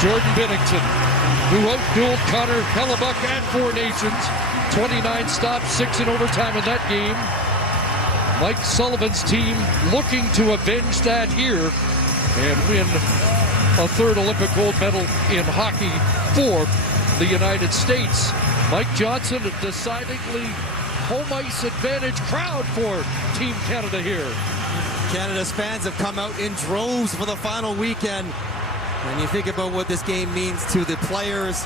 Jordan Binnington, who outdueled Connor Hellebuck at Four Nations. 29 stops, 6 in overtime in that game. Mike Sullivan's team looking to avenge that here and win a third Olympic gold medal in hockey for the United States. Mike Johnson, a decidedly home ice advantage crowd for Team Canada here. Canada's fans have come out in droves for the final weekend. When you think about what this game means to the players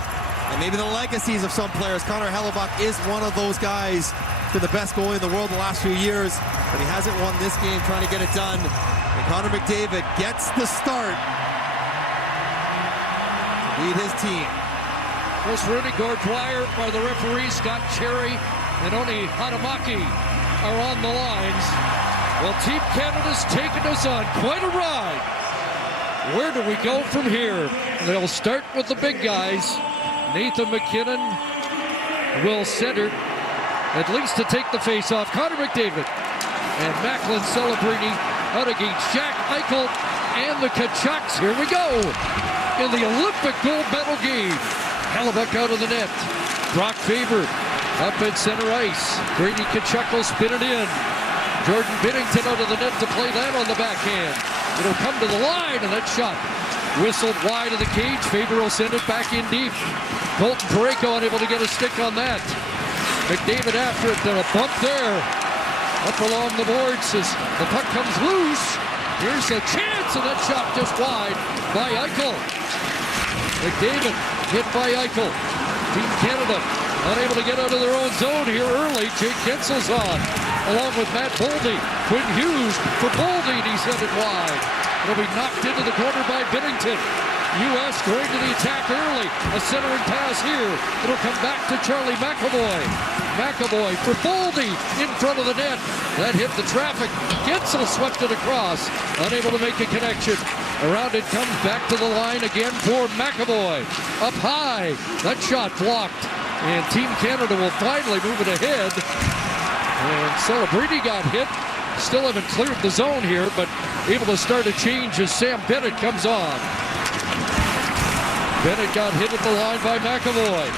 and maybe the legacies of some players, Connor Hellebuck is one of those guys. Been the best goalie in the world the last few years, but he hasn't won this game trying to get it done. And Connor McDavid gets the start to lead his team. Chris Rooney, Gord Dwyer are the referees. Scott Cherry and Oni Hatamaki are on the lines. Well, Team Canada's taken us on quite a ride. Where do we go from here? They'll start with the big guys. Nathan McKinnon will center, at least to take the face-off. Connor McDavid and Macklin Celebrini out against Jack Eichel and the Kachucks. Here we go in the Olympic gold medal game. Hellebuck out of the net. Brock Faber up at center ice. Brady Tkachuk will spin it in. Jordan Binnington out of the net to play that on the backhand. It'll come to the line, and that shot whistled wide of the cage. Faber will send it back in deep. Colton Parayko unable to get a stick on that. McDavid after it, then a bump there. Up along the boards as the puck comes loose. Here's a chance, and that shot just wide by Eichel. McDavid hit by Eichel. Team Canada unable to get out of their own zone here early. Jake Gensel's on, along with Matt Boldy. Quinn Hughes for Boldy, and he sent it wide. It'll be knocked into the corner by Binnington. U.S. going to the attack early. A centering pass here. It'll come back to Charlie McAvoy. McAvoy for Boldy in front of the net. That hit the traffic. Gensel swept it across. Unable to make a connection. Around it comes back to the line again for McAvoy. Up high. That shot blocked. And Team Canada will finally move it ahead. And Celebrini got hit. Still haven't cleared the zone here, but able to start a change as Sam Bennett comes on. Bennett got hit at the line by McAvoy.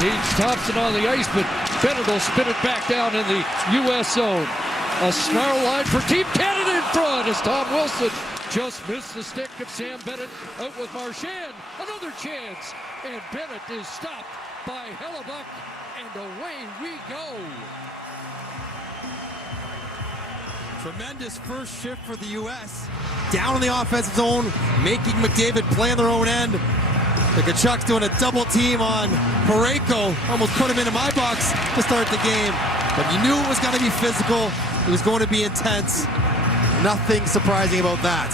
Gage Thompson on the ice, but Bennett will spin it back down in the U.S. zone. A snarl line for Team Canada in front as Tom Wilson just missed the stick of Sam Bennett. Out with Marchand. Another chance. And Bennett is stopped by Hellebuck. And away we go. Tremendous first shift for the U.S. Down in the offensive zone, making McDavid play on their own end. The Kachucks doing a double team on Parayko. Almost put him into my box to start the game. But you knew it was going to be physical. It was going to be intense. Nothing surprising about that.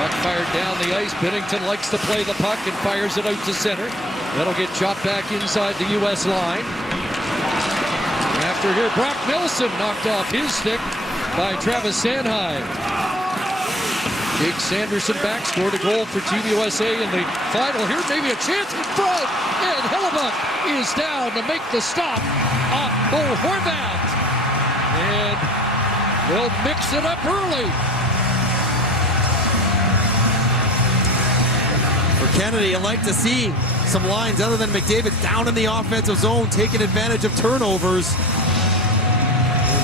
Puck fired down the ice. Binnington likes to play the puck and fires it out to center. That'll get chopped back inside the U.S. line. After here, Brock Nelson knocked off his stick by Travis Sanheim. Jake Sanderson back, scored a goal for Team USA in the final. Here, maybe a chance in front, and Hellebuck is down to make the stop on Bo Horvat. And they'll mix it up early. For Canada, you like to see some lines other than McDavid down in the offensive zone, taking advantage of turnovers.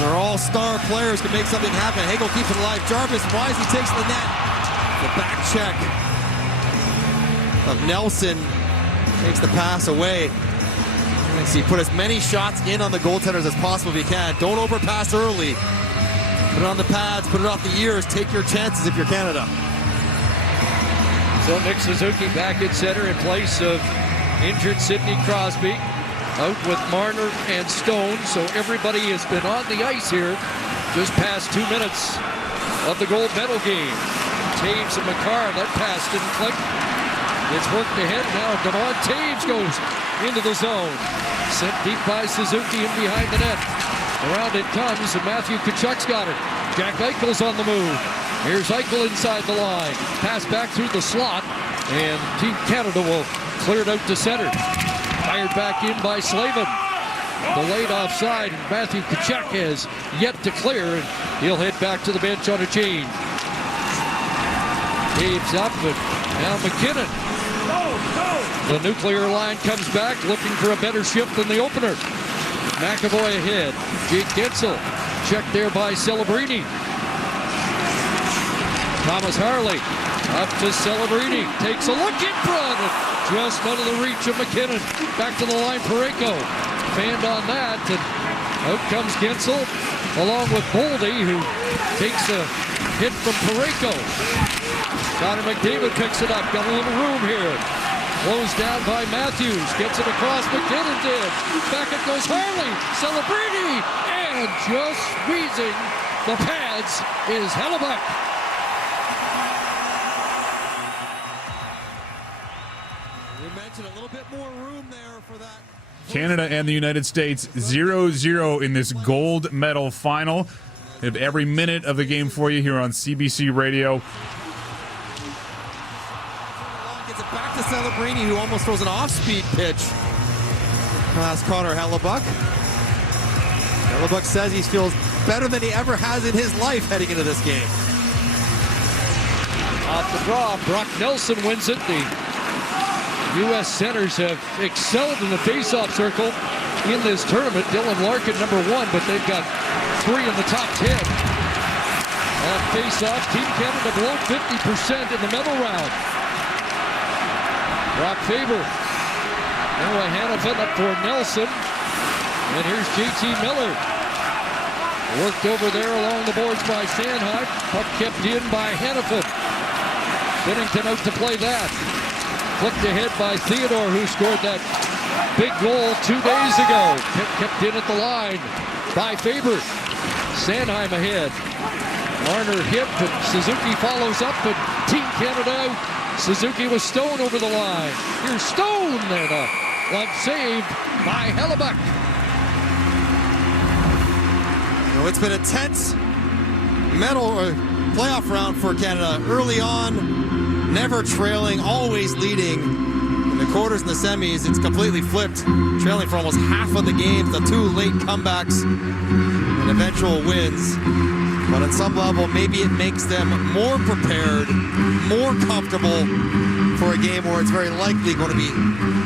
Those are all-star players, can make something happen. Hagel keeps it alive. Jarvis wisely takes the net. The back check of Nelson takes the pass away. See, put as many shots in on the goaltenders as possible if you can. Don't overpass early. Put it on the pads, put it off the ears. Take your chances if you're Canada. So Nick Suzuki back at center in place of injured Sidney Crosby. Out with Marner and Stone, so everybody has been on the ice here just past 2 minutes of the gold medal game. Taves and McCarr, that pass didn't click. It's worked ahead now. Devon Taves goes into the zone. Sent deep by Suzuki in behind the net. Around it comes, and Matthew Tkachuk's got it. Jack Eichel's on the move. Here's Eichel inside the line. Pass back through the slot, and Team Canada will clear it out to center. Fired back in by Slavin. Delayed offside. Matthew Tkachuk has yet to clear, and he'll head back to the bench on a change. Caves up, and now McKinnon. The nuclear line comes back, looking for a better shift than the opener. McAvoy ahead. Jake Gensel. Checked there by Celebrini. Thomas Harley up to Celebrini. Takes a look in front. Just out of the reach of McKinnon. Back to the line, Parayko. Fanned on that, and out comes Gensel, along with Boldy, who takes a hit from Parayko. Connor McDavid picks it up. Got a little room here. Closed down by Matthews. Gets it across. McKinnon did. Back it goes Harley. Celebrini. And just squeezing the pads is Hellebuck. You mentioned a little bit more room there for that. Canada and the United States 0-0 in this gold medal final. We have every minute of the game for you here on CBC Radio. Gets it back to Celebrini, who almost throws an off-speed pitch past Connor Hellebuck. Hellebuck says he feels better than he ever has in his life heading into this game. Off the draw, Brock Nelson wins it. The U.S. centers have excelled in the faceoff circle in this tournament. Dylan Larkin, number 1, but they've got 3 in the top 10. On faceoff, Team Canada below 50% in the medal round. Brock Faber. Noah Hannafin up for Nelson. And here's JT Miller. Worked over there along the boards by Sanheim. Puck kept in by Hannafin. Binnington out to play that. Flicked ahead by Theodore, who scored that big goal 2 days ago. Kept in at the line by Faber. Sanheim ahead. Marner hit, but Suzuki follows up, and Team Canada out. Suzuki with Stone over the line. Here's Stone, and a glove saved by Hellebuck. You know, it's been a tense medal or playoff round for Canada. Early on, never trailing, always leading. In the quarters and the semis, it's completely flipped. Trailing for almost half of the games, the 2 late comebacks and eventual wins. But on some level, maybe it makes them more prepared, more comfortable for a game where it's very likely going to be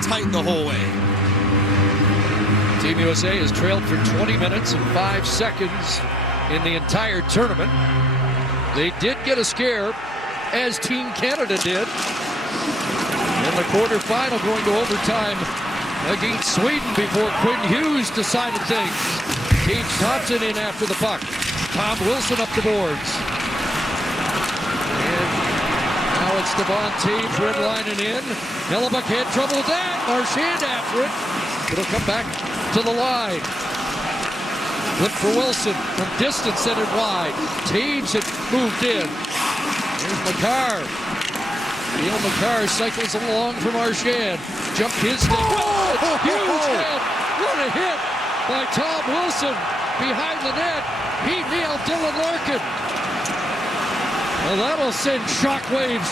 tight the whole way. Team USA has trailed for 20 minutes and 5 seconds in the entire tournament. They did get a scare, as Team Canada did, in the quarterfinal, going to overtime against Sweden before Quinn Hughes decided things. Gage Thompson in after the puck. Tom Wilson up the boards. And now it's Devon Taves redlining in. Hellebuck had trouble with that. Marchand after it. It'll come back to the line. Flip for Wilson. From distance, sent it wide. Taves had moved in. Here's Makar. Neil Makar cycles along for Marchand. Jumped his stick. Oh, huge hit. What a hit by Tom Wilson behind the net. He nailed Dylan Larkin. Well, that'll send shockwaves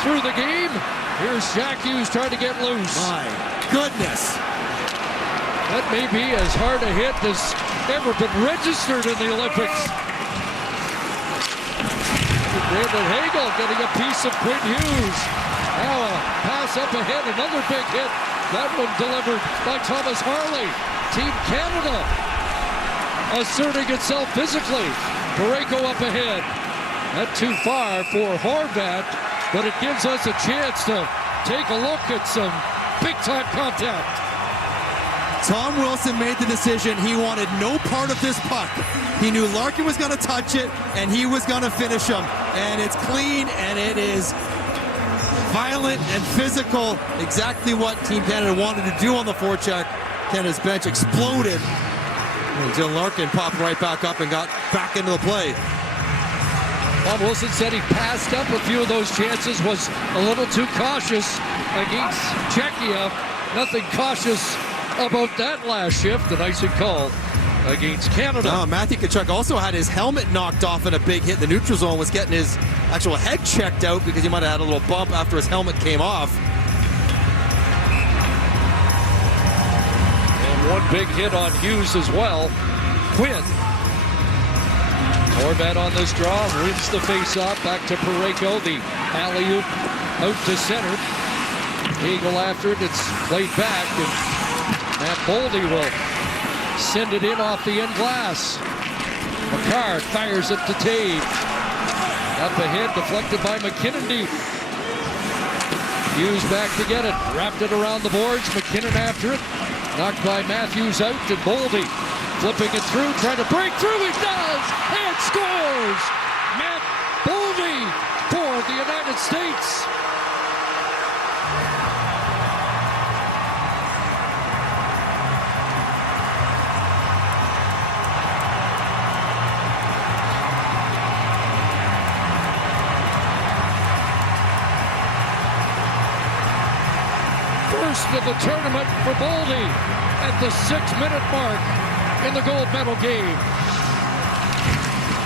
through the game. Here's Jack Hughes trying to get loose. My goodness. That may be as hard a hit as ever been registered in the Olympics. Brandon Hagel getting a piece of Quinn Hughes. Now a pass up ahead, another big hit. That one delivered by Thomas Harley. Team Canada asserting itself physically. Parayko up ahead. Not too far for Horvat, but it gives us a chance to take a look at some big-time contact. Tom Wilson made the decision. He wanted no part of this puck. He knew Larkin was going to touch it, and he was going to finish him. And it's clean, and it is violent and physical. Exactly what Team Canada wanted to do on the forecheck. Canada's bench exploded. And Dylan Larkin popped right back up and got back into the play. Tom Wilson said he passed up a few of those chances, was a little too cautious against Czechia. Nothing cautious about that last shift, the icing call against Canada. Matthew Tkachuk also had his helmet knocked off in a big hit in the neutral zone, was getting his actual head checked out because he might have had a little bump after his helmet came off. And one big hit on Hughes as well. Quinn Horvat on this draw, wins the face-off, back to Parayko, the alley-oop out to center. Eagle after it, it's played back, and Matt Boldy will send it in off the end glass. McCarr fires it to Taves. Up ahead, deflected by McKinnon deep. Hughes back to get it, wrapped it around the boards, McKinnon after it. Knocked by Matthews out, and Boldy flipping it through, trying to break through, he does, and scores! Matt Boldy for the United States. First of the tournament for Boldy at the 6-minute mark in the gold medal game.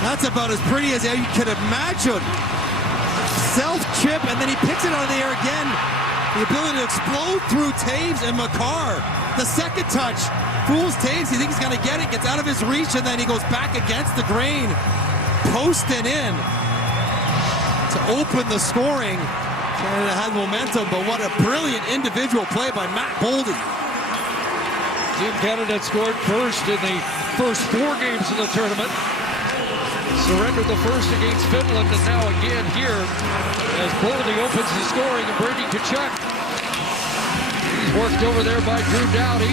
That's about as pretty as you could imagine. Self-chip, and then he picks it out of the air again. The ability to explode through Taves and McCarr. The second touch fools Taves. He thinks he's going to get it, gets out of his reach, and then he goes back against the grain, posting in to open the scoring. Canada has momentum, but what a brilliant individual play by Matt Boldy. Team Canada scored first in the first 4 games of the tournament. Surrendered the first against Finland, and now again here as Boldy opens the scoring, and Brady Tkachuk. He's worked over there by Drew Doughty.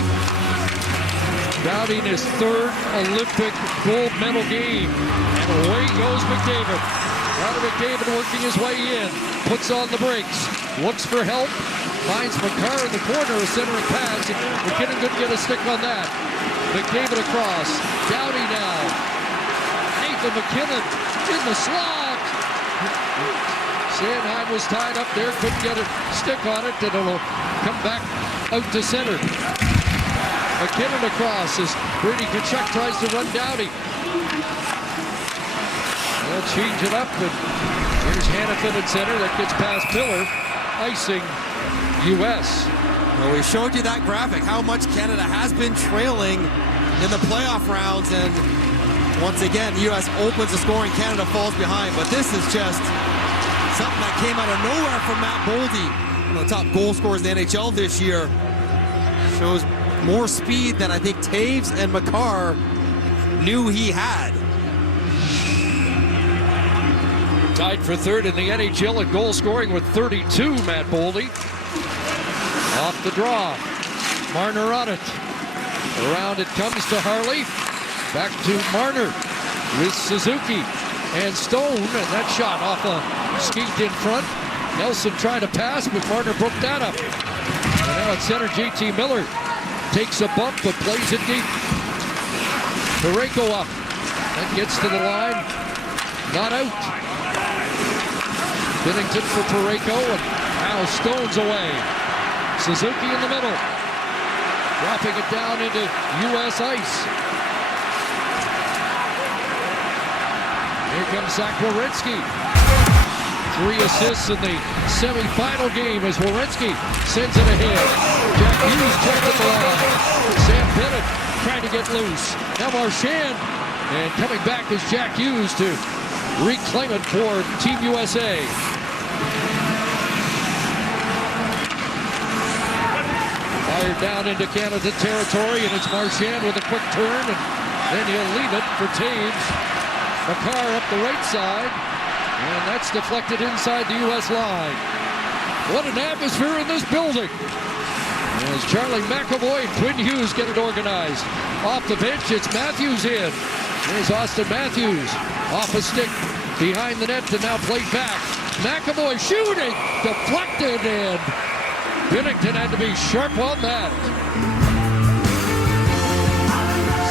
Doughty in his 3rd Olympic gold medal game. And away goes McDavid. Connor McDavid working his way in, puts on the brakes, looks for help, finds McCarr in the corner, a centering pass, and McKinnon couldn't get a stick on that. McDavid across, Doughty now. Nathan McKinnon in the slot. Sanheim was tied up there, couldn't get a stick on it, and it'll come back out to center. McKinnon across as Brady Tkachuk tries to run Doughty. They'll change it up, and here's Hanifin at center. That gets past Pillar, icing U.S. Well, we showed you that graphic, how much Canada has been trailing in the playoff rounds, and once again, the U.S. opens the scoring, Canada falls behind. But this is just something that came out of nowhere from Matt Boldy, one of the top goal scorers in the NHL this year. Shows more speed than I think Taves and McCarr knew he had. Tied for 3rd in the NHL at goal scoring with 32, Matt Boldy. Off the draw. Marner on it. Around it comes to Harley. Back to Marner with Suzuki and Stone. And that shot off a skate in front. Nelson trying to pass, but Marner broke that up. And now at center, JT Miller takes a bump, but plays it deep. Parayko up. That gets to the line. Not out. Binnington for Parayko, and now Stone's away. Suzuki in the middle. Dropping it down into U.S. ice. Here comes Zach Werenski. 3 assists in the semifinal game as Werenski sends it ahead. Jack Hughes checked at the line. Sam Bennett trying to get loose. Now Marchand, and coming back is Jack Hughes to reclaim it for Team USA. Fired down into Canada territory, and it's Marchand with a quick turn, and then he'll leave it for Taves. McCarr up the right side, and that's deflected inside the U.S. line. What an atmosphere in this building. As Charlie McAvoy and Quinn Hughes get it organized. Off the bench, it's Matthews in. There's Austin Matthews. Off a stick behind the net to now played back. McAvoy shooting, deflected, and Binnington had to be sharp on that.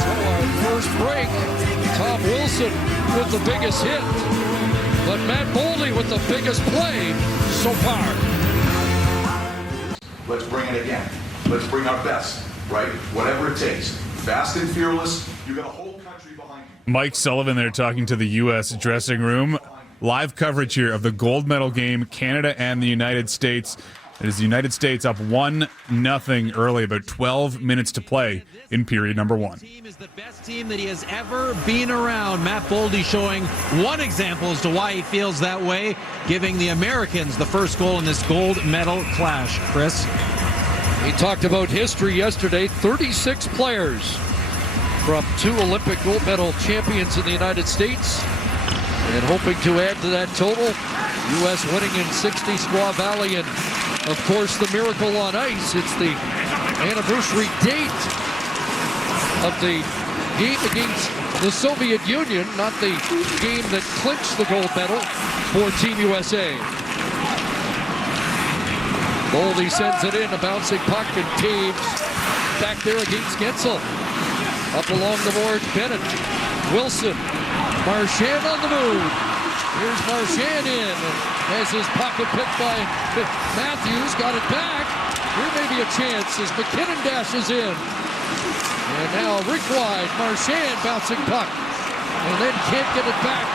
So our first break, Tom Wilson with the biggest hit, but Matt Boldy with the biggest play so far. Let's bring it again. Let's bring our best, right? Whatever it takes. Fast and fearless. You got a whole country behind you. Mike Sullivan there talking to the U.S. dressing room. Live coverage here of the gold medal game, Canada and the United States. It is the United States up 1-0 early, about 12 minutes to play in period number 1. Team is the best team that he has ever been around. Matt Boldy showing one example as to why he feels that way, giving the Americans the first goal in this gold medal clash. Chris? He talked about history yesterday. 36 players from 2 Olympic gold medal champions in the United States. And hoping to add to that total, U.S. winning in 60 Squaw Valley, and of course the Miracle on Ice. It's the anniversary date of the game against the Soviet Union, not the game that clinched the gold medal for Team USA. Boldy sends it in, a bouncing puck, and Taves back there against Gensel. Up along the boards, Bennett, Wilson, Marchand on the move. Here's Marchand in, and has his pocket picked by Matthews, got it back. Here may be a chance as McKinnon dashes in. And now rink wide, Marchand bouncing puck. And then can't get it back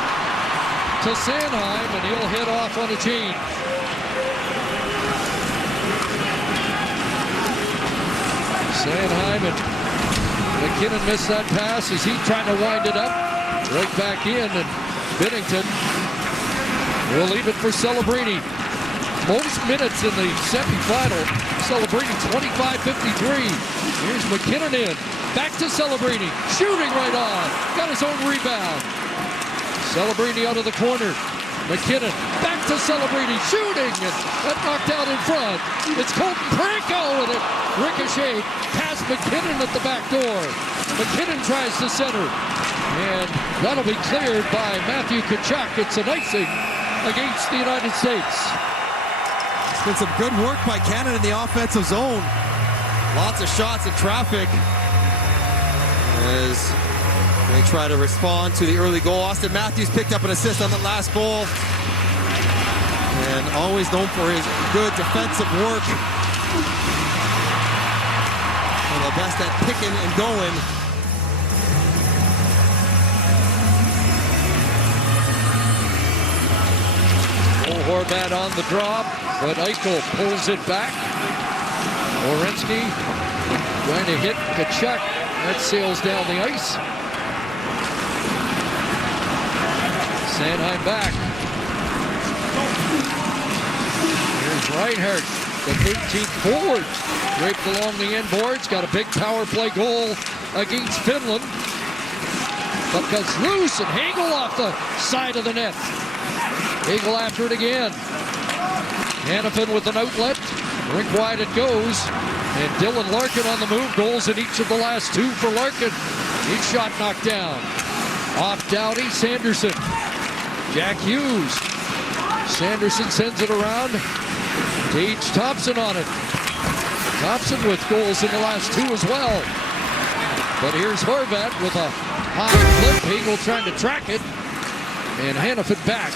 to Sanheim, and he'll head off on a change. Sanheim, and McKinnon missed that pass as he tried to wind it up. Right back in, and Binnington will leave it for Celebrini. Most minutes in the semifinal. Celebrini 25-53. Here's McKinnon in. Back to Celebrini. Shooting right on. Got his own rebound. Celebrini out of the corner. McKinnon back to Celebrini. Shooting, and that knocked out in front. It's Colton Parayko, and it ricocheted past McKinnon at the back door. McKinnon tries to center. And that'll be cleared by Matthew Tkachuk. It's an icing against the United States. It's been some good work by Canada in the offensive zone. Lots of shots and traffic as they try to respond to the early goal. Austin Matthews picked up an assist on the last goal. And always known for his good defensive work. One of the best at picking and going. Horvat on the drop, but Eichel pulls it back. Werenski trying to hit Tkachuk. That sails down the ice. Sanheim back. Here's Reinhardt, the 13th forward. Draped along the end boards. Got a big power play goal against Finland. But goes loose, and Hagel off the side of the net. Hagel after it again. Hannafin with an outlet. Rink wide it goes. And Dylan Larkin on the move. Goals in each of the last 2 for Larkin. Each shot knocked down. Off Doughty, Sanderson. Jack Hughes. Sanderson sends it around. Tage Thompson on it. Thompson with goals in the last 2 as well. But here's Horvat with a high flip. Hagel trying to track it. And Hannafin back.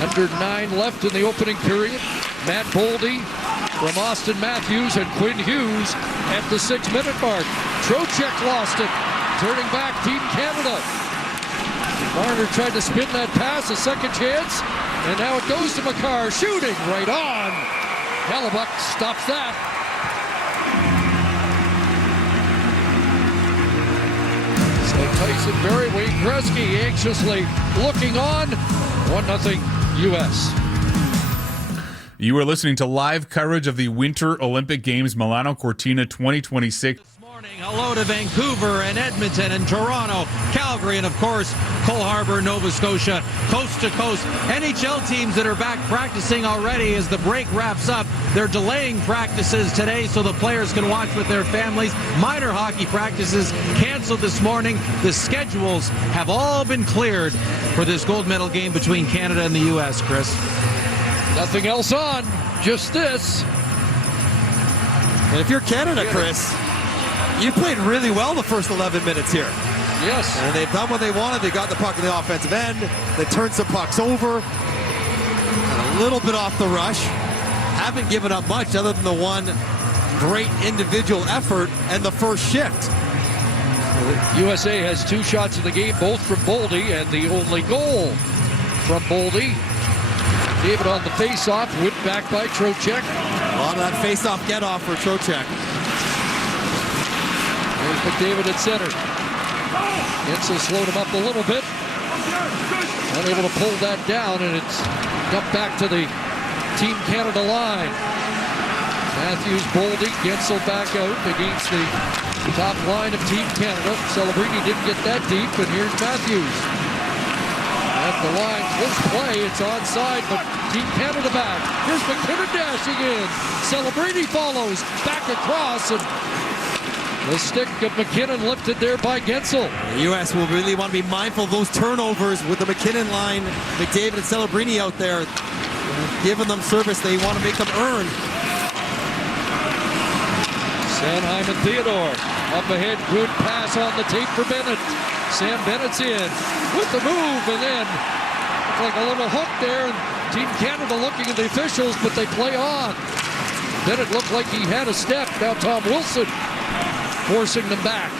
Under 9 left in the opening period. Matt Boldy from Austin Matthews and Quinn Hughes at the 6-minute mark. Trocheck lost it. Turning back, Team Canada. Marner tried to spin that pass, a second chance. And now it goes to Makar, shooting right on. Hellebuck stops that. So Tyson Berry, Wayne Gretzky anxiously looking on. 1-0 U.S. You are listening to live coverage of the Winter Olympic Games Milano Cortina 2026. This morning, hello to Vancouver and Edmonton and Toronto, Calgary, and of course, Cole Harbour, Nova Scotia, coast to coast. NHL teams that are back practicing already as the break wraps up. They're delaying practices today so the players can watch with their families. Minor hockey practices canceled this morning. The schedules have all been cleared for this gold medal game between Canada and the U.S., Chris. Nothing else on, just this. And if you're Canada, Chris, you played really well the first 11 minutes here. Yes. And they've done what they wanted. They got the puck in the offensive end. They turned some pucks over. And a little bit off the rush. Haven't given up much other than the one great individual effort and the first shift. USA has 2 shots in the game, both from Boldy, and the only goal from Boldy. McDavid on the face-off, whipped back by Trocheck. A lot of that face-off get-off for Trocheck. There's McDavid at center. Gensel slowed him up a little bit. Unable to pull that down, and it's dumped back to the Team Canada line. Matthews, Boldy, Gensel back out against the top line of Team Canada. Celebrini didn't get that deep, and here's Matthews. At the line, close play, it's onside, but Team Canada back. Here's McKinnon dashing in. Celebrini follows, back across, and the stick of McKinnon lifted there by Gensel. The U.S. will really want to be mindful of those turnovers with the McKinnon line. McDavid and Celebrini out there giving them service they want to make them earn. Sanheim and Theodore. Up ahead, good pass on the tape for Bennett. Sam Bennett's in with the move, and then looked like a little hook there. And Team Canada looking at the officials, but they play on. Bennett looked like he had a step. Now Tom Wilson forcing them back.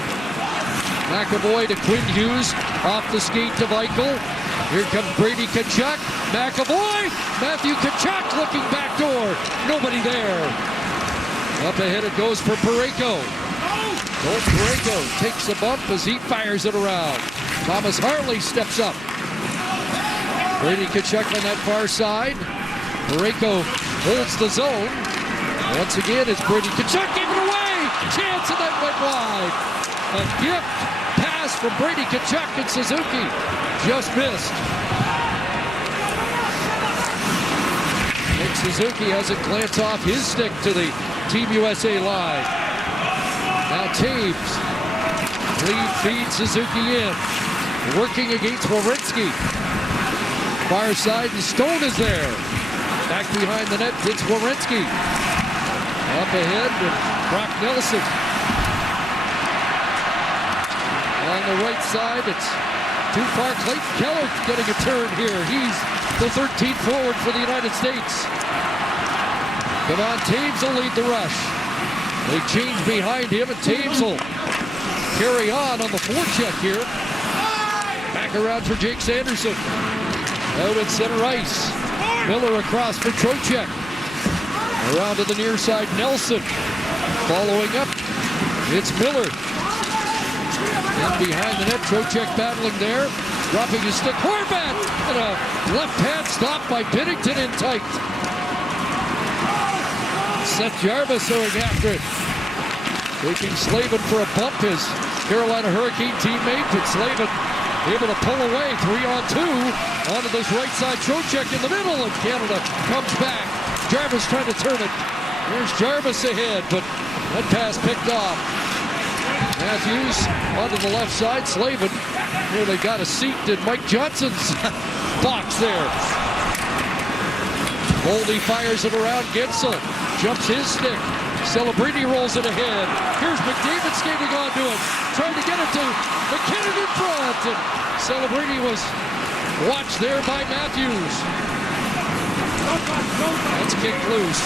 McAvoy to Quinn Hughes, off the skate to Eichel. Here comes Brady Tkachuk. McAvoy, Matthew Tkachuk looking back door. Nobody there. Up ahead it goes for Parayko. Old Parayko takes a bump as he fires it around. Thomas Harley steps up. Brady Tkachuk on that far side. Parayko holds the zone. Once again, it's Brady Tkachuk giving it away. Chance, and that went wide. A gift pass from Brady Tkachuk, and Suzuki just missed. Nick Suzuki has it glance off his stick to the Team USA line. Now Taves. Lead feeds Suzuki in. Working against Werenski. Far side, and Stone is there. Back behind the net, it's Werenski. Up ahead with Brock Nelson. On the right side, it's too far. Clayton Keller getting a turn here. He's the 13th forward for the United States. Come on, Taves will lead the rush. They change behind him, and Taves will carry on the forecheck here. Back around for Jake Sanderson. Out at center ice. Miller across for Trocheck. Around to the near side, Nelson. Following up, it's Miller. And behind the net, Trocheck battling there. Dropping his stick. Horvat! And a left hand stop by Binnington in tight. Seth Jarvis going after it. Taking Slavin for a bump, his Carolina Hurricane teammate. But Slavin able to pull away. 3-on-2. Onto this right side. Trocheck in the middle, and Canada comes back. Jarvis trying to turn it. There's Jarvis ahead, but that pass picked off. Matthews onto the left side. Slavin. Here they got a seat in Mike Johnson's box there. Boldy fires it around. Gensel jumps his stick. Celebrini rolls it ahead. Here's McDavid skating onto it. Trying to get it to McKinnon in front. And Celebrini was watched there by Matthews. That's kicked loose.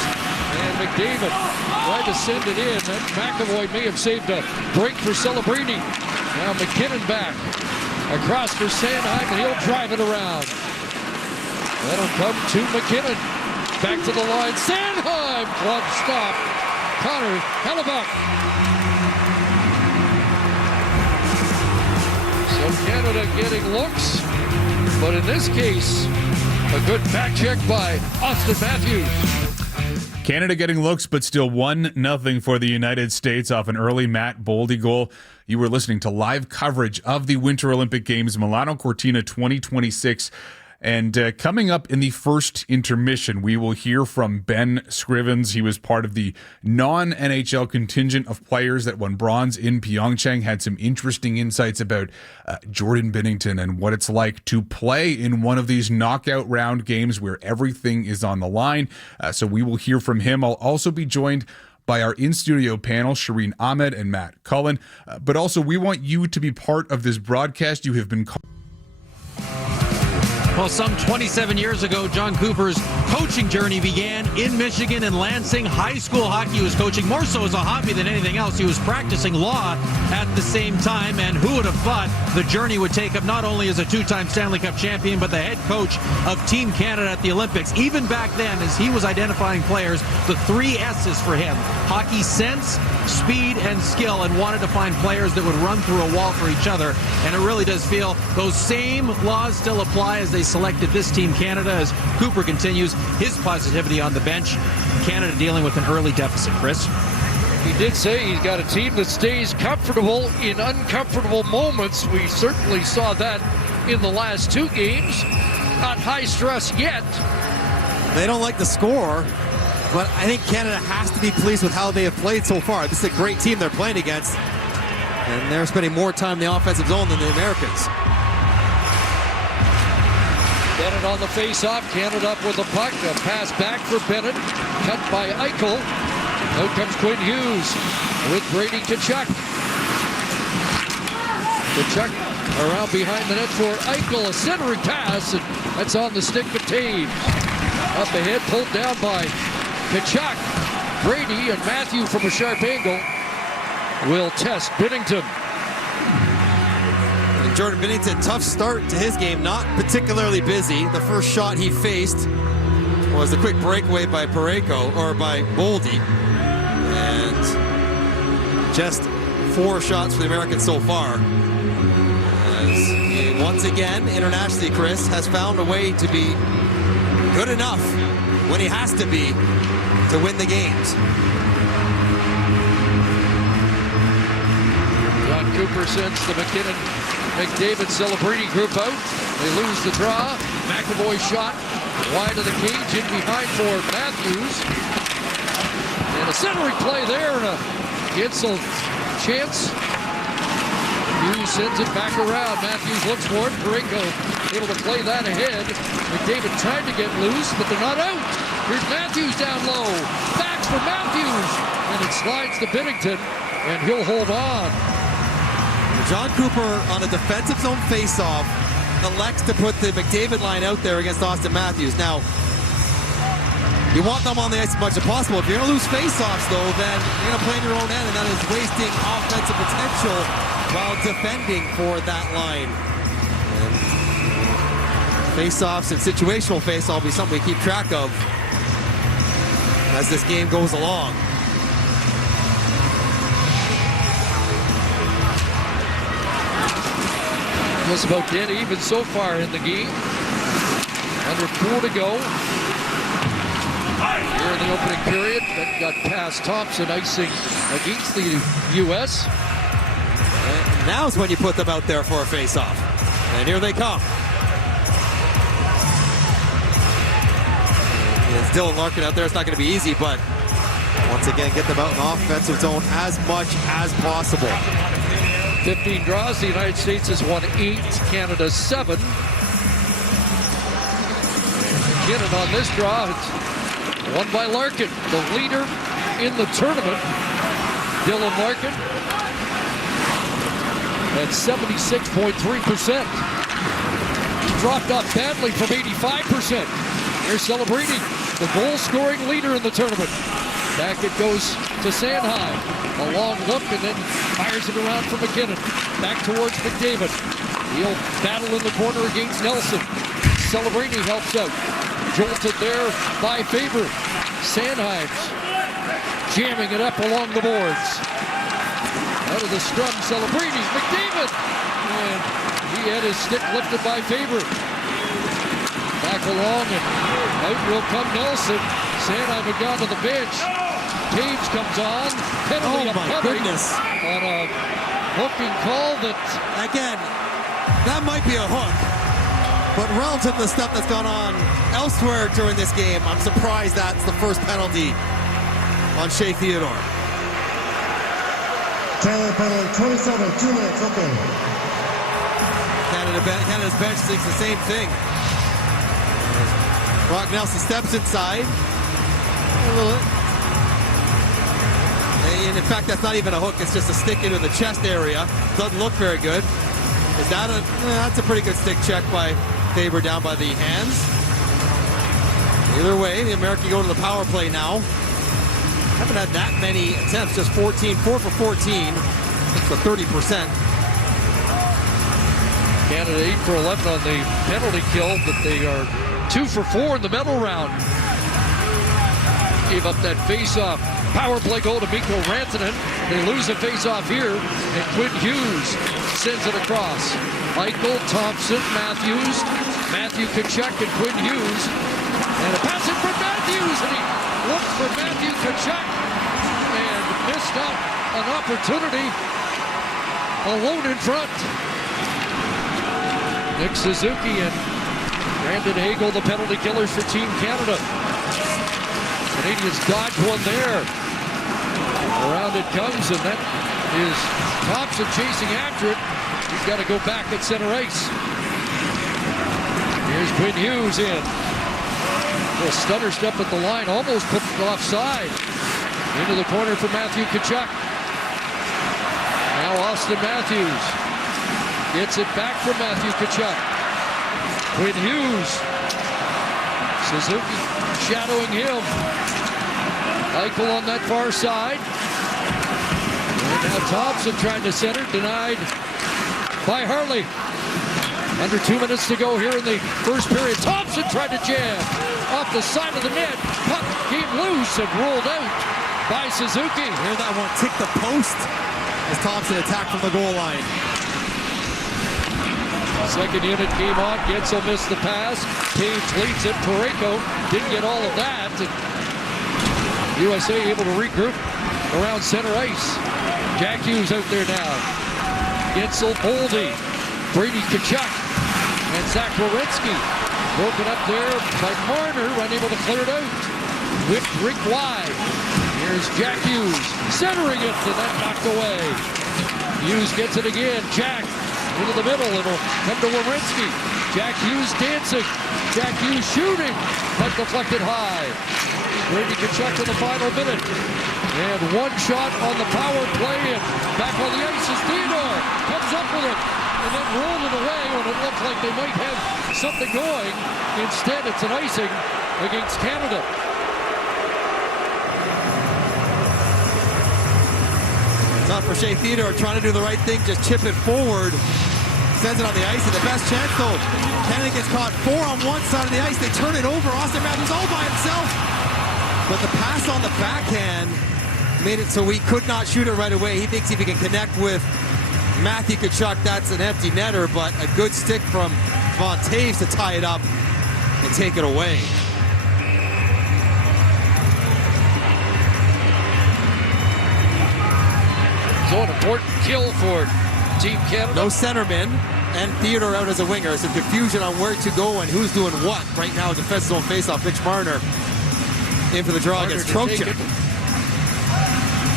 And McDavid tried to send it in. That McAvoy may have saved a break for Celebrini. Now McKinnon back. Across for Sanheim, and he'll drive it around. That'll come to McKinnon. Back to the line. Sanheim! Glove stop. Connor Hellebuck. So Canada getting looks, but in this case, a good back check by Austin Matthews. Canada getting looks, but still 1-0 for the United States off an early Matt Boldy goal. You were listening to live coverage of the Winter Olympic Games, Milano Cortina 2026. And coming up in the first intermission, we will hear from Ben Scrivens. He was part of the non-NHL contingent of players that won bronze in Pyeongchang, had some interesting insights about Jordan Binnington and what it's like to play in one of these knockout round games where everything is on the line. So we will hear from him. I'll also be joined by our in-studio panel, Shireen Ahmed and Matt Cullen. But also, we want you to be part of this broadcast. You have been Well, some 27 years ago, John Cooper's coaching journey began in Michigan in Lansing. High school hockey he was coaching, more so as a hobby than anything else. He was practicing law at the same time, and who would have thought the journey would take him not only as a two-time Stanley Cup champion, but the head coach of Team Canada at the Olympics. Even back then, as he was identifying players, the 3 S's for him: hockey sense, speed, and skill, and wanted to find players that would run through a wall for each other. And it really does feel those same laws still apply as they selected this Team Canada, as Cooper continues his positivity on the bench. Canada dealing with an early deficit, Chris. He did say he's got a team that stays comfortable in uncomfortable moments. We certainly saw that in the last 2 games. Not high stress yet. They don't like the score, but I think Canada has to be pleased with how they have played so far. This is a great team they're playing against, and they're spending more time in the offensive zone than the Americans. Bennett on the face-off. Canada up with the puck. A pass back for Bennett. Cut by Eichel. Out comes Quinn Hughes with Brady Tkachuk. Tkachuk around behind the net for Eichel. A centering pass, and that's on the stick of Taves. Up ahead, pulled down by Tkachuk. Brady and Matthew from a sharp angle will test Binnington. Jordan Binnington, tough start to his game, not particularly busy. The first shot he faced was a quick breakaway by Parayko, or by Boldy. And just 4 shots for the Americans so far. As he, once again, internationally, Chris, has found a way to be good enough when he has to be to win the games. John Cooper sends the McDavid Celebrini group out. They lose the draw. McAvoy shot wide of the cage, in behind for Matthews. And a centering play there, and a Gitzel chance. Hughes sends it back around. Matthews looks for it. Parayko able to play that ahead. McDavid tried to get loose, but they're not out. Here's Matthews down low. Back for Matthews. And it slides to Binnington, and he'll hold on. John Cooper on a defensive zone faceoff elects to put the McDavid line out there against Austin Matthews. Now, you want them on the ice as much as possible. If you're going to lose faceoffs, though, then you're going to play in your own end, and that is wasting offensive potential while defending for that line. And faceoffs and situational faceoff will be something we keep track of as this game goes along. Just about dead even so far in the game. Under 4 to go. Here in the opening period, that got past Thompson, icing against the U.S. And now's when you put them out there for a face-off. And here they come. It's Dylan Larkin out there. It's not going to be easy, but once again, get them out in the offensive zone as much as possible. 15 draws. The United States has won 8, Canada 7. McKinnon on this draw. It's won by Larkin, the leader in the tournament. Dylan Larkin at 76.3%. Dropped off badly from 85%. They're celebrating the goal-scoring leader in the tournament. Back it goes to Sanheim. A long look, and then fires it around for McKinnon. Back towards McDavid. He'll battle in the corner against Nelson. Celebrini helps out. Jolted there by Faber. Sanheim's jamming it up along the boards. Out of the scrum, Celebrini. McDavid! And he had his stick lifted by Faber. Back along, and out will come Nelson. Sanheim had gone to the bench. Taves comes on. Penalty goodness. On a hooking call that... Again, that might be a hook, but relative to the stuff that's gone on elsewhere during this game, I'm surprised that's the first penalty on Shea Theodore. Taylor penalty, 27, 2 minutes, okay. Canada's bench thinks the same thing. Brock Nelson steps inside. And in fact, that's not even a hook. It's just a stick into the chest area. Doesn't look very good. Is that that's a pretty good stick check by Faber down by the hands. Either way, the American go to the power play now. Haven't had that many attempts, just 14, 4 for 14. So 30%. Canada 8 for 11 on the penalty kill, but they are 2 for 4 in the medal round. Gave up that face-off. Power play goal to Mikko Rantanen. They lose a face-off here, and Quinn Hughes sends it across. Eichel, Thompson, Matthews, Matthew Tkachuk, and Quinn Hughes. And a pass in for Matthews, and he looked for Matthew Tkachuk and missed out an opportunity. Alone in front. Nick Suzuki and Brandon Hagel, the penalty killers for Team Canada. Canadians dodge one there. Around it comes, and that is Thompson chasing after it. He's got to go back at center ice. Here's Quinn Hughes in. A stutter step at the line, almost put it offside. Into the corner for Matthew Tkachuk. Now Austin Matthews gets it back from Matthew Tkachuk. Quinn Hughes. Suzuki shadowing him. Eichel on that far side. And now Thompson trying to center, denied by Harley. Under 2 minutes to go here in the first period. Thompson tried to jam off the side of the net. Puck came loose and rolled out by Suzuki. Hear that one tick the post as Thompson attacked from the goal line. Second unit came on. Gensel missed the pass. Taves leads it. Parayko didn't get all of that. And USA able to regroup around center ice. Jack Hughes out there now. Gensel, Boldy, Brady Tkachuk, and Zach Werenski. Broken up there by Marner, unable to clear it out. Whipped rink wide. Here's Jack Hughes, centering it, and that knocked away. Hughes gets it again. Jack into the middle. It'll come to Werenski. Jack Hughes dancing. Jack Hughes shooting, but deflected high. Brady Tkachuk in the final minute. And one shot on the power play, and back on the ice is Theodore. Comes up with it, and then rolled it away when it looked like they might have something going. Instead, it's an icing against Canada. Not for Shea Theodore trying to do the right thing, just chip it forward. Sends it on the ice, and the best chance though. Canada gets caught 4 on one side of the ice. They turn it over. Austin Matthews all by himself. But the pass on the backhand made it so he could not shoot it right away. He thinks if he can connect with Matthew Tkachuk, that's an empty netter, but a good stick from Von Taves to tie it up and take it away. So an important kill for Team Canada. No centerman, and Theodore out as a winger. Some confusion on where to go and who's doing what. Right now, defense zone faceoff. Mitch Marner in for the draw against Trocheck.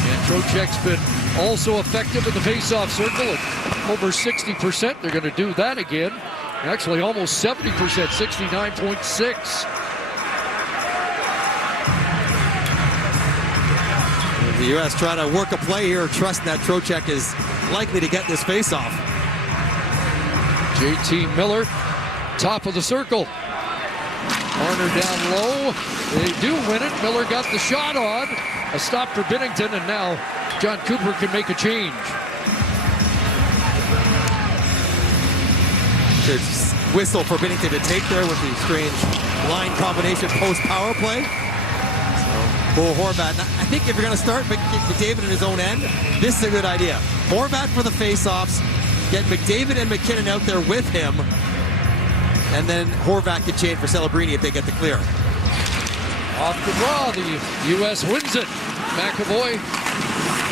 And Trocheck's been also effective in the faceoff circle at over 60%. They're going to do that again. Actually, almost 70%, 69.6. The U.S. trying to work a play here, trusting that Trocheck is likely to get this faceoff. JT Miller, top of the circle. Marner down low. They do win it. Miller got the shot on. A stop for Binnington, and now John Cooper can make a change. There's whistle for Binnington to take there with the strange line combination post-power play. Bo Horvat. I think if you're going to start McDavid in his own end, this is a good idea. Horvat for the face-offs. Get McDavid and McKinnon out there with him. And then Horvat can change for Celebrini if they get the clear. Off the draw, the U.S. wins it. McAvoy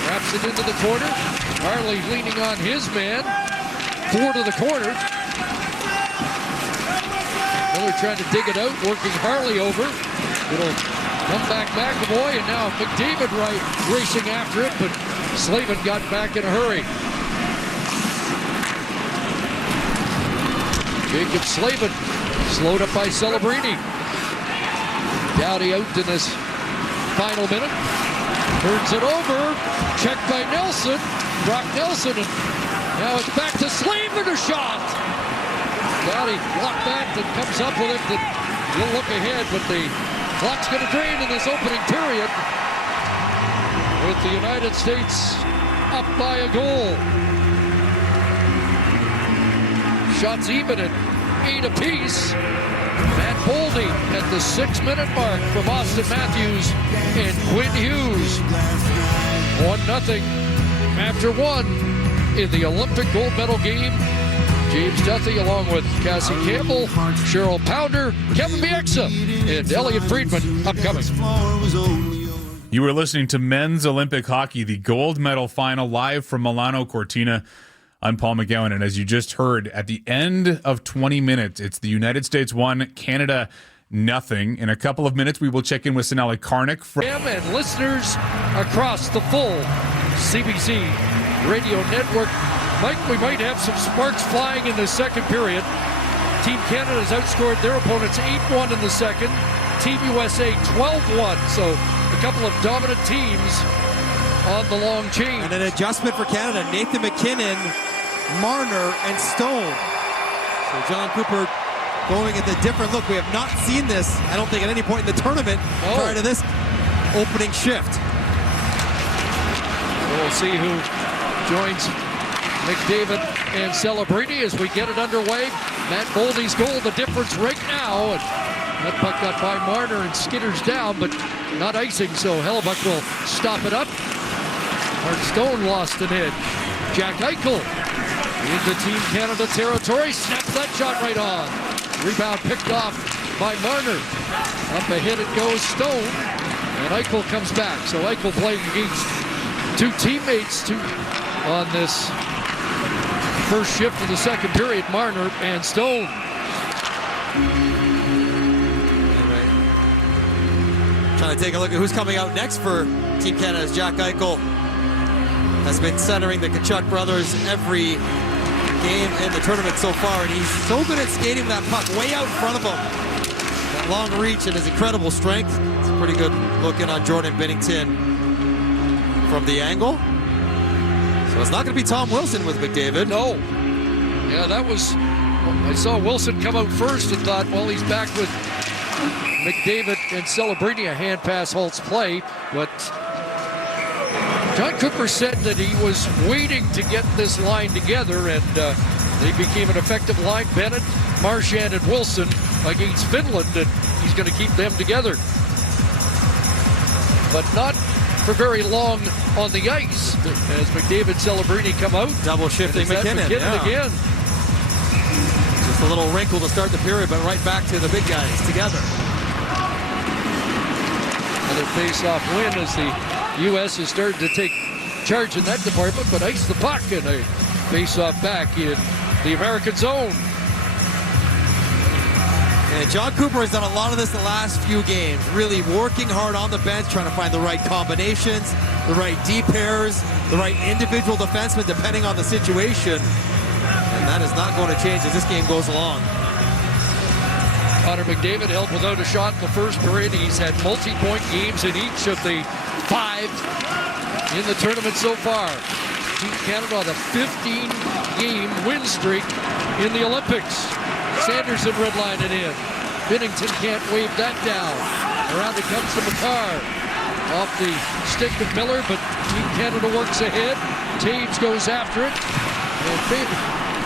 wraps it into the corner. Harley leaning on his man. 4 to the corner. Miller trying to dig it out, working Harley over. It'll come back McAvoy, and now McDavid racing after it, but Slavin got back in a hurry. Jacob Slavin slowed up by Celebrini. Doughty out in this final minute. Turns it over. Checked by Nelson. Brock Nelson. And now it's back to Slavin. A shot. Scotty blocked that, and comes up with it. He'll look ahead, but the clock's going to drain in this opening period with the United States up by a goal. Shots even at 8 apiece. Matt Boldy at the 6-minute mark from Austin Matthews and Quinn Hughes. 1-0 after 1 in the Olympic gold medal game. James Duthie along with Cassie Campbell, Cheryl Pounder, Kevin Bieksa, and Elliot Friedman upcoming. You were listening to men's Olympic hockey, the gold medal final, live from Milano Cortina. I'm Paul McGowan, and as you just heard, at the end of 20 minutes, it's the United States 1, Canada 0. In a couple of minutes, we will check in with Sonali Karnik. And listeners across the full CBC radio network. Mike, we might have some sparks flying in the second period. Team Canada has outscored their opponents 8-1 in the second. Team USA 12-1. So a couple of dominant teams on the long chain. And an adjustment for Canada. Nathan McKinnon, Marner, and Stone. So John Cooper going at the different look. We have not seen this, I don't think, at any point in the tournament prior to this opening shift. We'll see who joins McDavid and Celebrini as we get it underway. Matt Boldy's goal, the difference right now. And that puck got by Marner and skitters down, but not icing, so Hellebuck will stop it up. Mark Stone lost an edge. Jack Eichel into Team Canada territory, snaps that shot right on. Rebound picked off by Marner. Up ahead it goes Stone, and Eichel comes back. So Eichel playing against two teammates on this first shift of the second period, Marner and Stone. Anyway, trying to take a look at who's coming out next for Team Canada's Jack Eichel. Has been centering the Tkachuk brothers every game in the tournament so far, and he's so good at skating that puck way out in front of him. That long reach and his incredible strength. It's a pretty good look in on Jordan Binnington from the angle. So it's not going to be Tom Wilson with McDavid. No. Yeah, that was... I saw Wilson come out first and thought, well, he's back with McDavid and Celebrini. A hand pass halts play, but John Cooper said that he was waiting to get this line together, and they became an effective line. Bennett, Marchand, and Wilson against Finland, and he's going to keep them together. But not for very long on the ice as McDavid and Celebrini come out. Double shifting McKinnon again. Just a little wrinkle to start the period, but right back to the big guys together. Another face-off win as the U.S. has started to take charge in that department, but ice the puck and a face-off back in the American zone. And John Cooper has done a lot of this the last few games, really working hard on the bench, trying to find the right combinations, the right D pairs, the right individual defenseman depending on the situation. And that is not going to change as this game goes along. Connor McDavid held without a shot in the first period. He's had multi-point games in each of the 5 in the tournament so far. Team Canada on a 15-game win streak in the Olympics. Sanderson redlining in. Binnington can't wave that down. Around it comes to Makar. Off the stick of Miller, but Team Canada works ahead. Taves goes after it. And David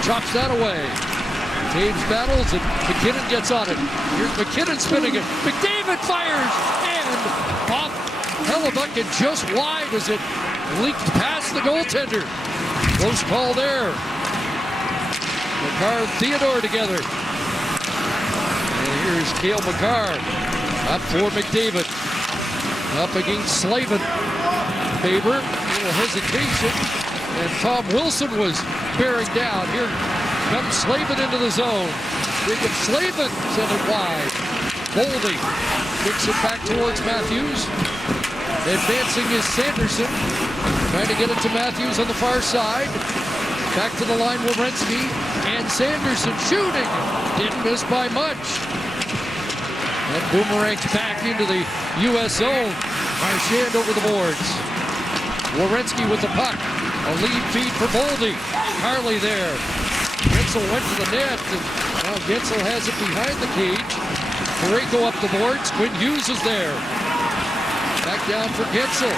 chops that away. Taves battles and McKinnon gets on it. Here's McKinnon spinning it. McDavid fires and off Hellebuck and just wide as it leaked past the goaltender. Close call there. Makar and Theodore together. And here's Cale Makar up for McDavid. Up against Slavin. Faber, a little hesitation. And Tom Wilson was bearing down. Here comes Slavin into the zone. Jacob Slavin sent it wide. Boldy kicks it back towards Matthews. Advancing is Sanderson. Trying to get it to Matthews on the far side. Back to the line, Werenski. And Sanderson shooting. Didn't miss by much. That boomerangs back into the U.S. zone. Marchand over the boards. Werenski with the puck. A lead feed for Boldy. Harley there. Ritzel went to the net. And Now Gensel has it behind the cage. Parayko up the boards. Quinn Hughes is there. Back down for Gensel.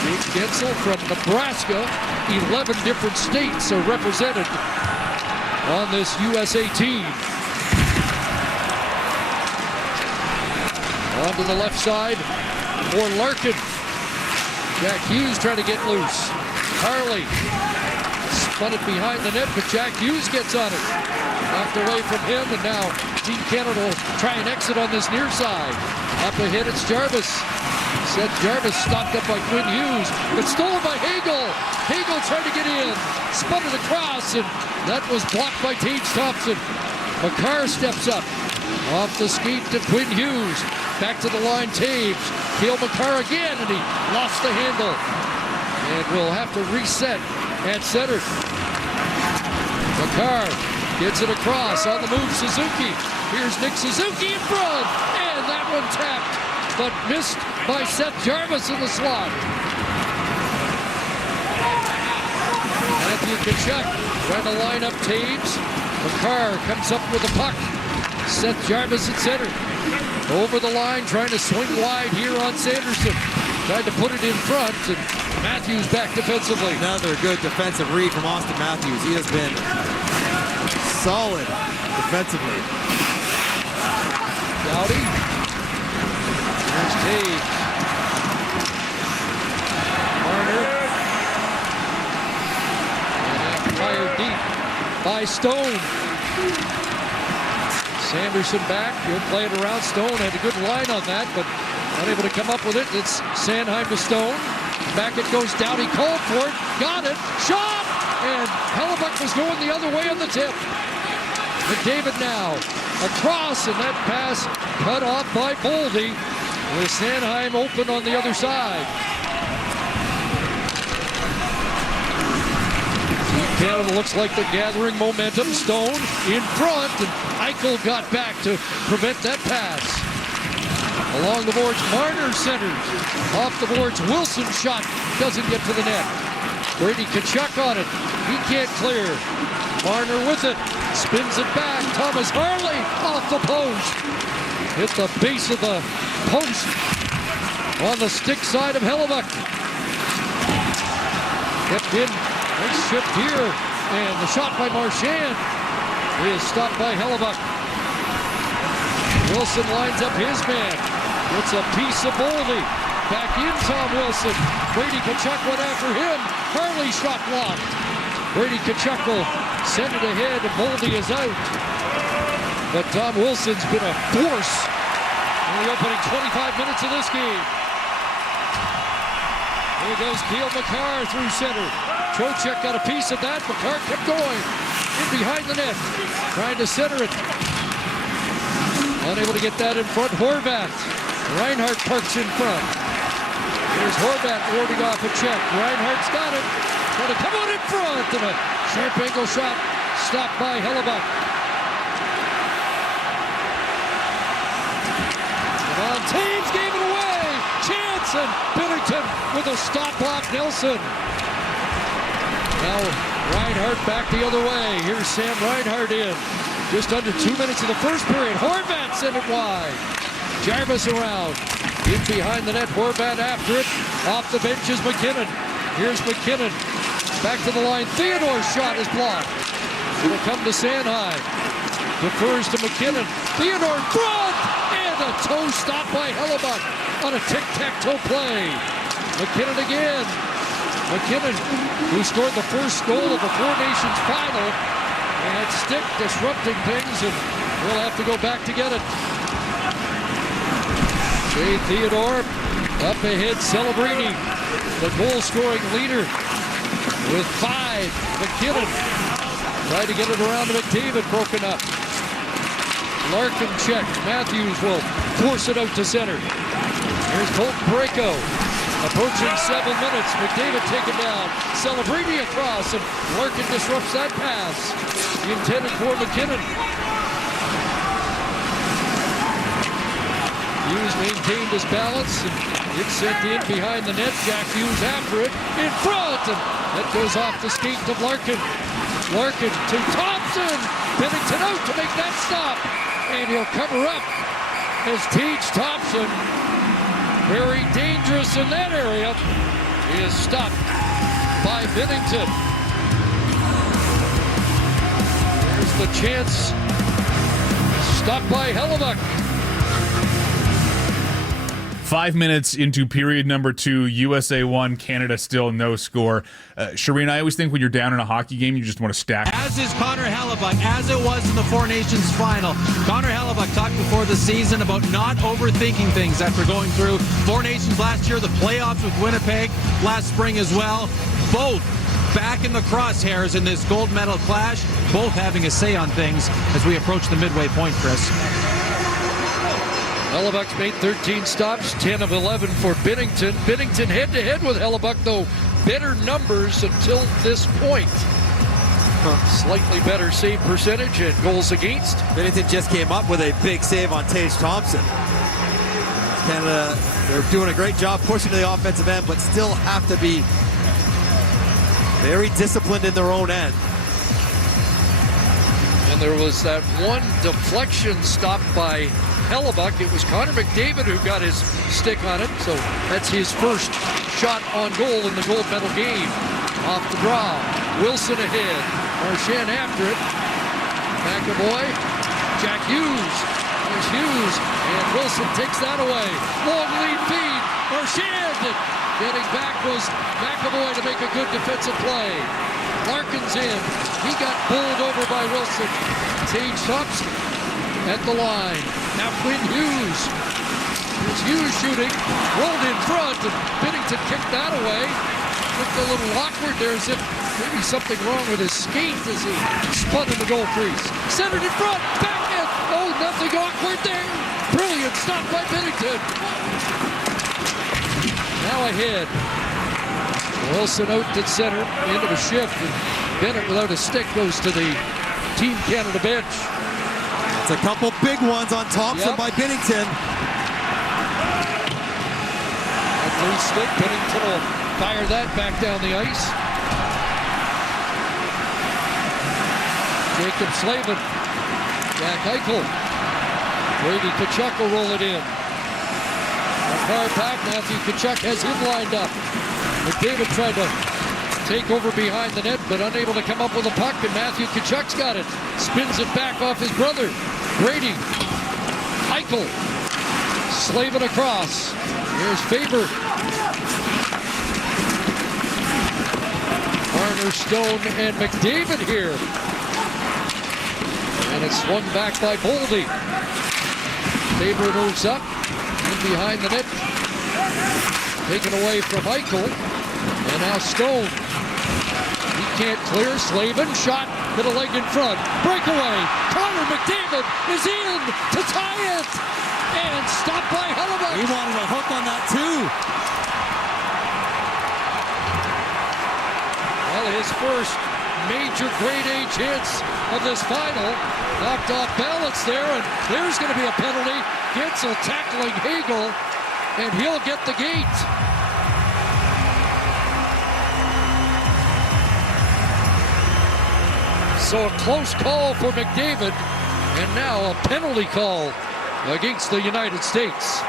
Jake Gensel from Nebraska. 11 different states are represented on this USA team. On to the left side for Larkin. Jack Hughes trying to get loose. Harley spun it behind the net, but Jack Hughes gets on it. Knocked away from him, and now Team Canada will try and exit on this near side. Up ahead, it's Jarvis. Seth Jarvis stopped up by Quinn Hughes, but stolen by Hagel. Hagel tried to get in, spun it across, and that was blocked by Taves Thompson. Makar steps up. Off the skate to Quinn Hughes. Back to the line, Taves. Cale Makar again, and he lost the handle. And we'll have to reset at center. Makar gets it across. On the move, Suzuki. Here's Nick Suzuki in front. And that one tapped, but missed by Seth Jarvis in the slot. Matthew Tkachuk trying to line up Taves. Makar comes up with the puck. Seth Jarvis at center. Over the line, trying to swing wide here on Sanderson. Tried to put it in front, and Matthews back defensively. Another good defensive read from Austin Matthews. He has been solid defensively. Dowdy. Here's Taves. Marner. And fired deep by Stone. Sanderson back. He'll play it around. Stone had a good line on that, but unable to come up with it. It's Sanheim to Stone. Back it goes. Dowdy called for it. Got it. Shot! And Hellebuck was going the other way on the tip. McDavid now across, and that pass cut off by Boldy with Sanheim open on the other side. Canada looks like they're gathering momentum. Stone in front, and Eichel got back to prevent that pass. Along the boards, Marner centers. Off the boards, Wilson's shot doesn't get to the net. Brady Tkachuk on it. He can't clear. Marner with it. Spins it back. Thomas Harley off the post. Hit the base of the post on the stick side of Hellebuck. Kept in. Nice shift here, and the shot by Marchand is stopped by Hellebuck. Wilson lines up his man. It's a piece of Boldy. Back in Tom Wilson. Brady Tkachuk went after him. Harley shot blocked. Brady Tkachuk will send it ahead, and Boldy is out. But Tom Wilson's been a force in the opening 25 minutes of this game. Here goes Cale Makar through center. Trocheck got a piece of that. Makar kept going. In behind the net. Trying to center it. Unable to get that in front. Horvat. Reinhart parks in front. There's Horvat warding off a check. Reinhart's got it. Going to come out in front. And a sharp angle shot stopped by Hellebuck. And Taves gave it away. Chance, and Billington with a stop off Nelson. Now Reinhart back the other way. Here's Sam Reinhart in. Just under 2 minutes of the first period. Horvat sent it wide. Jarvis around. In behind the net. Horvat after it. Off the bench is McKinnon. Here's McKinnon. Back to the line. Theodore's shot is blocked. It'll come to Sanheim. Defers to McKinnon. Theodore in front. And a toe stop by Hellebuck on a tic-tac-toe play. McKinnon again. McKinnon, who scored the first goal of the Four Nations final, and that stick disrupting things, and we'll have to go back to get it. Jay Theodore up ahead, Celebrini, the goal-scoring leader with 5. McKinnon tried to get it around to McDavid, broken up. Larkin checked. Matthews will force it out to center. Here's Colton Parayko. Approaching 7 minutes. McDavid taken down. Celebrini across, and Larkin disrupts that pass. Intended for McKinnon. Hughes maintained his balance, and it's sent in behind the net. Jack Hughes after it. In front, and that goes off the skate of Larkin. Larkin to Thompson. Bennington out to make that stop. And he'll cover up as Tage Thompson, very dangerous in that area, he is stopped by Bennington. There's the chance. Stopped by Hellebuck. 5 minutes into period number 2, USA 1, Canada still no score. Shireen, I always think when you're down in a hockey game, you just want to stack. As is Connor Hellebuck, as it was in the Four Nations final. Connor Hellebuck talked before the season about not overthinking things after going through Four Nations last year, the playoffs with Winnipeg last spring as well. Both back in the crosshairs in this gold medal clash, both having a say on things as we approach the midway point, Chris. Hellebuck's made 13 stops, 10 of 11 for Bennington. Bennington head-to-head with Hellebuck, though better numbers until this point. Slightly better save percentage and goals against. Bennington just came up with a big save on Tage Thompson. Canada, they're doing a great job pushing to the offensive end, but still have to be very disciplined in their own end. And there was that one deflection stop by Hellebuck. It was Connor McDavid who got his stick on it, so that's his first shot on goal in the gold medal game. Off the draw, Wilson ahead, Marchand after it. McAvoy, Jack Hughes, there's Hughes, and Wilson takes that away. Long lead feed, Marchand, getting back was McAvoy to make a good defensive play. Larkin's in, he got bowled over by Wilson. Tage Thompson at the line. Now Quinn Hughes. Here's Hughes shooting. Rolled in front, and Bennington kicked that away. Looked a little awkward there, as if maybe something wrong with his skate as he spun in the goal crease. Centered in front, back in. Oh, nothing awkward there. Brilliant stop by Bennington. Now ahead. Wilson out to center, end of a shift, and Bennett without a stick goes to the Team Canada bench. It's a couple big ones on Thompson by Bennington. At least stick, Bennington will fire that back down the ice. Jacob Slavin, Jack Eichel, Brady Tkachuk will roll it in. A far back, Matthew Tkachuk has him lined up. McDavid tried to take over behind the net, but unable to come up with a puck, and Matthew Tkachuk's got it. Spins it back off his brother. Brady, Eichel, Slavin across. Here's Faber. Marner, Stone, and McDavid here. And it's swung back by Boldy. Faber moves up, in behind the net. Taken away from Eichel. And now Stone. He can't clear. Slavin shot to the leg in front. Breakaway. Connor McDavid is in to tie it. And stopped by Hellebuck. He wanted a hook on that too. Well, his first major grade A chance of this final. Knocked off balance there, and there's going to be a penalty. Gensel tackling Hagel, and he'll get the gate. So a close call for McDavid, and now a penalty call against the United States.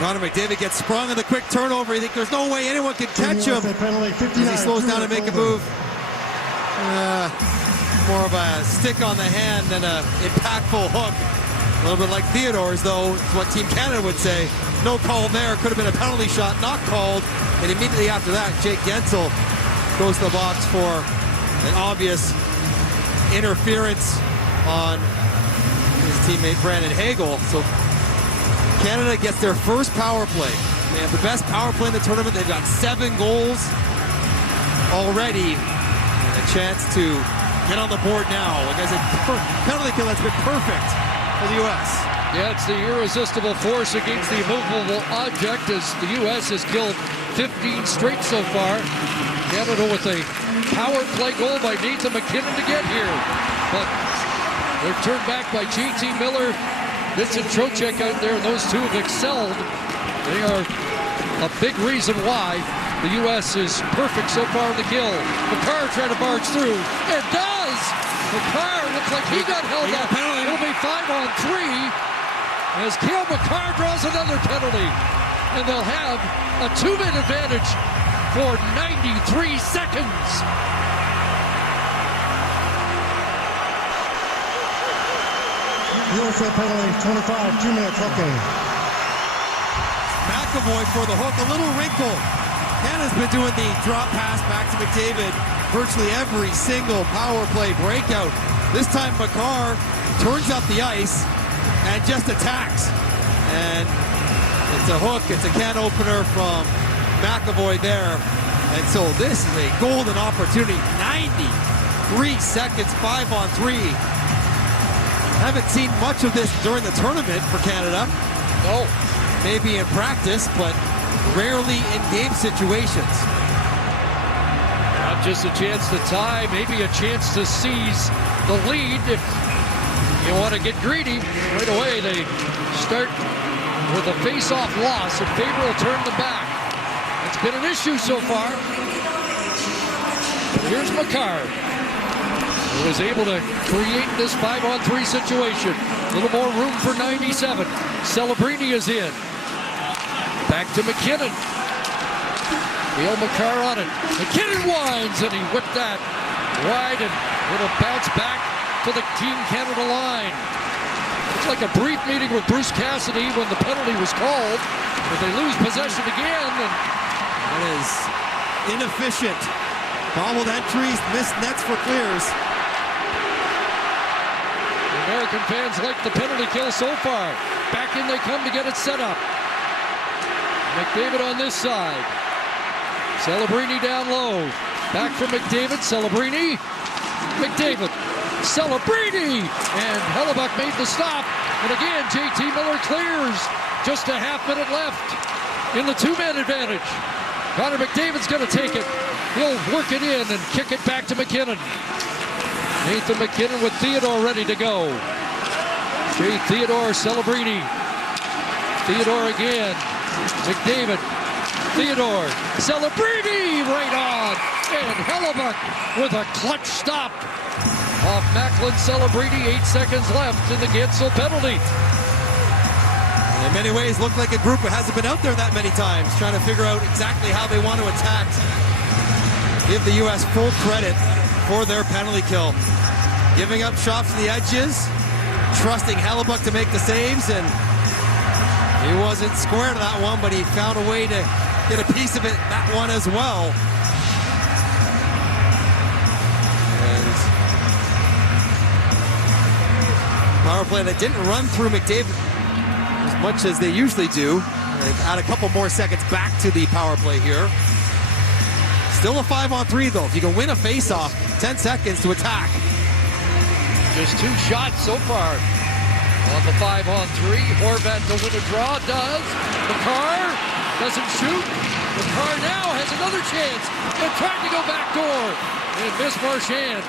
Connor McDavid gets sprung on the quick turnover. You think there's no way anyone can catch him as he slows down to make a move. More of a stick on the hand than an impactful hook. A little bit like Theodore's, though, what Team Canada would say. No call there. Could have been a penalty shot, not called. And immediately after that, Jake Gensel goes to the box for an obvious interference on his teammate Brandon Hagel. So Canada gets their first power play. They have the best power play in the tournament. They've got 7 goals already. And a chance to get on the board now. Like I said, penalty kill that's been perfect for the U.S. Yeah, it's the irresistible force against the immovable object, as the U.S. has killed 15 straight so far. Canada with a power play goal by Nathan McKinnon to get here. But they're turned back by J.T. Miller, Vincent Trocheck out there, and those two have excelled. They are a big reason why The U.S. is perfect so far in the kill. McCarr trying to barge through. It does! McCarr looks like he got held up. It'll be 5-on-3 as Cale McCarr draws another penalty. And they'll have a 2-minute advantage for 93 seconds. USA penalty 25, 2 minutes, okay. McAvoy for the hook, a little wrinkle. Canada's been doing the drop pass back to McDavid virtually every single power play breakout. This time McCarr turns up the ice and just attacks. And it's a hook, it's a can opener from McAvoy there. And so this is a golden opportunity. 93 seconds, 5-on-3. Haven't seen much of this during the tournament for Canada. No. Maybe in practice, but rarely in game situations. Not just a chance to tie, maybe a chance to seize the lead if you want to get greedy. Right away they start with a face-off loss, and Faber will turn them back. It's been an issue so far. But here's McCarr, who was able to create this 5-on-3 situation. A little more room for 97. Celebrini is in. Back to McKinnon. Cale McCarr on it. McKinnon winds, and he whipped that wide, and it'll bounce back to the Team Canada line. It's like a brief meeting with Bruce Cassidy when the penalty was called, but they lose possession again. And that is inefficient. Bobbled entries, missed nets for clears. The American fans like the penalty kill so far. Back in they come to get it set up. McDavid on this side. Celebrini down low. Back from McDavid. Celebrini. McDavid. Celebrini. And Hellebuck made the stop. And again, JT Miller clears. Just a half minute left in the 2-man advantage. Connor McDavid's going to take it. He'll work it in and kick it back to McKinnon. Nathan McKinnon with Theodore ready to go. Jay Theodore, Celebrini. Theodore again. McDavid, Theodore, Celebrini right on, and Hellebuck with a clutch stop off Macklin Celebrini. 8 seconds left in the Gensel penalty. In many ways, looked like a group that hasn't been out there that many times, trying to figure out exactly how they want to attack. Give the U.S. full credit for their penalty kill. Giving up shots to the edges, trusting Hellebuck to make the saves, and he wasn't square to that one, but he found a way to get a piece of it, that one as well. And power play that didn't run through McDavid as much as they usually do. They've add a couple more seconds back to the power play here. Still a 5-on-3 though. If you can win a face-off, 10 seconds to attack. Just 2 shots so far. On the 5-on-3, Horvat to win a draw, does. McCarr doesn't shoot. McCarr now has another chance. They're trying to go back door. And miss Marchand.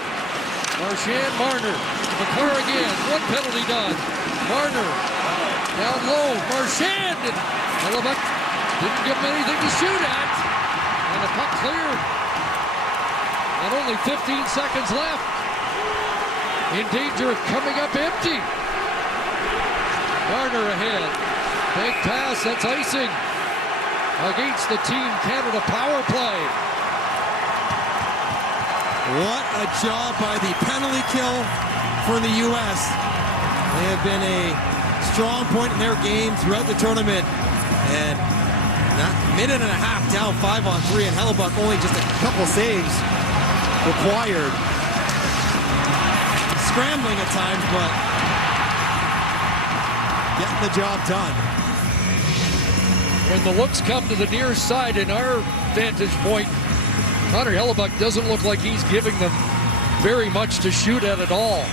Marner. McCarr again. 1 penalty done. Marner down low. Marchand. And Hellebuck didn't give him anything to shoot at. And the puck cleared. And only 15 seconds left. In danger of coming up empty. Marner ahead. Big pass, that's icing against the Team Canada power play. What a job by the penalty kill for the U.S. They have been a strong point in their game throughout the tournament. And that minute and a half down 5-on-3, and Hellebuck only just a couple saves required. Scrambling at times, but getting the job done. When the looks come to the near side in our vantage point, Connor Hellebuck doesn't look like he's giving them very much to shoot at all.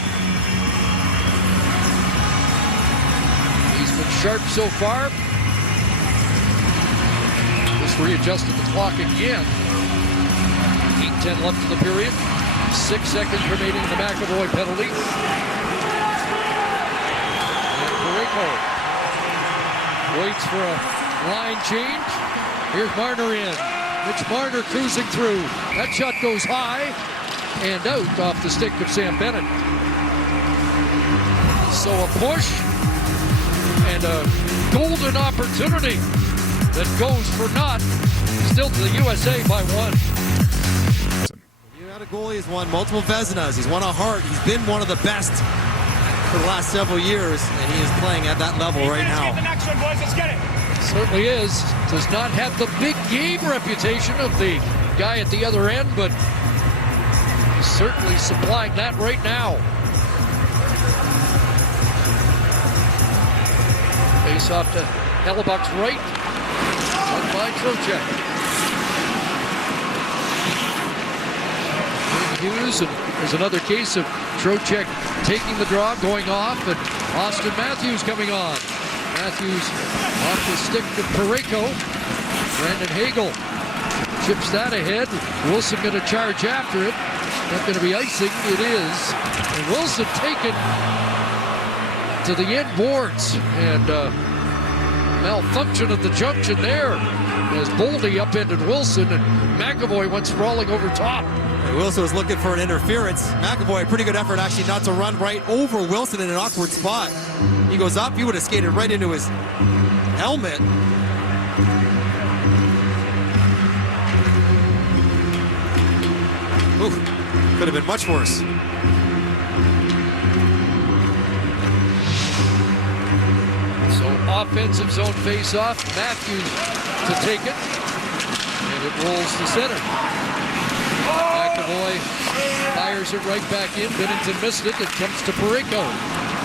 He's been sharp so far. Just readjusted the clock again. 8:10 left in the period. 6 seconds remaining in the McAvoy penalty. And Parayko waits for a line change. Here's Marner in. Mitch Marner cruising through. That shot goes high and out off the stick of Sam Bennett. So a push and a golden opportunity that goes for naught. Still to the USA by 1. A goalie has won multiple Vezinas. He's won a Hart. He's been one of the best for the last several years, and he is playing at that level right now. Get the next one, boys. Let's get it. Certainly is. Does not have the big game reputation of the guy at the other end, but he's certainly supplying that right now. Face off to Hellebuck's right. Won by Trocheck. Hughes, and there's another case of Trocheck taking the draw, going off, and Austin Matthews coming on. Matthews off the stick to Parayko. Brandon Hagel chips that ahead. Wilson going to charge after it. Not going to be icing. It is. And Wilson taken to the end boards, and malfunction at the junction there as Boldy upended Wilson, and McAvoy went sprawling over top. Wilson was looking for an interference. McAvoy, a pretty good effort actually not to run right over Wilson in an awkward spot. He goes up, he would have skated right into his helmet. Oof, could have been much worse. So offensive zone face-off, Matthews to take it, and it rolls to center. McAvoy fires it right back in. Binnington missed it. It comes to Parayko.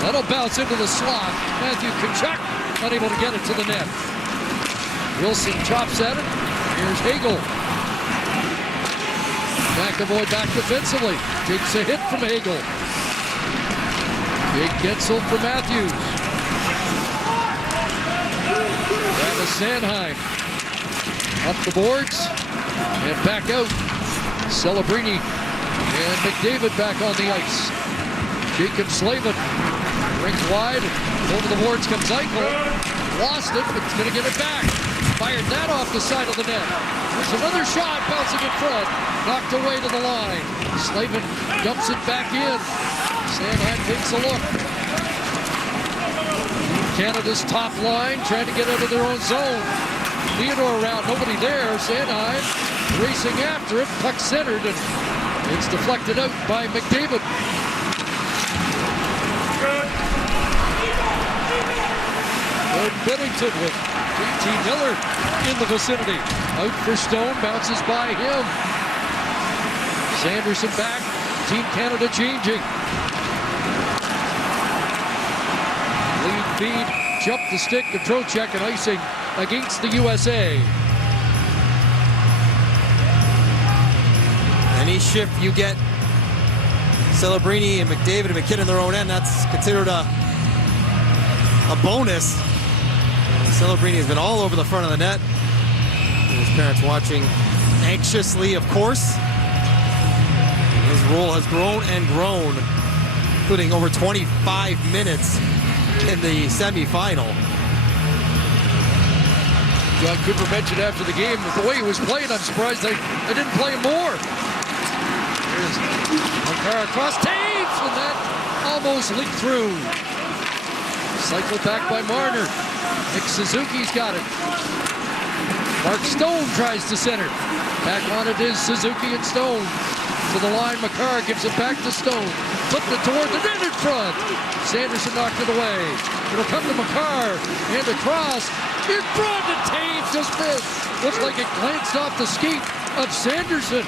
That'll bounce into the slot. Matthew Tkachuk unable to get it to the net. Wilson chops at it. Here's Hagel. McAvoy back defensively. Takes a hit from Hagel. Big Gensel for Matthews. Travis Sanheim up the boards and back out. Celebrini and McDavid back on the ice. Jacob Slavin rings wide. Over the boards comes Eichel. Lost it, but he's going to get it back. Fired that off the side of the net. There's another shot bouncing in front. Knocked away to the line. Slavin dumps it back in. Sanheim takes a look. Canada's top line trying to get out of their own zone. Theodore around, nobody there. Sanheim racing after it, puck centered, and it's deflected out by McDavid. Gordon Binnington with JT Miller in the vicinity. Out for Stone, bounces by him. Sanderson back, Team Canada changing. Lead feed, jump the stick to Trocheck, and icing against the USA. Any shift you get Celebrini and McDavid and McKinnon in their own end, that's considered a bonus. Celebrini has been all over the front of the net. His parents watching anxiously, of course. His role has grown and grown, including over 25 minutes in the semifinal. John Cooper mentioned after the game, with the way he was playing, I'm surprised they didn't play him more. Here's Makar across Taves, and that almost leaked through. Cycled back by Marner. Nick Suzuki's got it. Mark Stone tries to center. Back on it is Suzuki and Stone. To the line, Makar gives it back to Stone. Flipped it toward the net in front. Sanderson knocked it away. It'll come to Makar, and across. In front, and Taves just missed. Looks like it glanced off the skate of Sanderson.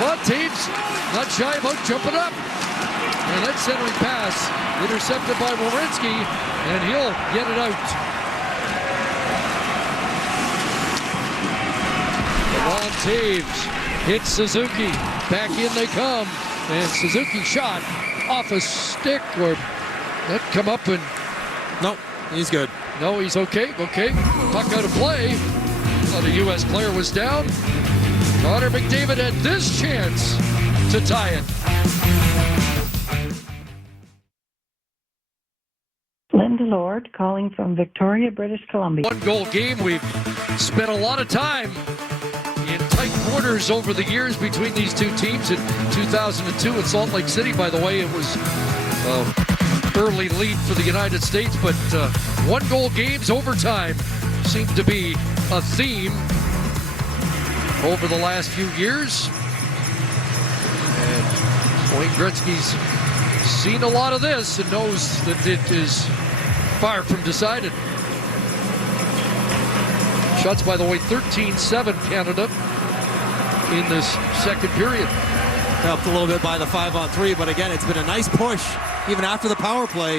But Taves not shy about jumping up. And that centering pass intercepted by Werenski, and he'll get it out. Ron Taves hits Suzuki. Back in they come. And Suzuki shot off a stick, or that come up and... Nope, he's good. No, he's okay. Okay. Puck out of play. Well, the U.S. player was down. Connor McDavid had this chance to tie it. Linda Lord calling from Victoria, British Columbia. One-goal game. We've spent a lot of time in tight quarters over the years between these two teams. In 2002 in Salt Lake City, by the way, it was early lead for the United States, but one-goal games, overtime, seem to be a theme over the last few years. And Wayne Gretzky's seen a lot of this and knows that it is far from decided. Shots, by the way, 13-7 Canada in this second period. Helped a little bit by the 5-on-3, but again, it's been a nice push even after the power play.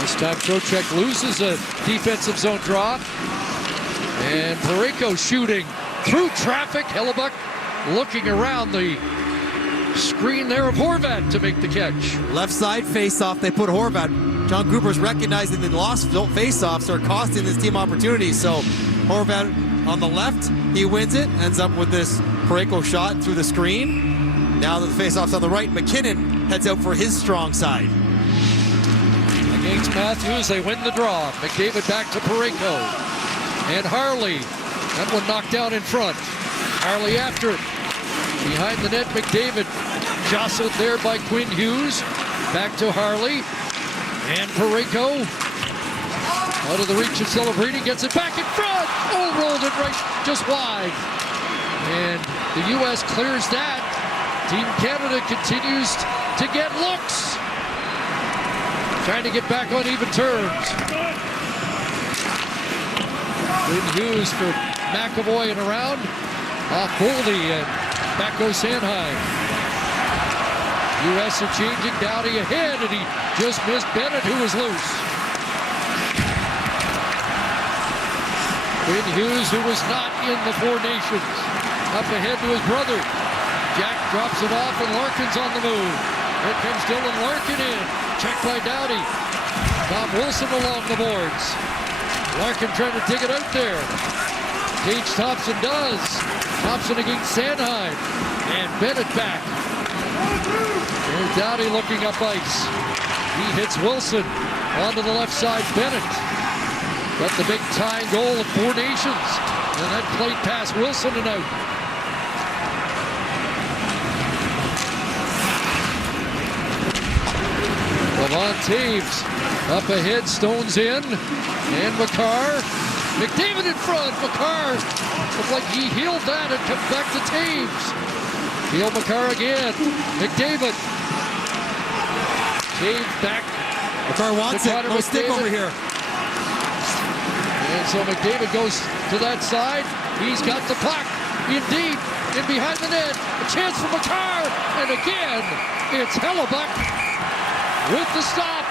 This time Trocheck loses a defensive zone draw. And Parayko shooting through traffic. Hellebuck looking around the screen there of Horvat to make the catch. Left side face-off, they put Horvat. John Gruber's recognizing the lost face-offs are costing this team opportunities. So Horvat on the left, he wins it, ends up with this Parayko shot through the screen. Now that the face-off's on the right, McKinnon heads out for his strong side. Against Matthews, they win the draw. McDavid back to Parayko. And Harley, that one knocked down in front. Harley after it. Behind the net, McDavid jostled there by Quinn Hughes. Back to Harley. And Parayko out of the reach of Celebrini, gets it back in front. Oh, rolled it right just wide. And the U.S. clears that. Team Canada continues to get looks. Trying to get back on even terms. Quinn Hughes for McAvoy and around. Off Boldy and back goes Sanheim. U.S. are changing. Doughty ahead and he just missed Bennett, who was loose. Quinn Hughes, who was not in the Four Nations, up ahead to his brother. Jack drops it off and Larkin's on the move. Here comes Dylan Larkin in. Checked by Doughty. Tom Wilson along the boards. Larkin trying to dig it out there. Gage Thompson does. Thompson against Sanheim. And Bennett back. There's Doughty looking up ice. He hits Wilson. Onto the left side, Bennett. Got the big tying goal of Four Nations. And that played past Wilson and out. Lavon Taves up ahead, Stones in, and McCarr. McDavid in front. McCarr looked like he healed that and comes back to Taves. Heel McCarr again. McDavid. Taves back. McCarr wants it. No stick over here. And so McDavid goes to that side. He's got the puck in deep, in behind the net. A chance for McCarr. And again, it's Hellebuck with the stop.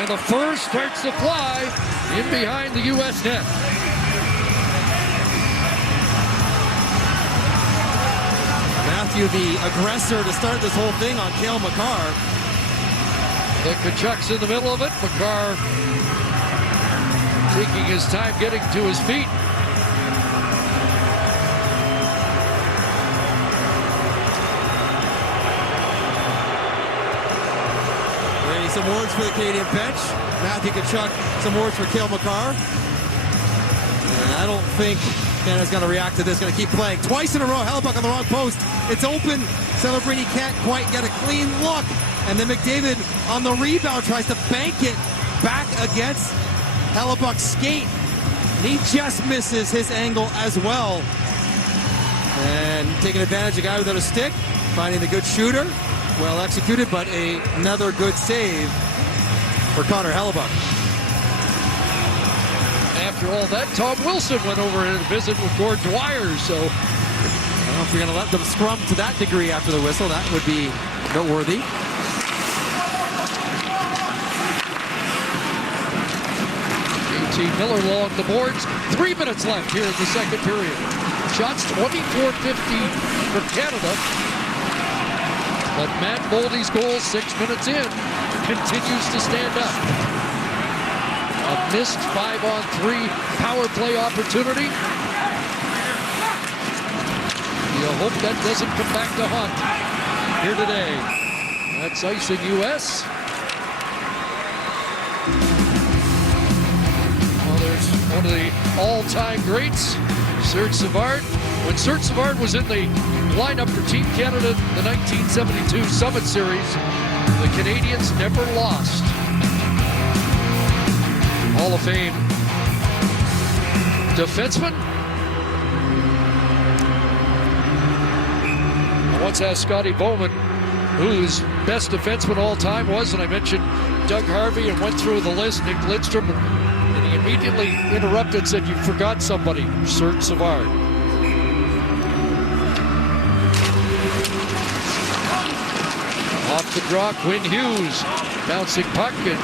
And the first starts to fly in behind the U.S. net. Matthew, the aggressor to start this whole thing on Cale Makar. The Kachuk's in the middle of it. Makar taking his time getting to his feet. Some words for the Canadian bench. Matthew Tkachuk, some words for Cale Makar. And I don't think Canada's going to react to this. Going to keep playing. Twice in a row, Hellebuck on the wrong post. It's open. Celebrini can't quite get a clean look. And then McDavid on the rebound tries to bank it back against Hellebuck's skate. And he just misses his angle as well. And taking advantage of a guy without a stick. Finding the good shooter. Well executed, but another good save for Connor Hellebuck. After all that, Tom Wilson went over and visit with Gord Dwyer, so I don't know if we're going to let them scrum to that degree after the whistle. That would be noteworthy. JT Miller along the boards. 3 minutes left here in the second period. Shots 24-50 for Canada. But Matt Boldy's goal 6 minutes in continues to stand up. A missed 5-on-3 power play opportunity. You hope that doesn't come back to haunt here today. That's icing U.S. one of the all-time greats, Serge Savard. When Serge Savard was in the lineup for Team Canada in the 1972 Summit Series, the Canadians never lost. Hall of Fame defenseman. I once asked Scotty Bowman who his best defenseman all time was, and I mentioned Doug Harvey and went through the list, Nick Lidstrom, and he immediately interrupted and said, "You forgot somebody, Serge Savard." Off the draw, Quinn Hughes, bouncing puck, and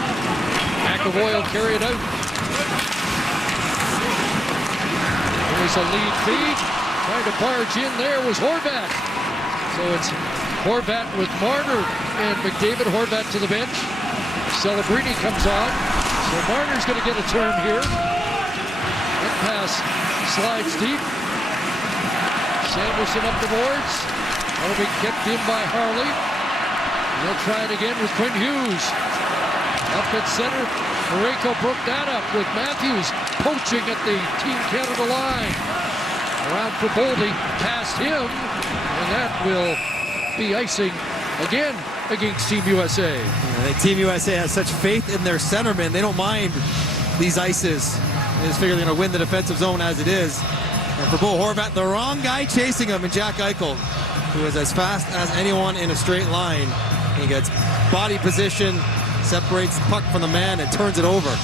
McAvoy will carry it out. There's a lead feed. Trying to barge in there was Horvat. So it's Horvat with Marner and McDavid. Horvat to the bench. Celebrini comes on. So Marner's going to get a turn here. That pass slides deep. Sanderson up the boards. That'll be kept in by Harley. They'll try it again with Quinn Hughes. Up at center. Parayko broke that up with Matthews poaching at the Team Canada line. Around for Boldy, past him, and that will be icing again against Team USA. Team USA has such faith in their centermen. They don't mind these ices. They just figure they're going to win the defensive zone as it is. And for Bo Horvat, the wrong guy chasing him, and Jack Eichel, who is as fast as anyone in a straight line. He gets body position, separates the puck from the man, and turns it over.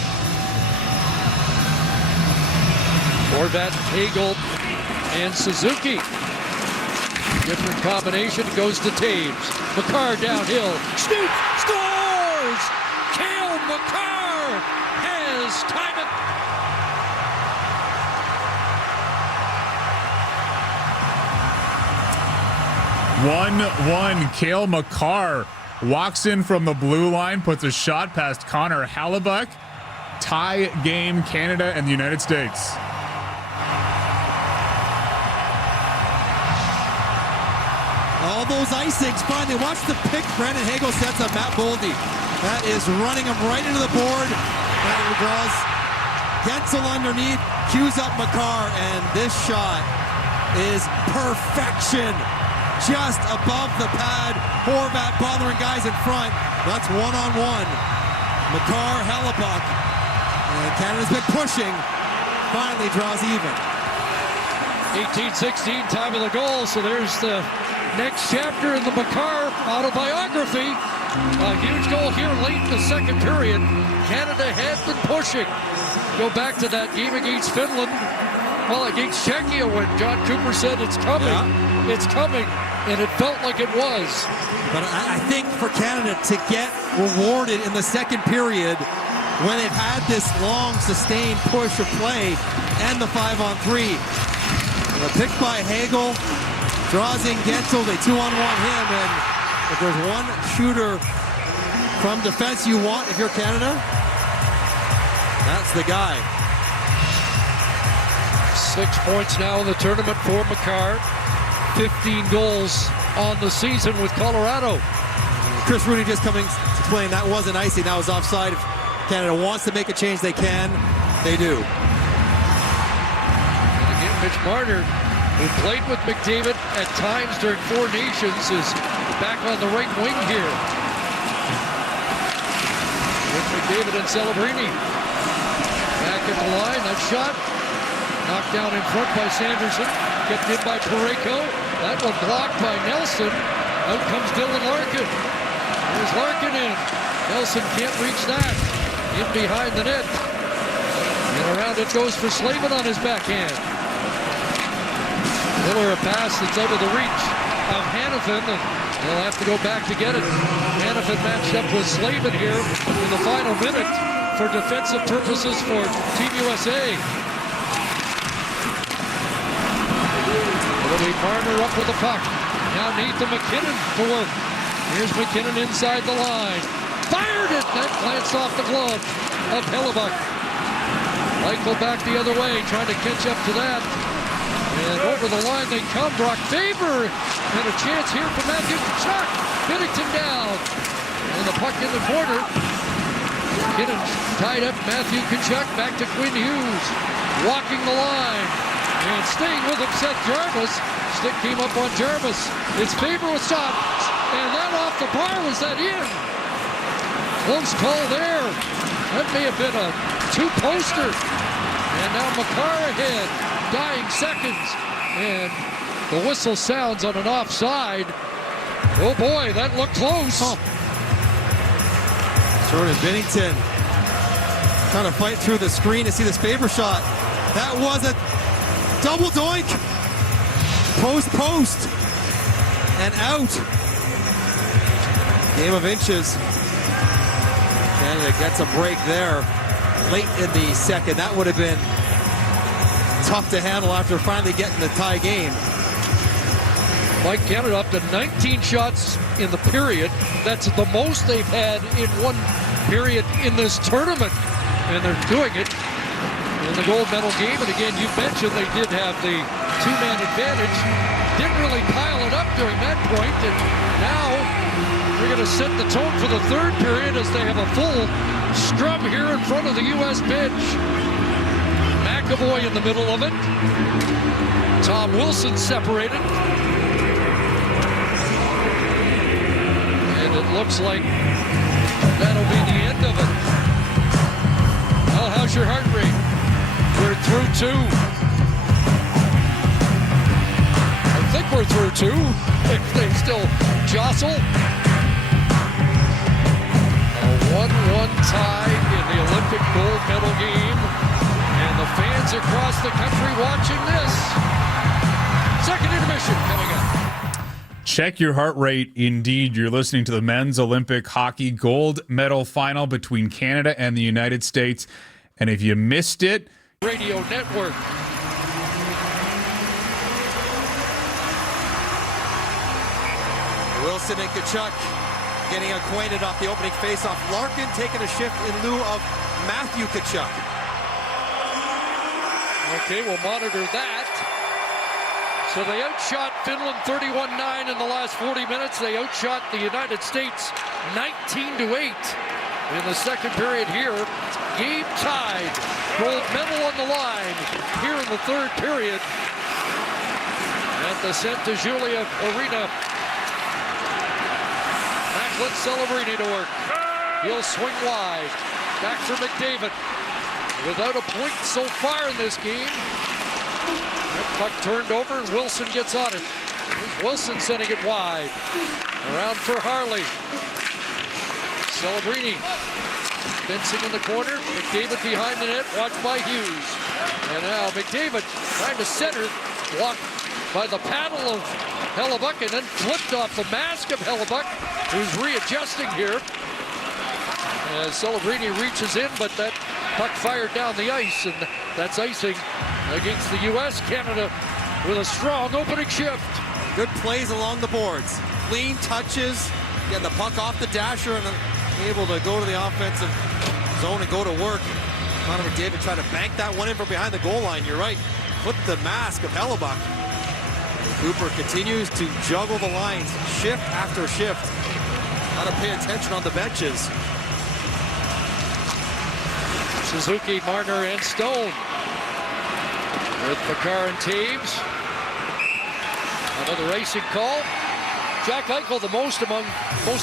Horvat, Hagel, and Suzuki. Different combination, goes to Taves. Makar downhill. Snoop scores! Cale Makar has tied it. 1-1. Cale Makar walks in from the blue line, puts a shot past Connor Hellebuyck. Tie game, Canada and the United States. All those icings, finally, watch the pick. Brandon Hagel sets up Matt Boldy. That is running him right into the board. That draws Gensel underneath, cues up Makar, and this shot is perfection. Just above the pad. Horvat bothering guys in front. That's one-on-one. Makar, Hellebuyck. And Canada's been pushing. Finally draws even. 18-16, time of the goal. So there's the next chapter in the Makar autobiography. A huge goal here late in the second period. Canada had been pushing. Go back to that game against Finland. Well, against Czechia when John Cooper said it's coming. Yeah. It's coming. And it felt like it was. But I think for Canada to get rewarded in the second period when it had this long, sustained push of play and the 5-on-3. The pick by Hagel draws in Gensel. They 2-on-1 him. And if there's one shooter from defense you want if you're Canada, that's the guy. 6 points now in the tournament for Makar. 15 goals on the season with Colorado. Chris Rooney just coming to explain that wasn't icing, that was offside. If Canada wants to make a change, they can. They do. And again, Mitch Marner, who played with McDavid at times during Four Nations, is back on the right wing here. With McDavid and Celebrini. Back at the line, that shot. Knocked down in front by Sanderson. Kept in by Parayko. That one blocked by Nelson. Out comes Dylan Larkin. There's Larkin in. Nelson can't reach that. In behind the net. And around it goes for Slavin on his backhand. Miller a pass that's out of the reach of Hanifin. And they'll have to go back to get it. Hanifin matched up with Slavin here in the final minute for defensive purposes for Team USA. It'll be Marner up with the puck. Now Nathan McKinnon to work. Here's McKinnon inside the line. Fired it! That glanced off the glove of Hellebuyck. Michael back the other way, trying to catch up to that. And over the line they come. Brock Faber. And a chance here for Matthew Tkachuk. Binnington down. And the puck in the corner. McKinnon tied up Matthew Tkachuk. Back to Quinn Hughes. walking the line. And staying with him, Seth Jarvis. Stick came up on Jarvis. It's Faber with shot. And that off the bar. Was that in? Close call there. That may have been a two-poster. And now Makar ahead. Dying seconds. And the whistle sounds on an offside. Oh boy, that looked close. Jordan Binnington trying to fight through the screen to see this Faber shot. That was a double doink. Post, and out. Game of inches. Canada gets a break there late in the second. That would have been tough to handle after finally getting the tie game. Mike, Canada up to 19 shots in the period. That's the most they've had in one period in this tournament. And they're doing it in the gold medal game. And again, you mentioned they did have the two-man advantage. Didn't really pile it up during that point. And now they're going to set the tone for the third period as they have a full scrum here in front of the U.S. bench. McAvoy in the middle of it. Tom Wilson separated. And it looks like that'll be the end of it. Well, how's your heart rate? We're through two. I think we're through two. If they still jostle. A 1-1 tie in the Olympic gold medal game. And the fans across the country watching this. Second intermission coming up. Check your heart rate. Indeed, you're listening to the men's Olympic hockey gold medal final between Canada and the United States. And if you missed it, Radio Network. Wilson and Tkachuk getting acquainted off the opening faceoff. Larkin taking a shift in lieu of Matthew Tkachuk. Okay, we'll monitor that. So they outshot Finland 31-9 in the last 40 minutes. They outshot the United States 19-8 in the second period here. Game tied. Gold medal on the line here in the third period at the Santa Julia Arena. Macklin Celebrini to work. He'll swing wide. Back for McDavid. Without a point so far in this game. That puck turned over and Wilson gets on it. Here's Wilson sending it wide. Around for Harley. Celebrini. Fencing in the corner. McDavid behind the net. Watched by Hughes. And now McDavid trying to center. Blocked by the paddle of Hellebuck and then flipped off the mask of Hellebuck, who's readjusting here. As Celebrini reaches in, but that puck fired down the ice, and that's icing against the U.S. Canada with a strong opening shift. Good plays along the boards. Clean touches, getting the puck off the dasher and able to go to the offensive zone and go to work. Connor McDavid trying to bank that one in from behind the goal line. You're right. Put the mask of Hellebuck. Cooper continues to juggle the lines, shift after shift. Got to pay attention on the benches. Suzuki, Marner, and Stone. With Makar and Taves. Another racing call. Jack Eichel, the most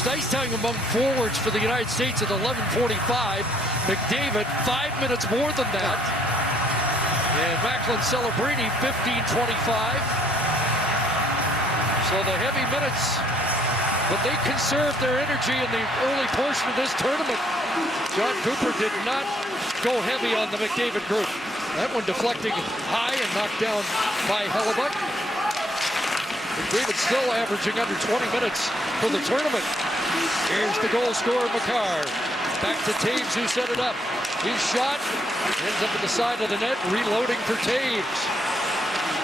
ice time among forwards for the United States at 11:45. McDavid, 5 minutes more than that. And Macklin Celebrini, 15:25. So the heavy minutes, but they conserved their energy in the early portion of this tournament. John Cooper did not go heavy on the McDavid group. That one deflecting high and knocked down by Hellebuck. McDavid still averaging under 20 minutes for the tournament. Here's the goal scorer, Makar. Back to Taves, who set it up. His shot ends up at the side of the net, reloading for Taves.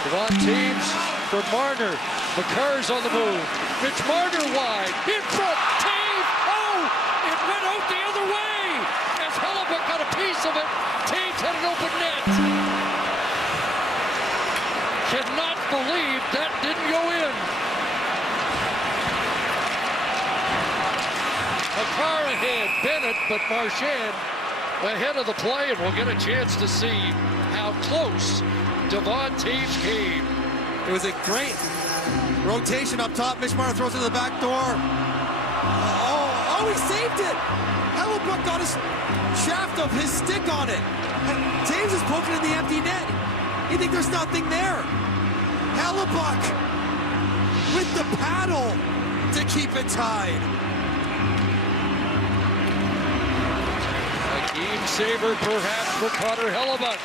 Devon Taves for Marner. Makar's on the move. Mitch Marner wide. In front. Taves. Oh! It went out the other way. As Hellebuck got a piece of it. Taves had an open net. Cannot believe that didn't go in. Makar ahead. Bennett, but Marchand ahead of the play, and we'll get a chance to see how close Devon Taves came. It was a great rotation up top. Mitch Marner throws it to the back door. Oh, he saved it. Hellebuyck got his shaft of his stick on it. Taves is poking in the empty net. You think there's nothing there. Hellebuyck with the paddle to keep it tied. A game saver perhaps for Connor Hellebuyck.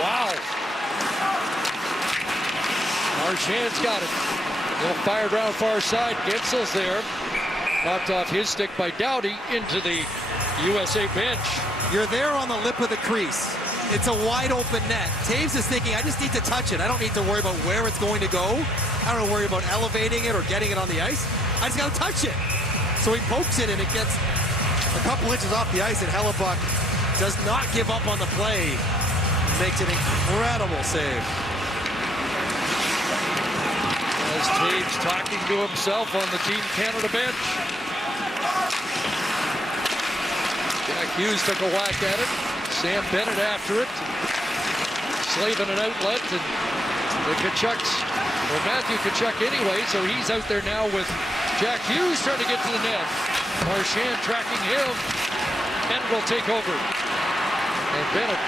Wow. Marchand's got it. He'll fire around far side. Gensel's there. Knocked off his stick by Doughty into the USA bench. You're there on the lip of the crease. It's a wide open net. Taves is thinking, I just need to touch it. I don't need to worry about where it's going to go. I don't worry about elevating it or getting it on the ice. I just got to touch it. So he pokes it and it gets a couple inches off the ice, and Hellebuyck does not give up on the play. Makes an incredible save. As Taves talking to himself on the Team Canada bench. Jack Hughes took a whack at it. Sam Bennett after it. Slaving an outlet, and the Tkachuks, or Matthew Tkachuk anyway, so he's out there now with Jack Hughes trying to get to the net. Marchand tracking him. Bennett will take over. And Bennett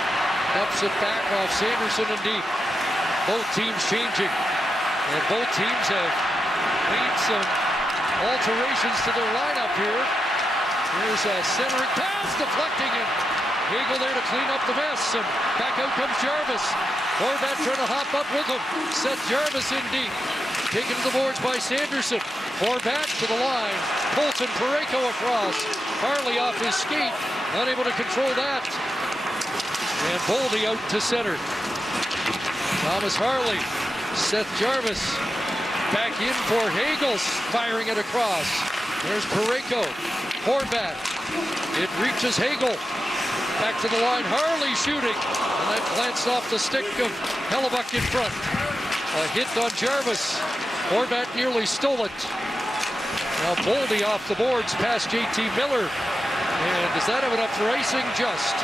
ups it back off Sanderson and deep. Both teams changing. And both teams have made some alterations to their lineup here. Here's a centering pass, deflecting it. Hagel there to clean up the mess, and back out comes Jarvis. Horvat trying to hop up with him. Seth Jarvis in deep. Taken to the boards by Sanderson. Horvat to the line. Colton Parayko across. Harley off his skate. Unable to control that. And Boldy out to center. Thomas Harley. Seth Jarvis back in for Hagels, firing it across. There's Parayko. Horvat. It reaches Hagel. Back to the line. Harley shooting. And that glanced off the stick of Hellebuyck in front. A hit on Jarvis. Horvat nearly stole it. Now Boldy off the boards past JT Miller. And does that have enough for icing? Just.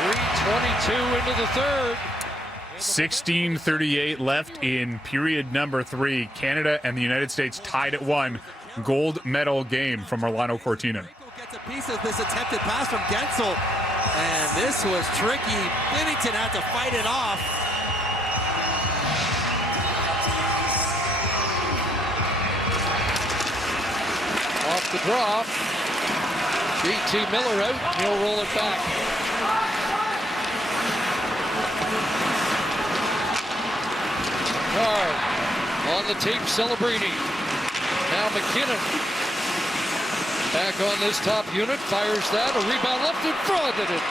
3:22 into the third. 16:38 left in period number 3. Canada and the United States tied at 1. Gold medal game from Milano Cortina. Gets a piece of this attempted pass from Gensel, and this was tricky. Binnington had to fight it off. Off the draw. JT Miller out. He'll roll it back. On the tape, Celebrini. Now McKinnon. Back on this top unit, fires that. A rebound left in front, and it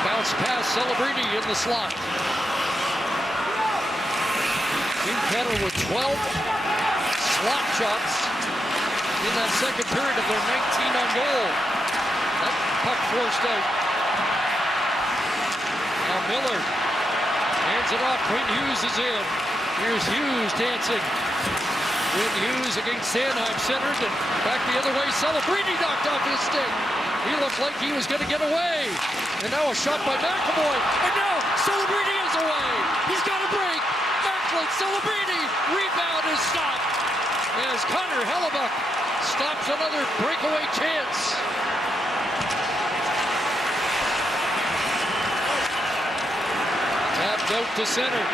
bounced past Celebrini in the slot. Team Canada with 12 slot shots in that second period of their 19 on goal. That puck forced out. Now Miller hands it off. Quinn Hughes is in. Here's Hughes dancing. Quinn Hughes against Sanheim, centered and back the other way. Celebrini knocked off his stick. He looked like he was going to get away. And now a shot by McAvoy. And now Celebrini is away. He's got a break. Macklin, Celebrini. Rebound is stopped. As Connor Hellebuyck stops another breakaway chance. Tapped out to center.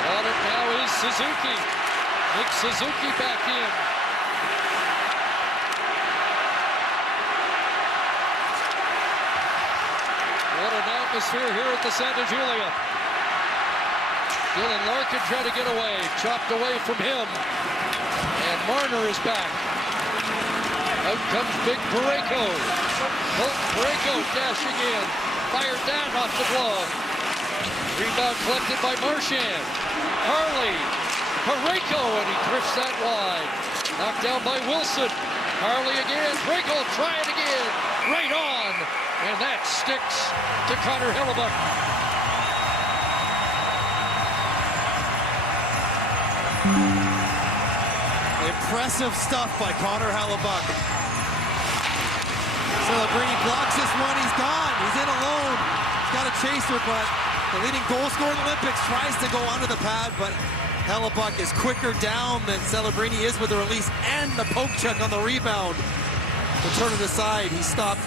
On it now is Suzuki. Nick Suzuki back in. What an atmosphere here at the Santa Julia. Dylan Larkin tried to get away. Chopped away from him. And Marner is back. Out comes Big Parayko. Parayko dashing in. Fired that off the glove. Rebound collected by Marchand. Harley, Parayko, and he drifts that wide. Knocked down by Wilson. Harley again. Parayko, try it again. Right on. And that sticks to Connor Hellebuyck. Impressive stuff by Connor Hellebuyck. Celebrini blocks this one. He's gone. He's in alone. He's got a chaser, but the leading goal scorer in the Olympics tries to go under the pad, but Hellebuyck is quicker down than Celebrini is with the release and the poke check on the rebound. To turn it aside, he stopped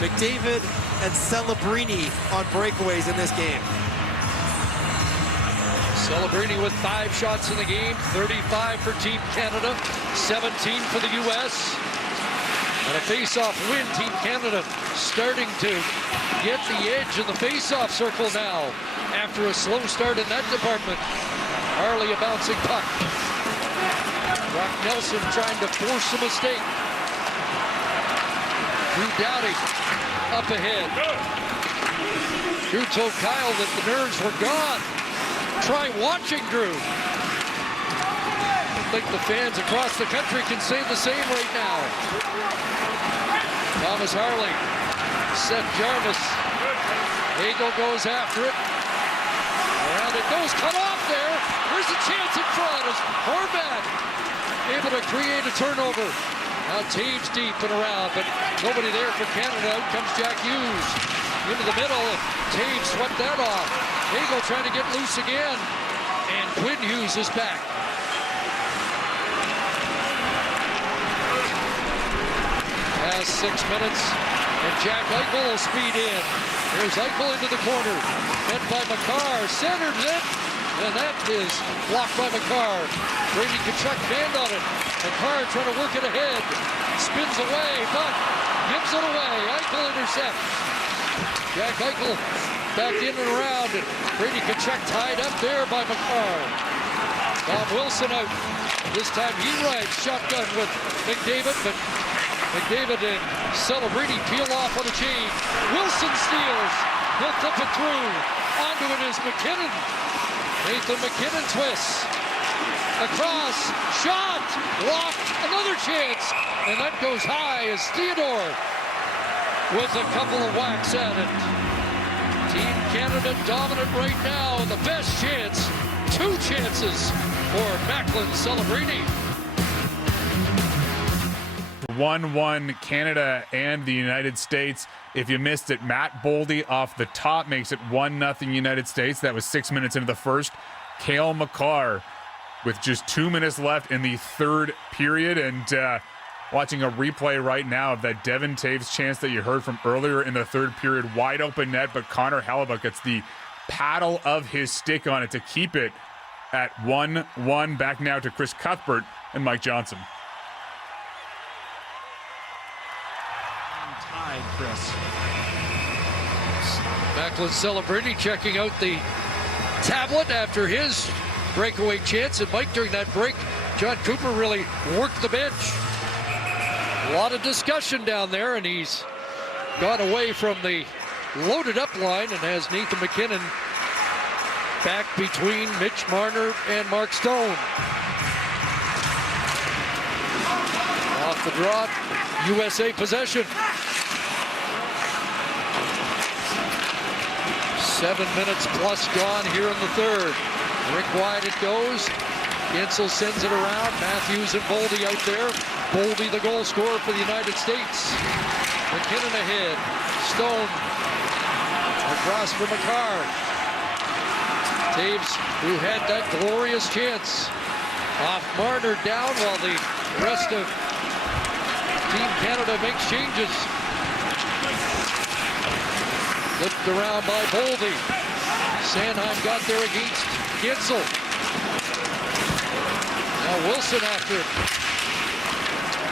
McDavid and Celebrini on breakaways in this game. Celebrini with 5 shots in the game, 35 for Team Canada, 17 for the U.S. And a face-off win. Team Canada starting to get the edge in the face-off circle now after a slow start in that department. Harley a bouncing puck. Brock Nelson trying to force a mistake. Drew Doughty up ahead. Drew told Kyle that the nerves were gone. Try watching Drew. I think the fans across the country can say the same right now. Thomas Harley, Seth Jarvis. Hagel goes after it. Around it goes, cut off there. There's a chance in front as Horvat able to create a turnover. Now Taves deep and around, but nobody there for Canada. Out comes Jack Hughes into the middle. Taves swept that off. Hagel trying to get loose again, and Quinn Hughes is back. Past 6 minutes, and Jack Eichel will speed in. Here's Eichel into the corner, met by Makar, centered it, and that is blocked by Makar. Brady Tkachuk band on it. Makar trying to work it ahead, spins away, but gives it away. Eichel intercepts. Jack Eichel back in and around, and Brady Tkachuk tied up there by Makar. Tom Wilson out. This time he rides shotgun with McDavid, but McDavid and Celebrini peel off on the chain. Wilson steals. He'll flip it through. Onto it is McKinnon. Nathan McKinnon twists. Across. Shot. Blocked. Another chance. And that goes high as Theodore with a couple of whacks at it. Team Canada dominant right now. And the best chance. 2 chances for Macklin Celebrini. 1-1 Canada and the United States. If you missed it, Matt Boldy off the top makes it 1-0 United States. That was 6 minutes into the first. Cale Makar with just 2 minutes left in the third period. And watching a replay right now of that Devin Taves chance that you heard from earlier in the third period. Wide open net, but Connor Hellebuyck gets the paddle of his stick on it to keep it at 1-1. Back now to Chris Cuthbert and Mike Johnson. Chris. Macklin Celebrini checking out the tablet after his breakaway chance. And Mike, during that break, John Cooper really worked the bench. A lot of discussion down there, and he's gone away from the loaded up line and has Nathan McKinnon back between Mitch Marner and Mark Stone. Off the draw, USA possession. 7 minutes plus gone here in the third. Rick wide it goes. Gensel sends it around. Matthews and Boldy out there. Boldy the goal scorer for the United States. McKinnon ahead. Stone across for Makar. Taves, who had that glorious chance. Off Marner down while the rest of Team Canada makes changes. Flipped around by Boldy. Sanheim got there against Gensel. Now Wilson after it.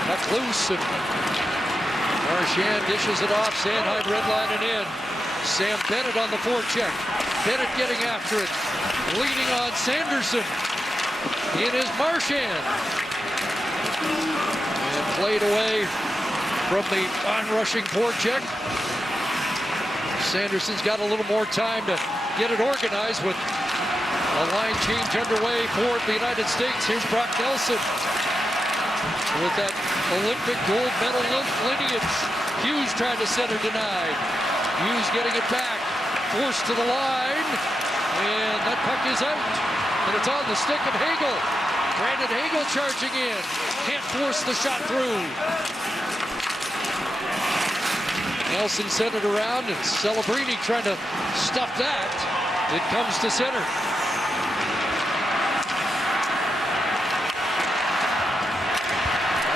Puck loose, and Marchand dishes it off. Sanheim redlining in. Sam Bennett on the forecheck. Bennett getting after it. Leading on Sanderson. In is Marchand. And played away from the onrushing forecheck. Sanderson's got a little more time to get it organized with a line change underway for the United States. Here's Brock Nelson with that Olympic gold medal lineage. Hughes trying to center denied. Hughes getting it back. Forced to the line. And that puck is out. And it's on the stick of Hagel. Brandon Hagel charging in. Can't force the shot through. Nelson sent it around, and Celebrini trying to stuff that. It comes to center.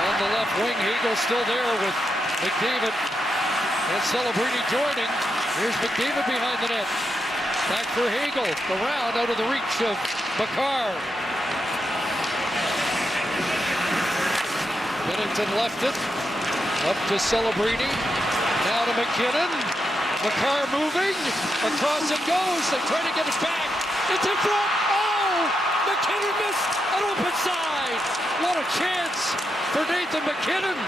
On the left wing, Hagel still there with McDavid and Celebrini joining. Here's McDavid behind the net. Back for Hagel. The round out of the reach of Makar. Binnington left it. Up to Celebrini. Now to McKinnon. Makar moving. Across it goes. They try to get it back. It's in front. Oh! McKinnon missed an open side. What a chance for Nathan McKinnon.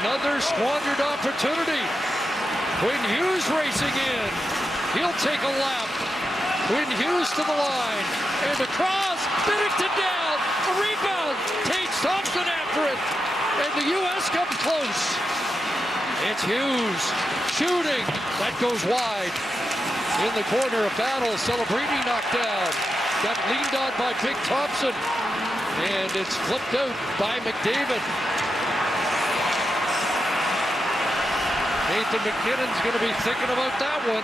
Another squandered opportunity. Quinn Hughes racing in. He'll take a lap. Quinn Hughes to the line. And across. Binnington down. A rebound. Takes Thompson after it. And the U.S. comes close. It's Hughes shooting. That goes wide. In the corner, a battle. Celebrini knocked down. Got leaned on by Big Thompson. And it's flipped out by McDavid. Nathan McKinnon's going to be thinking about that one.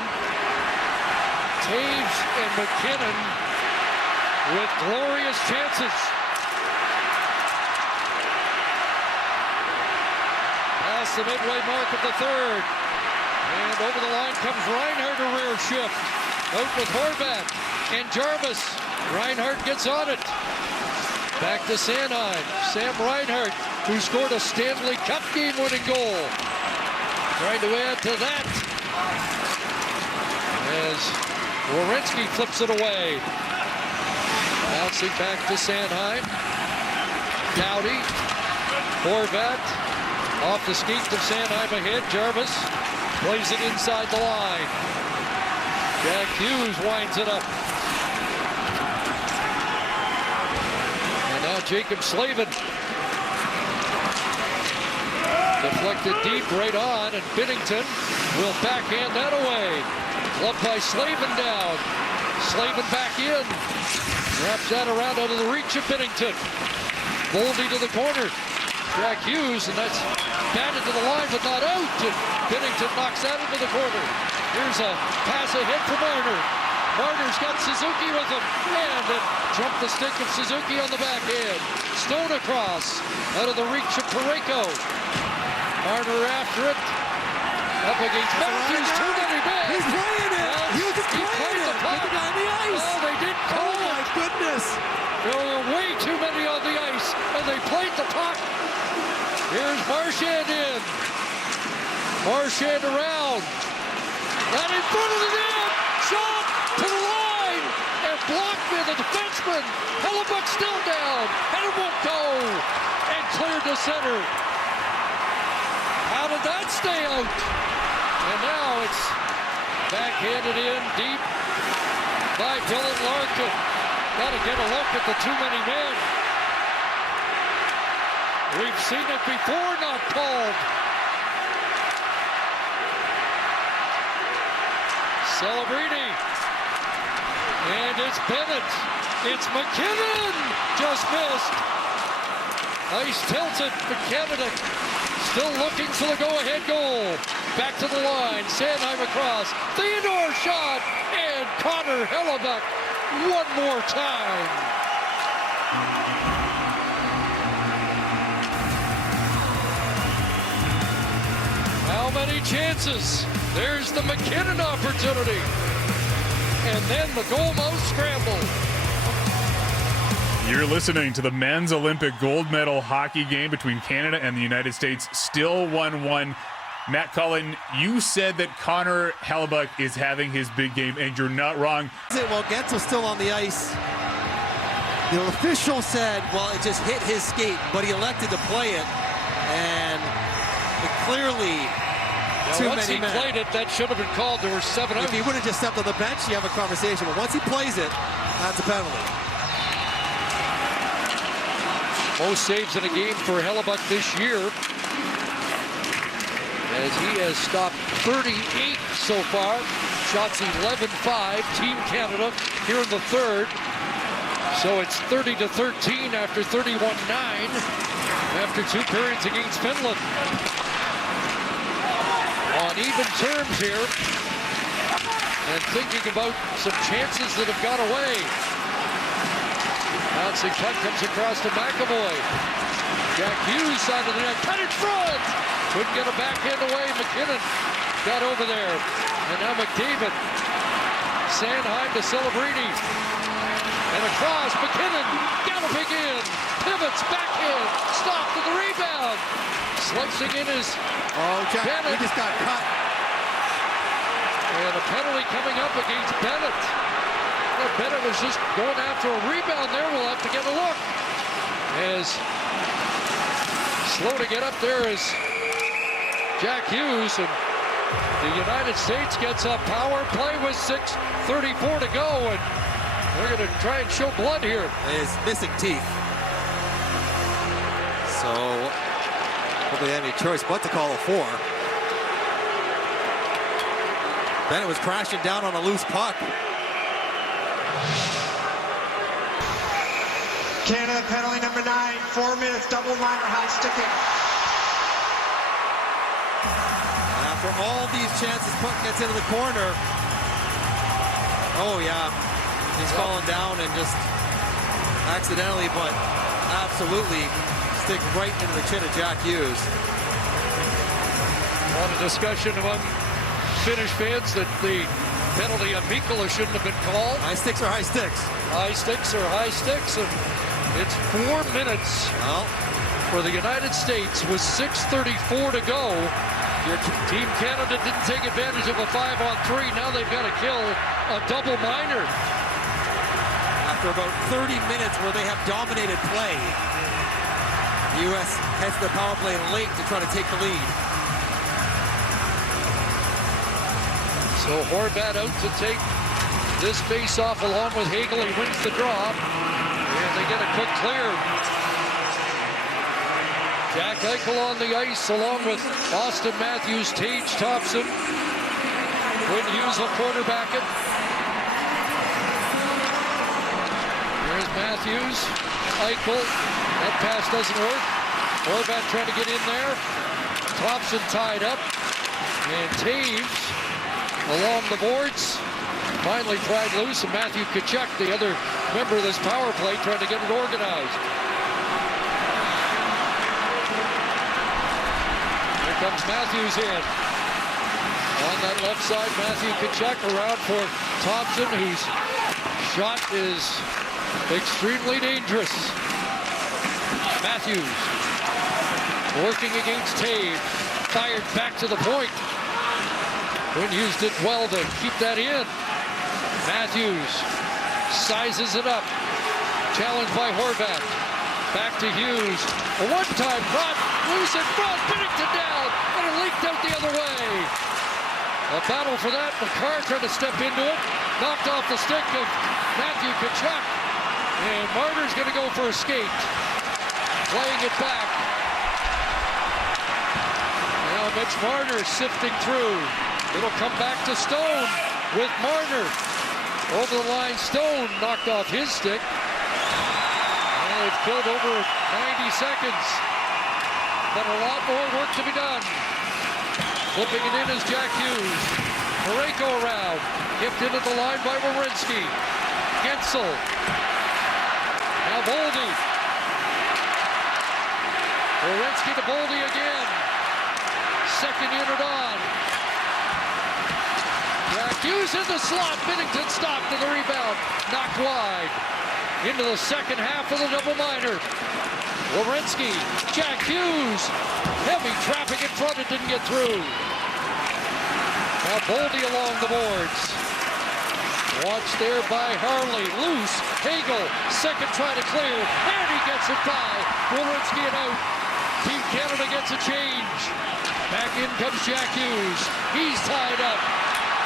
Taves and McKinnon with glorious chances. Past the midway mark of the third. And over the line comes Reinhart, a rear shift. Out with Horvat and Jarvis. Reinhart gets on it. Back to Sanheim. Sam Reinhart, who scored a Stanley Cup game-winning goal. Trying to add to that. As Werenski flips it away. Bouncing back to Sanheim. Doughty. Horvat. Off the skate of Sanheim ahead. Jarvis plays it inside the line. Jack Hughes winds it up. And now Jacob Slavin. Deflected deep right on, and Binnington will backhand that away. Clubbed by Slavin down. Slavin back in. Wraps that around out of the reach of Binnington. Boldy to the corner. Jack Hughes, and that's batted to the line, but not out. And Binnington knocks that into the corner. Here's a pass ahead for Marner. Marner's got Suzuki with him. And it jumped the stick of Suzuki on the backhand. Stone across. Out of the reach of Parayko. Marner after it. Up against Matthews. Too many men. He's playing it. He played the puck. On the ice. Oh, they didn't call it. Oh, my goodness. There were way too many on the ice, and they played the puck. Here's Marchand in. Marchand around. And in front of the net. Shot to the line. And blocked by the defenseman. Hellebuck still down. And it won't go. And cleared to center. How did that stay out? And now it's backhanded in deep by Dylan Larkin. Got to get a look at the too many men. We've seen it before, not called. Celebrini. And it's Bennett. It's McKinnon. Just missed. Ice tilted for Canada. Still looking for the go-ahead goal. Back to the line. Sanheim across. Theodore shot. And Connor Hellebuck one more time. How many chances? There's the McKinnon opportunity. And then the goal mouth scramble. You're listening to the men's Olympic gold medal hockey game between Canada and the United States. Still 1-1. Matt Cullen, you said that Connor Hellebuck is having his big game, and you're not wrong. Well, Gensel's still on the ice. The official said, well, it just hit his skate, but he elected to play it. And it clearly, too once many he men. played it, that should have been called. There were 7 If outs. he would have just stepped on the bench, you have a conversation. But once he plays it, that's a penalty. Most saves in a game for Hellebuck this year, as he has stopped 38 so far. Shots 11-5, Team Canada here in the third. So it's 30-13 after 31-9. after 2 periods against Finland. On even terms here, and thinking about some chances that have gone away. Bouncing puck comes across to McAvoy. Jack Hughes side of the net, cut in front! Couldn't get a backhand away. McKinnon got over there. And now McDavid. Sanheim to Celebrini. And across, McKinnon galloping in. Pivots, backhand, stop to the rebound. Slicing in is Jack, Bennett. he just got cut. And a penalty coming up against Bennett. Well, Bennett was just going after a rebound there. We'll have to get a look. As slow to get up there is Jack Hughes, and the United States gets a power play with 6:34 to go, and they're going to try and show blood here. Is missing teeth. So, hopefully they have any choice but to call a 4. Bennett was crashing down on a loose puck. Canada penalty number 9, 4 minutes, double minor high sticking. And after all these chances, puck gets into the corner. Oh yeah, he's falling down and just accidentally, but absolutely stick right into the chin of Jack Hughes. A lot of discussion among Finnish fans that the penalty on Mikkola shouldn't have been called. High sticks are high sticks. High sticks are high sticks, and it's 4 minutes for the United States with 6:34 to go. Your Team Canada didn't take advantage of a 5-on-3. Now they've got to kill a double minor. After about 30 minutes where they have dominated play, the U.S. heads to the power play late to try to take the lead. So Horvat out to take this face-off along with Hagel. He wins the draw, and they get a quick clear. Jack Eichel on the ice along with Austin Matthews, Tage Thompson. Quinn Hughes will quarterback it. Here's Matthews, Eichel. That pass doesn't work. Horvat trying to get in there. Thompson tied up, and Taves along the boards, finally pried loose, and Matthew Tkachuk, the other member of this power play, trying to get it organized. Here comes Matthews in. On that left side, Matthew Tkachuk around for Thompson, whose shot is extremely dangerous. Matthews working against Taves, fired back to the point. Quinn Hughes did well to keep that in. Matthews sizes it up. Challenged by Horvat. Back to Hughes. A one-time run. Loose in front. Binnington down. And it leaked out the other way. A battle for that. McCarr trying to step into it. Knocked off the stick of Matthew Tkachuk. And Marner's going to go for a skate. Playing it back. Now Mitch Marner sifting through. It'll come back to Stone with Marner. Over the line, Stone knocked off his stick. And they've killed over 90 seconds. But a lot more work to be done. Flipping it in is Jack Hughes. Parayko around. Gift into the line by Werenski. Gensel. Now Boldy. Werenski to Boldy again. Second unit on. Jack Hughes in the slot. Binnington stopped to the rebound. Knocked wide. Into the second half of the double minor. Werenski. Jack Hughes. Heavy traffic in front. It didn't get through. Now Boldy along the boards. Watched there by Harley. Loose. Hagel. Second try to clear. And he gets it by. Werenski it out. Team Canada gets a change. Back in comes Jack Hughes. He's tied up.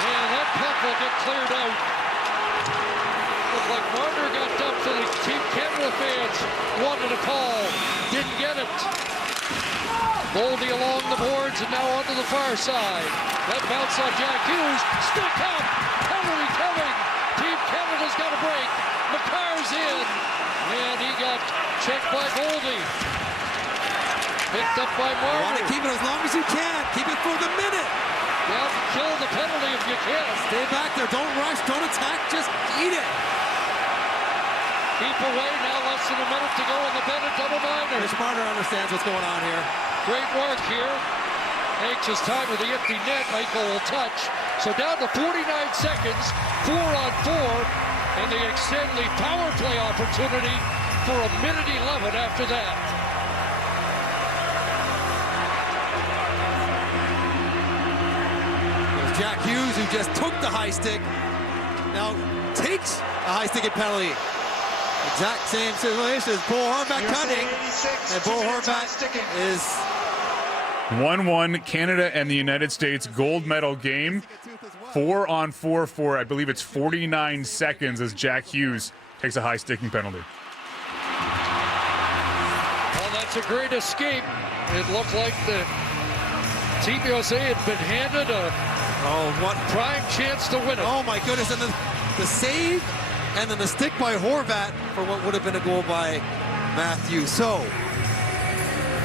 And that puck will get cleared out. Looked like Marner got dumped to the Team Canada fans. Wanted a call. Didn't get it. Boldy along the boards and now onto the far side. That bounce on Jack Hughes. Stick up. Penalty coming. Team Canada's got a break. McCarr's in. And he got checked by Boldy. Picked up by You want Marner. to keep it as long as you can. Keep it for the minute. Well, kill the penalty if you can. Stay back there. Don't rush. Don't attack. Just eat it. Keep away now. Less than a minute to go in the Bennett double minor. Mitch Marner understands what's going on here. Great work here. Anxious time with the empty net. Michael will touch. So down to 49 seconds. 4-on-4. And they extend the power play opportunity for a minute 11 after that. There's Jack Hughes, who just took the high stick. Now takes a high stick penalty. Exact same situation as Bo Horvat cutting. And Bo Horvat is 1-1 Canada and the United States gold medal game. 4-on-4 for, I believe it's 49 seconds as Jack Hughes takes a high sticking penalty. Well, that's a great escape. It looked like the Team USA had been handed a prime chance to win it. Oh my goodness, and then the save and then the stick by Horvat for what would have been a goal by Matthews. So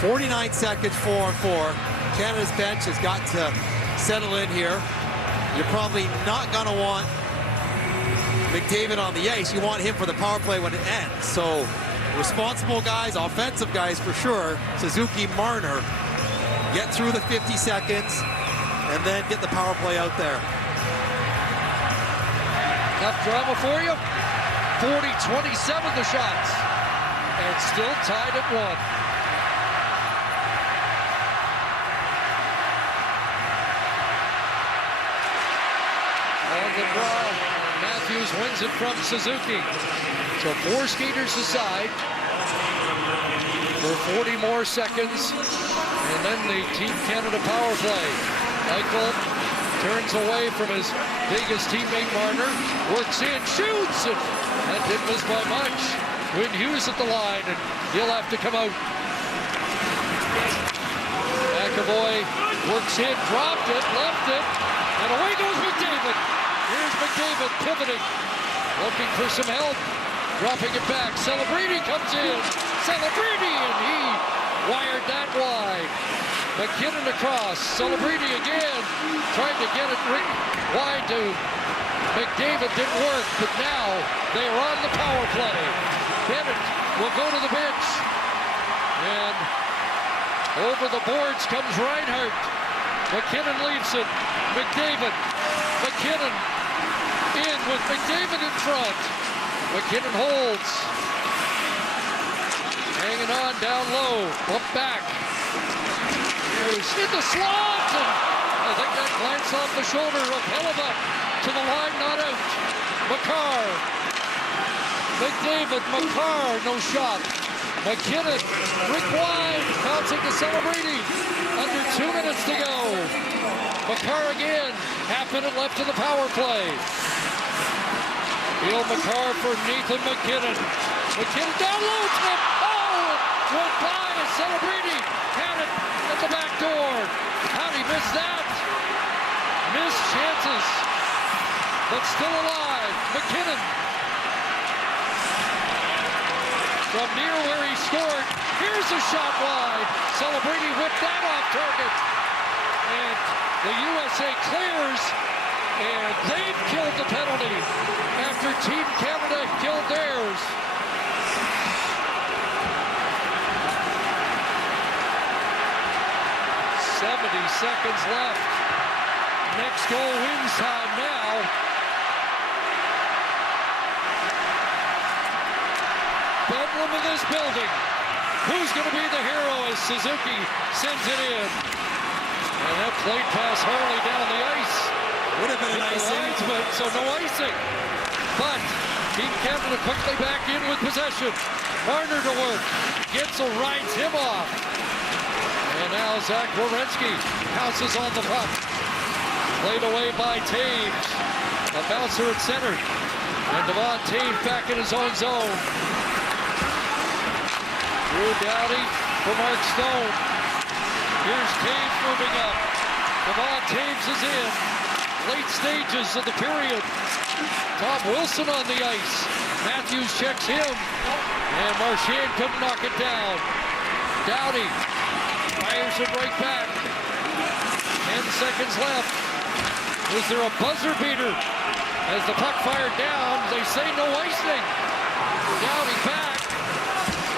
49 seconds, 4-on-4. Canada's bench has got to settle in here. You're probably not going to want McDavid on the ice. You want him for the power play when it ends. So responsible guys, offensive guys for sure. Suzuki, Marner, get through the 50 seconds and then get the power play out there. Enough drama for you. 40-27 the shots. And still tied at 1. On the draw, Matthews wins it from Suzuki. So 4 skaters aside for 40 more seconds. And then the Team Canada power play. Michael turns away from his biggest teammate Marner, works in, shoots, and that didn't miss by much. Quinn Hughes at the line, and he'll have to come out. McAvoy works in, dropped it, left it, and away goes McDavid. Here's McDavid pivoting, looking for some help, dropping it back. Celebrini comes in, Celebrini, and he wired that wide. McKinnon across, Celebrini again, trying to get it wide to McDavid, didn't work, but now they are on the power play. Bennett will go to the bench, and over the boards comes Reinhart. McKinnon leaves it, McDavid, McKinnon in with McDavid in front. McKinnon holds, hanging on down low, up back. Here's in the slot, and I think that glanced off the shoulder of Hellebuck to the line, not out. Makar, McDavid, Makar, no shot. McKinnon, Rick wide, bouncing to Celebrini. Under 2 minutes to go. Makar again, half minute left in the power play. Neil Makar for Nathan McKinnon. McKinnon down low, tip. Oh, it went by as Celebrini had it at the back door. How'd he miss that? Missed chances, but still alive. McKinnon from near where he scored. Here's a shot wide. Celebrini whipped that off target. And the USA clears, and they've killed the penalty after Team Canada killed theirs. Seconds left. Next goal wins time now. Bedlam in this building. Who's going to be the hero as Suzuki sends it in? And that played past Harley down the ice. Would have been an icing. So no icing. But Team Canada quickly back in with possession. Marner to work. Gitzel rides him off. And now Zach Werenski pounces on the puck. Played away by Taves. A bouncer at center. And Devon Taves back in his own zone. Drew Doughty for Mark Stone. Here's Taves moving up. Devon Taves is in. Late stages of the period. Tom Wilson on the ice. Matthews checks him. And Marchand couldn't knock it down. Doughty fires it right back. 10 seconds left. Is there a buzzer beater? As the puck fired down, they say no icing. Downey back,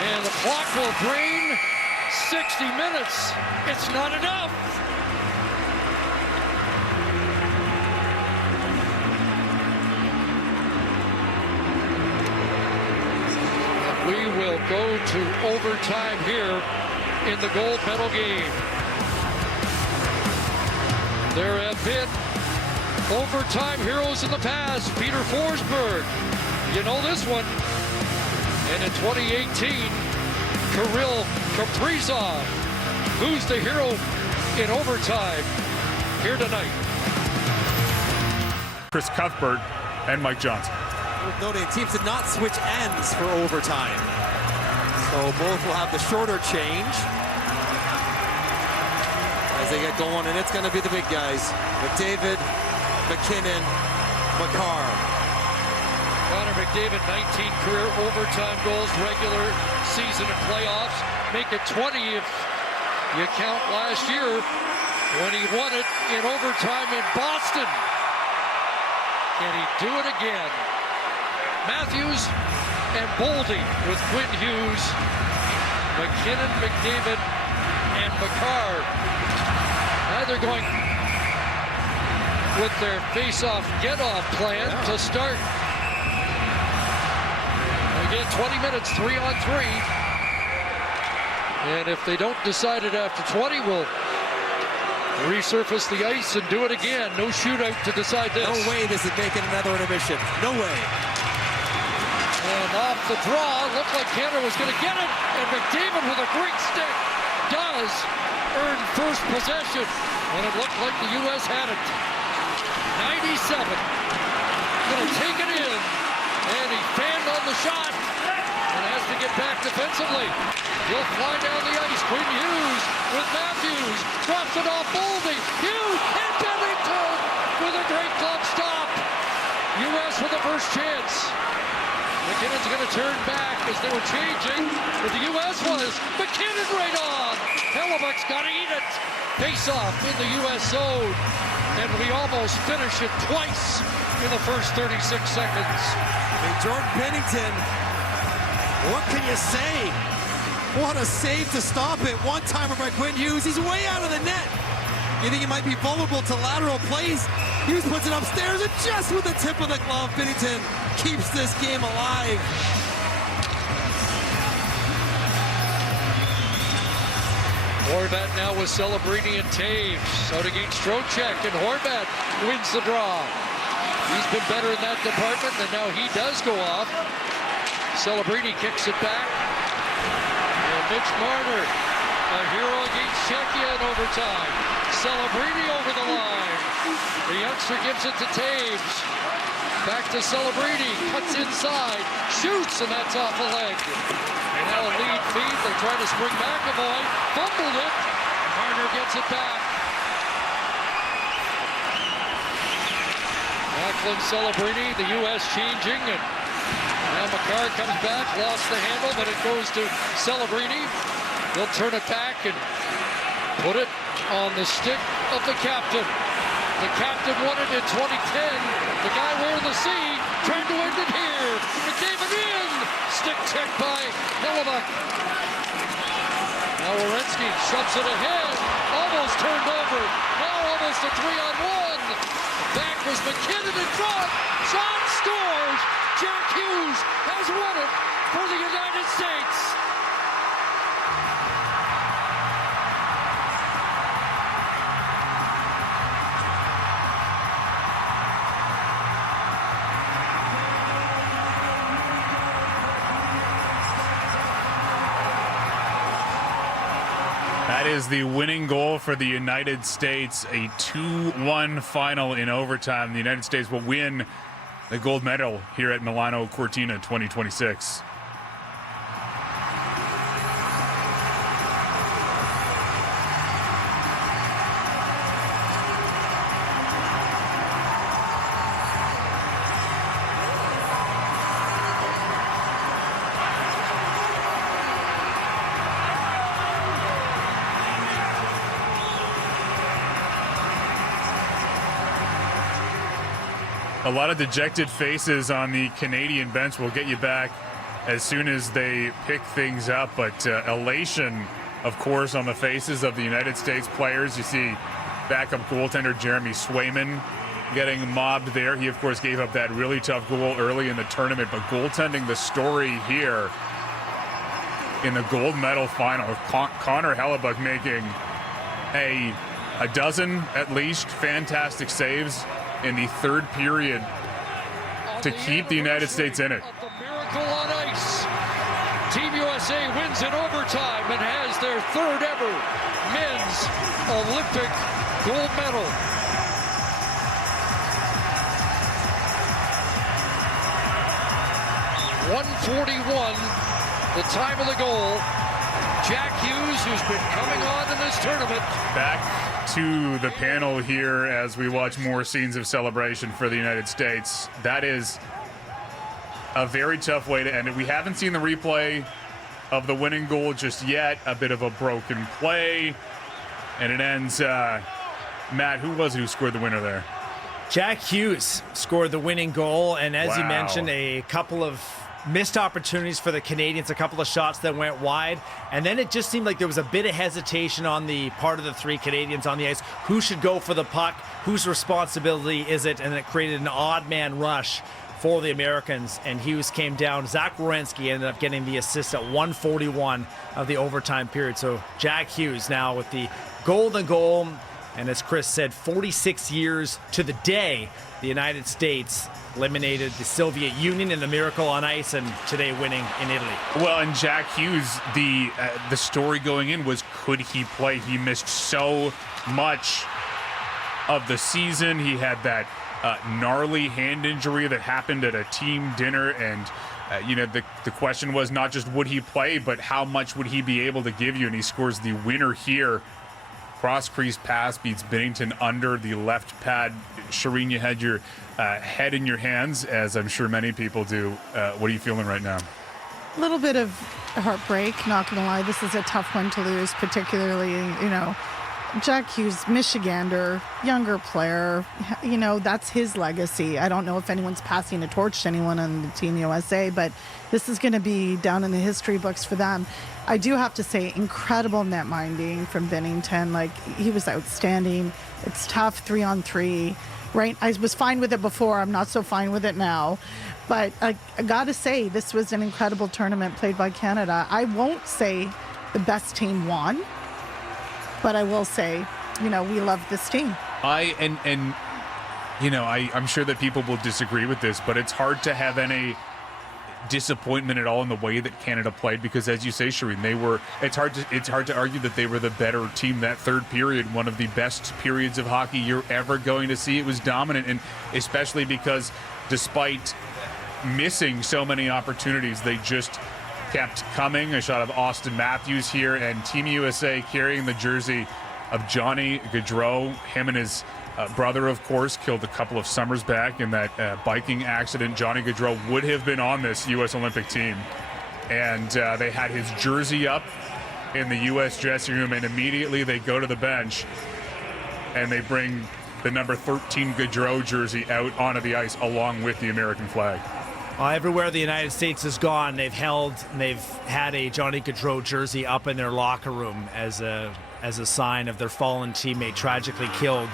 and the clock will drain 60 minutes. It's not enough. And we will go to overtime here in the gold medal game. There have been overtime heroes in the past. Peter Forsberg, you know this one. And in 2018, Kirill Kaprizov, who's the hero in overtime here tonight. Chris Cuthbert and Mike Johnson. Worth noting, teams did not switch ends for overtime. So both will have the shorter change as they get going, and it's going to be the big guys. McDavid, McKinnon, Makar. Connor McDavid, 19 career overtime goals, regular season and playoffs. Make it 20 if you count last year when he won it in overtime in Boston. Can he do it again? Matthews and Boldy with Quinn Hughes, McKinnon, McDavid, and Makar. Either going with their face-off, get-off plan to start. Again, 20 minutes, 3-on-3. And if they don't decide it after 20, we'll resurface the ice and do it again. No shootout to decide this. No way this is making another intermission. No way. And off the draw, looked like Canada was going to get it. And McDavid with a great stick does earn first possession. And it looked like the U.S. had it. 97. Going to take it in. And he fanned on the shot. And has to get back defensively. He'll fly down the ice. Quinn Hughes with Matthews. Drops it off Boldy. Hughes and Bennington with a great glove stop. U.S. with the first chance. McKinnon's going to turn back as they were changing, but the U.S. was. McKinnon right on. Hellebuck's got to eat it. Face off in the U.S. zone. And we almost finish it twice in the first 36 seconds. Hey, Jordan Bennington, what can you say? What a save to stop it. One timer by Quinn Hughes. He's way out of the net. You think he might be vulnerable to lateral plays? Hughes puts it upstairs, and just with the tip of the glove, Bennington keeps this game alive. Horvat now with Celebrini and Taves. Out against Trocheck, and Horvat wins the draw. He's been better in that department, and now he does go off. Celebrini kicks it back. And Mitch Marner, a hero against Czechia in overtime. Celebrini over the line. The youngster gives it to Taves. Back to Celebrini, cuts inside, shoots, and that's off the leg. And now a lead feed, they try to spring McAvoy, fumbled it. Marner gets it back. Macklin, Celebrini, the U.S. changing, and now Makar comes back, lost the handle, but it goes to Celebrini. He'll turn it back and put it on the stick of the captain. The captain won it in 2010. The guy wearing the C trying to end it here. McDavid in. Stick check by Hellebuck. Now Werenski shoves it ahead. Almost turned over. Now almost a 3-on-1. Back was McKinnon in front. Shot scores. Jack Hughes has won it for the United States. That is the winning goal for the United States, a 2-1 final in overtime. The United States will win the gold medal here at Milano Cortina 2026. A lot of dejected faces on the Canadian bench. We'll get you back as soon as they pick things up, but elation, of course, on the faces of the United States players. You see backup goaltender Jeremy Swayman getting mobbed there. He, of course, gave up that really tough goal early in the tournament, but goaltending the story here in the gold medal final. Connor Hellebuck making a dozen, at least, fantastic saves in the third period to keep the United States in it. The miracle on ice. Team USA wins in overtime and has their third ever men's Olympic gold medal. .141, the time of the goal. Jack Hughes, who's been coming on in this tournament. Back to the panel here as we watch more scenes of celebration for the United States. That is a very tough way to end it. We haven't seen the replay of the winning goal just yet. A bit of a broken play, and it ends. Matt, who was it who scored the winner there? Jack Hughes scored the winning goal, and as you Wow. mentioned, a couple of missed opportunities for the Canadians, a couple of shots that went wide, and then it just seemed like there was a bit of hesitation on the part of the three Canadians on the ice. Who should go for the puck? Whose responsibility is it? And it created an odd man rush for the Americans, and Hughes came down. Zach Werenski ended up getting the assist at 1:41 of the overtime period. So Jack Hughes now with the golden goal, and as Chris said, 46 years to the day, the United States eliminated the Soviet Union in the Miracle on Ice, and today winning in Italy. Well, and Jack Hughes, the story going in was, could he play? He missed so much of the season. He had that gnarly hand injury that happened at a team dinner, and the question was not just would he play, but how much would he be able to give you, and he scores the winner here. Cross-crease pass beats Binnington under the left pad. Shireen, you had your head in your hands, as I'm sure many people do. What are you feeling right now? A little bit of heartbreak, not gonna lie. This is a tough one to lose, particularly, Jack Hughes, Michigander, younger player, that's his legacy. I don't know if anyone's passing a torch to anyone on the Team USA, but this is going to be down in the history books for them. I do have to say, incredible net minding from Binnington. Like, he was outstanding. It's tough 3-on-3, right? I was fine with it before. I'm not so fine with it now. But I got to say, this was an incredible tournament played by Canada. I won't say the best team won, but I will say, we love this team. I'm sure that people will disagree with this, but it's hard to have any disappointment at all in the way that Canada played, because as you say, Shireen, it's hard to argue that they were the better team. That third period, one of the best periods of hockey you're ever going to see. It was dominant, and especially because despite missing so many opportunities, they just kept coming. A shot of Austin Matthews here, and Team USA carrying the jersey of Johnny Gaudreau. Him and his brother, of course, killed a couple of summers back in that biking accident. Johnny Gaudreau would have been on this U.S. Olympic team, and they had his jersey up in the U.S. dressing room, and immediately they go to the bench and they bring the number 13 Gaudreau jersey out onto the ice along with the American flag. Everywhere the United States has gone, they've had a Johnny Gaudreau jersey up in their locker room as a sign of their fallen teammate tragically killed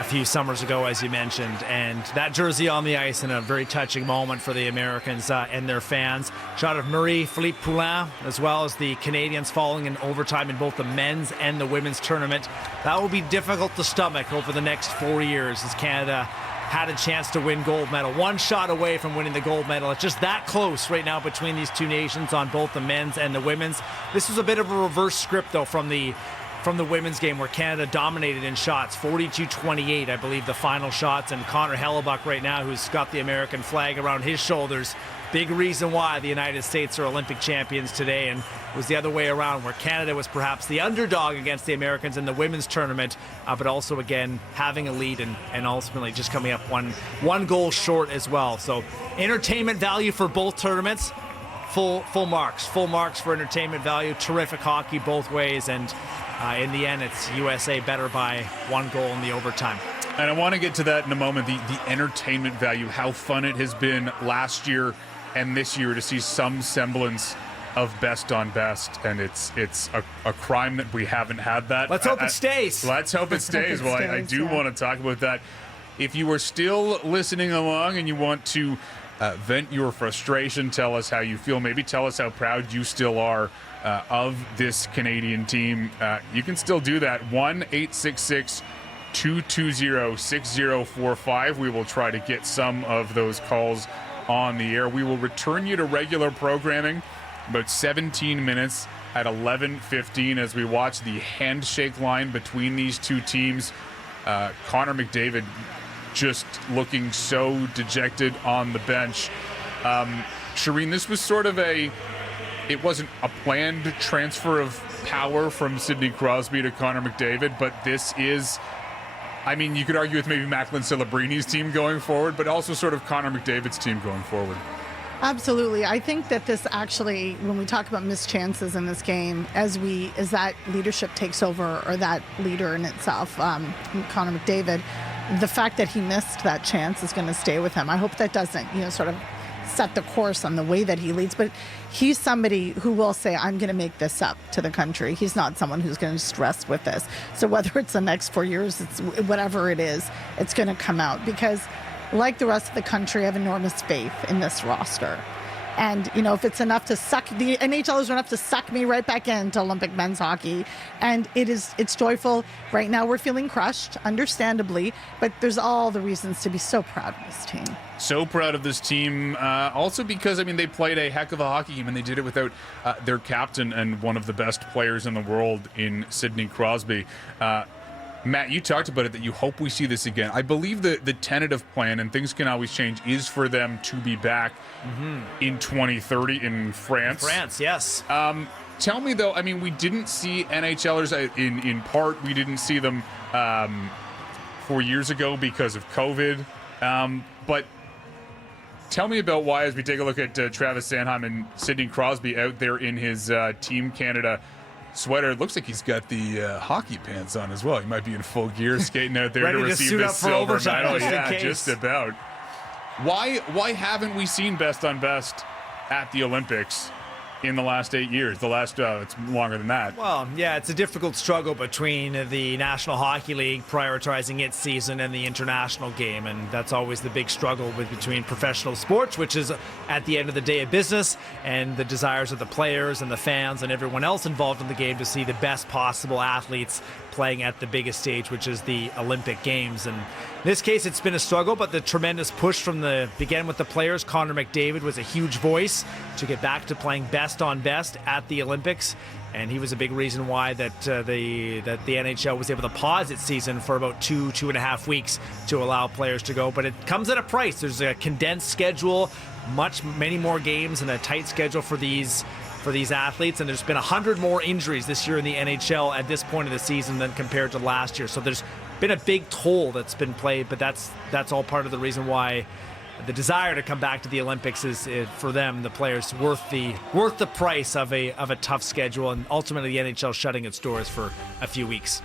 a few summers ago, as you mentioned. And that jersey on the ice in a very touching moment for the Americans and their fans. Shot of Marie-Philippe Poulin, as well as the Canadians falling in overtime in both the men's and the women's tournament. That will be difficult to stomach over the next 4 years, as Canada had a chance to win gold medal. One shot away from winning the gold medal. It's just that close right now between these two nations on both the men's and the women's. This was a bit of a reverse script, though, from the women's game, where Canada dominated in shots, 42-28, I believe, the final shots. And Connor Hellebuck right now, who's got the American flag around his shoulders, big reason why the United States are Olympic champions today. And it was the other way around, where Canada was perhaps the underdog against the Americans in the women's tournament, but also, again, having a lead and ultimately just coming up one goal short as well. So entertainment value for both tournaments, full marks for entertainment value. Terrific hockey both ways, and in the end, it's USA better by one goal in the overtime. And I want to get to that in a moment, the entertainment value, how fun it has been last year and this year to see some semblance of best on best, and it's a crime that we haven't had that. Let's hope it stays. Let's hope it stays. Well, I do want to talk about that. If you are still listening along and you want to vent your frustration, tell us how you feel, maybe tell us how proud you still are of this Canadian team, you can still do that. 1-866-220-6045. We will try to get some of those calls on the air. We will return you to regular programming about 17 minutes at 11:15 as we watch the handshake line between these two teams. Connor McDavid just looking so dejected on the bench. Shireen, this was sort of it wasn't a planned transfer of power from Sidney Crosby to Connor McDavid, but this is, I mean, you could argue with maybe Macklin Celebrini's team going forward, but also sort of Connor McDavid's team going forward. Absolutely. I think that this actually, when we talk about missed chances in this game, as that leadership takes over, or that leader in itself, Connor McDavid, the fact that he missed that chance is going to stay with him. I hope that doesn't, sort of set the course on the way that he leads, but he's somebody who will say, I'm going to make this up to the country. He's not someone who's going to stress with this. So whether it's the next 4 years, it's whatever it is, it's going to come out, because like the rest of the country, I have enormous faith in this roster. And, if it's enough to suck, the NHL is enough to suck me right back into Olympic men's hockey. And it's joyful. Right now we're feeling crushed, understandably, but there's all the reasons to be so proud of this team. So proud of this team. Also because, they played a heck of a hockey game, and they did it without their captain and one of the best players in the world in Sidney Crosby. Matt, you talked about it, that you hope we see this again. I believe the tentative plan, and things can always change, is for them to be back in 2030 in France. France, yes. Tell me, though, we didn't see NHLers, in part, we didn't see them 4 years ago because of COVID. But tell me about why, as we take a look at Travis Sanheim and Sidney Crosby out there in his Team Canada sweater. It looks like he's got the hockey pants on as well. He might be in full gear skating out there to receive this silver medal. Yeah, just about. Why haven't we seen best on best at the Olympics in the last 8 years? It's longer than that. Well, yeah, it's a difficult struggle between the National Hockey League prioritizing its season and the international game, and that's always the big struggle between professional sports, which is at the end of the day a business, and the desires of the players and the fans and everyone else involved in the game to see the best possible athletes playing at the biggest stage, which is the Olympic Games. And in this case, it's been a struggle, but the tremendous push began with the players. Connor McDavid was a huge voice to get back to playing best on best at the Olympics, and he was a big reason why that the NHL was able to pause its season for about two and a half weeks to allow players to go. But it comes at a price. There's a condensed schedule, many more games, and a tight schedule for these athletes, and there's been 100 more injuries this year in the NHL at this point of the season than compared to last year. So there's been a big toll that's been played, but that's all part of the reason why the desire to come back to the Olympics is for them, the players, worth the price of a tough schedule, and ultimately the NHL shutting its doors for a few weeks.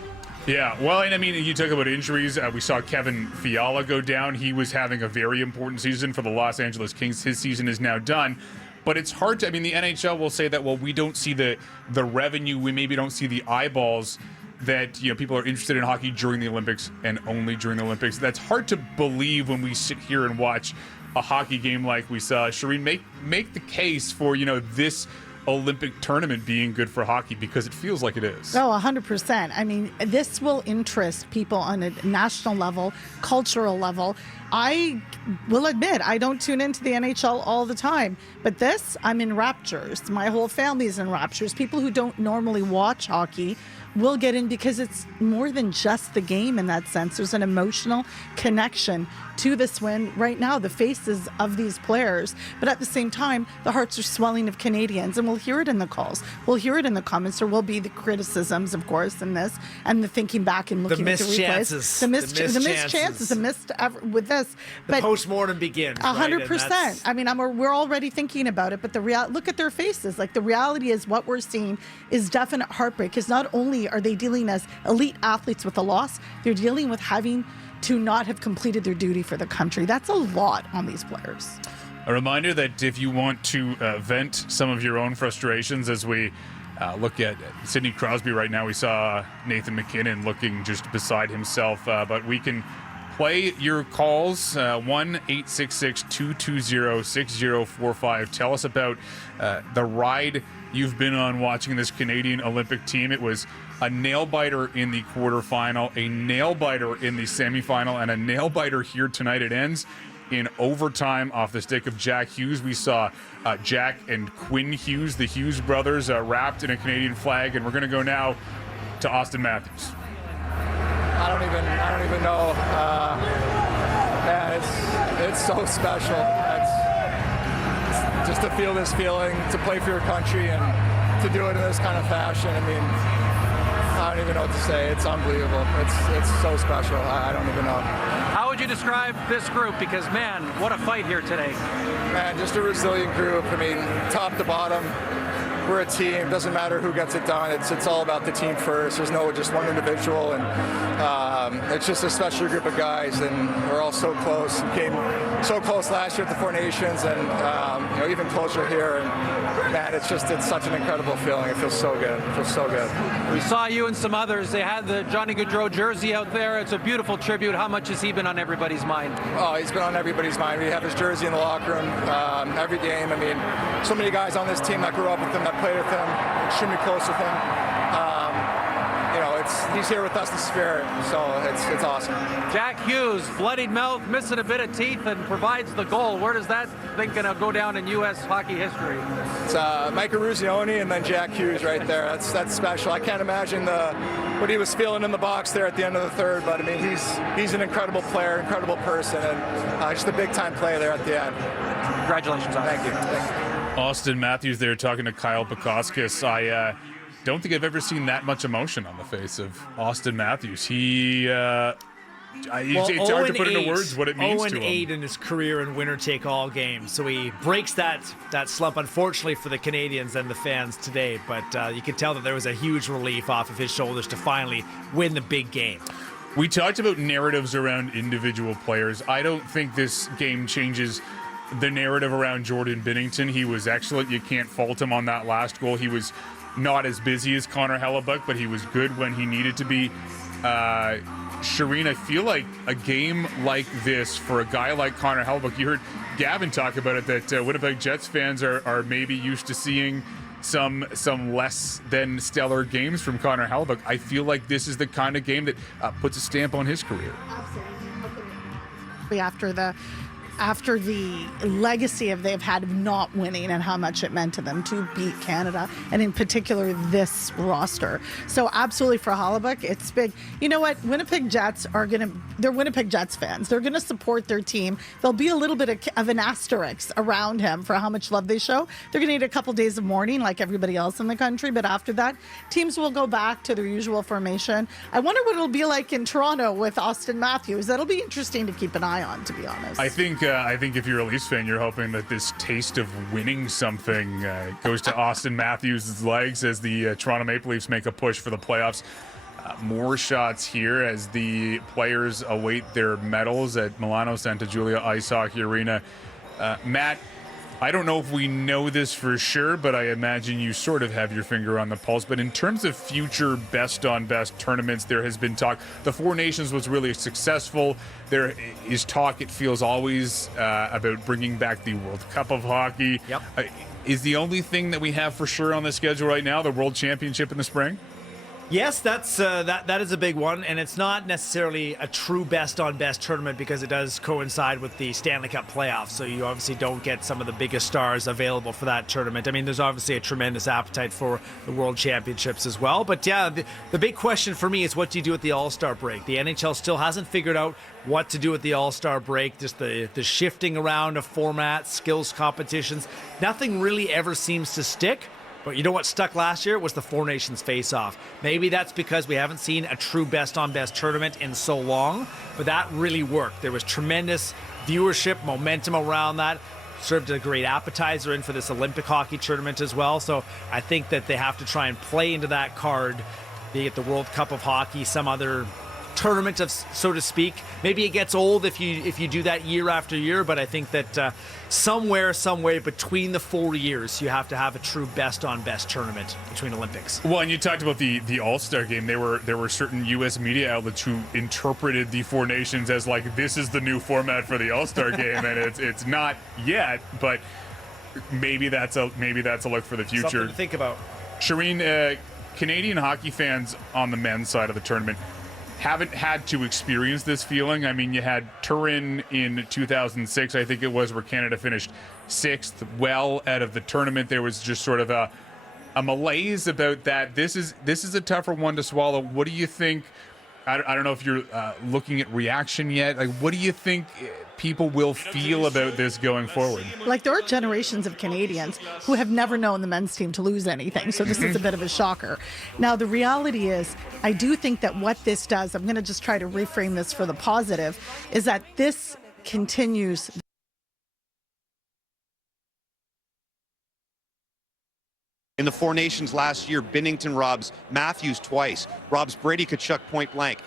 Yeah, well, and you talk about injuries. We saw Kevin Fiala go down. He was having a very important season for the Los Angeles Kings. His season is now done. But it's hard to, the NHL will say that, well, we don't see the revenue, we maybe don't see the eyeballs that, people are interested in hockey during the Olympics and only during the Olympics. That's hard to believe when we sit here and watch a hockey game like we saw. Shireen, make the case for, this Olympic tournament being good for hockey, because it feels like it is. Oh, 100%. This will interest people on a national level, cultural level. I will admit, I don't tune into the NHL all the time, but this, I'm in raptures. My whole family's in raptures. People who don't normally watch hockey will get in, because it's more than just the game in that sense. There's an emotional connection to this win. Right now, the faces of these players, but at the same time, the hearts are swelling of Canadians, and we'll hear it in the calls. We'll hear it in the comments. There will be the criticisms, of course, in this, and the thinking back and looking at the replays. The missed chances, with this. But the post-mortem begins. 100%. We're already thinking about it, but look at their faces. Like, the reality is, what we're seeing is definite heartbreak, because not only are they dealing as elite athletes with a loss, they're dealing with having to not have completed their duty for the country. That's a lot on these players. A reminder that if you want to vent some of your own frustrations, as we look at Sidney Crosby right now, we saw Nathan McKinnon looking just beside himself, but we can play your calls, 1-866-220-6045. Tell us about the ride you've been on watching this Canadian Olympic team. It was a nail-biter in the quarterfinal, a nail-biter in the semifinal, and a nail-biter here tonight. It ends in overtime off the stick of Jack Hughes. We saw Jack and Quinn Hughes, the Hughes brothers, wrapped in a Canadian flag, and we're going to go now to Austin Matthews. I don't even know. Man, it's so special. It's just to feel this feeling, to play for your country, and to do it in this kind of fashion. I mean, I don't even know what to say. It's unbelievable. It's so special. I don't even know. How would you describe this group? Because, man, what a fight here today. Man, just a resilient group. I mean, top to bottom, we're a team. Doesn't matter who gets it done. It's all about the team first. There's no just one individual, and it's just a special group of guys, and we're all so close. We came so close last year at the Four Nations, and even closer here. And man, it's such an incredible feeling. It feels so good. It feels so good. We saw you and some others. They had the Johnny Gaudreau jersey out there. It's a beautiful tribute. How much has he been on everybody's mind? Oh, he's been on everybody's mind. We have his jersey in the locker room every game. I mean, so many guys on this team that grew up with him, that played with him, extremely close with him. He's here with us, the spirit, so it's awesome. Jack Hughes, bloodied mouth, missing a bit of teeth, and provides the goal. Where does that think going to go down in U.S. hockey history? It's Mike Eruzione and then Jack Hughes right there. That's special. I can't imagine what he was feeling in the box there at the end of the third, but I mean, he's an incredible player, incredible person, and just a big-time play there at the end. Congratulations on it. Thank you. Austin Matthews there talking to Kyle Bukauskas. I don't think I've ever seen that much emotion on the face of Austin Matthews. It's hard to put into words what it means to him. 0-8 in his career in winner-take-all games. So he breaks that slump, unfortunately, for the Canadians and the fans today. But you could tell that there was a huge relief off of his shoulders to finally win the big game. We talked about narratives around individual players. I don't think this game changes the narrative around Jordan Binnington. He was excellent. You can't fault him on that last goal. He was not as busy as Connor Hellebuck, but he was good when he needed to be. Shireen, I feel like a game like this for a guy like Connor Hellebuck, you heard Gavin talk about it, that Winnipeg Jets fans are maybe used to seeing some less than stellar games from Connor Hellebuck. I feel like this is the kind of game that puts a stamp on his career. Absolutely. After the legacy they've had of not winning and how much it meant to them to beat Canada, and in particular this roster. So absolutely for Hellebuck, it's big. You know what? Winnipeg Jets they're Winnipeg Jets fans. They're going to support their team. There'll be a little bit of an asterisk around him for how much love they show. They're going to need a couple days of mourning like everybody else in the country, but after that, teams will go back to their usual formation. I wonder what it'll be like in Toronto with Austin Matthews. That'll be interesting to keep an eye on, to be honest. I think if you're a Leafs fan, you're hoping that this taste of winning something goes to Austin Matthews' legs as the Toronto Maple Leafs make a push for the playoffs. More shots here as the players await their medals at Milano Santa Giulia Ice Hockey Arena. Matt, I don't know if we know this for sure, but I imagine you sort of have your finger on the pulse. But in terms of future best-on-best tournaments, there has been talk. The Four Nations was really successful. There is talk, it feels always, about bringing back the World Cup of Hockey. Yep. Is the only thing that we have for sure on the schedule right now the World Championship in the spring? Yes, that is a big one, and it's not necessarily a true best-on-best tournament because it does coincide with the Stanley Cup playoffs, so you obviously don't get some of the biggest stars available for that tournament. I mean, there's obviously a tremendous appetite for the World Championships as well, but yeah, the big question for me is what do you do at the All-Star break? The NHL still hasn't figured out what to do with the All-Star break, just the shifting around of formats, skills competitions. Nothing really ever seems to stick. But you know what stuck last year? It was the Four Nations face-off. Maybe that's because we haven't seen a true best-on-best tournament in so long, but that really worked. There was tremendous viewership, momentum around that. Served a great appetizer in for this Olympic hockey tournament as well. So I think that they have to try and play into that card, be it the World Cup of Hockey, some other tournament, of so to speak. Maybe it gets old if you do that year after year, but I think that some way between the 4 years, you have to have a true best-on-best tournament between Olympics. Well, and you talked about the All-Star game. There were certain U.S. media outlets who interpreted the Four Nations as like, this is the new format for the All-Star game, and it's not yet, but maybe that's a look for the future. Something to think about. Shireen, Canadian hockey fans on the men's side of the tournament haven't had to experience this feeling. I mean, you had Turin in 2006, I think it was, where Canada finished 6th, well out of the tournament. There was just sort of a malaise about that. This is a tougher one to swallow. What do you think? I don't know if you're looking at reaction yet. Like, what do you think people will feel about this going forward? Like, there are generations of Canadians who have never known the men's team to lose anything, so this is a bit of a shocker. Now, the reality is, I do think that what this does, I'm going to just try to reframe this for the positive, is that this continues in the Four Nations last year. Binnington robs Matthews twice, robs Brady Tkachuk point blank.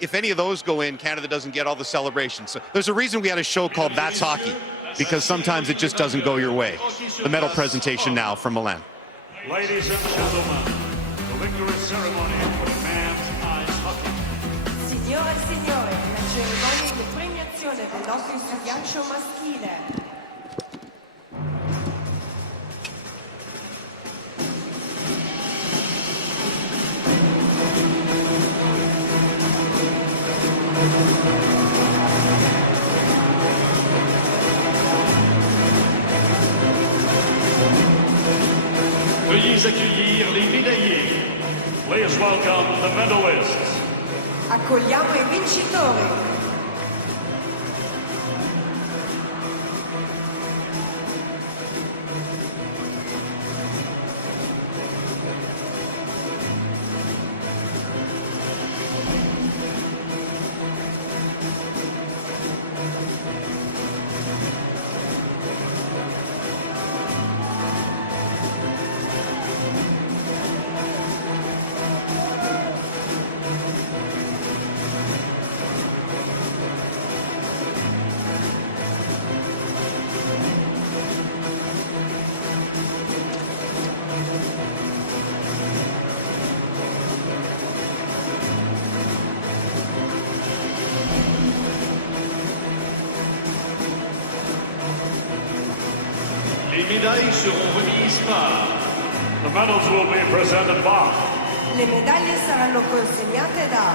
If any of those go in, Canada doesn't get all the celebrations. So there's a reason we had a show called That's Hockey, because sometimes it just doesn't go your way. The medal presentation now from Milan. Ladies and gentlemen, the victory ceremony for men's ice hockey. Signore e signore, la cerimonia di premiazione del nostro ghiaccio maschile. Veuillez accueillir les médaillés. Please welcome the medalists. Accogliamo i vincitori. Les médailles seront remises par. The medals will be presented by. Le medaglie saranno consegnate da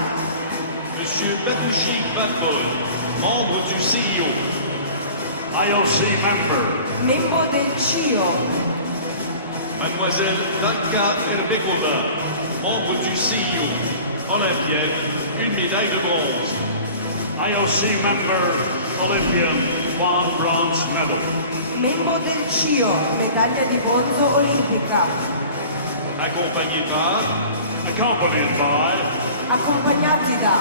Monsieur Batouchik Batbol, membre du CIO. IOC member. membro del CIO. Mademoiselle Danka Erbekova, membre du CIO. Olympienne, une médaille de bronze. IOC member, Olympian, one bronze medal. Membro del CIO, medaglia di bronzo olimpica. Accompagné by. Accompagnati da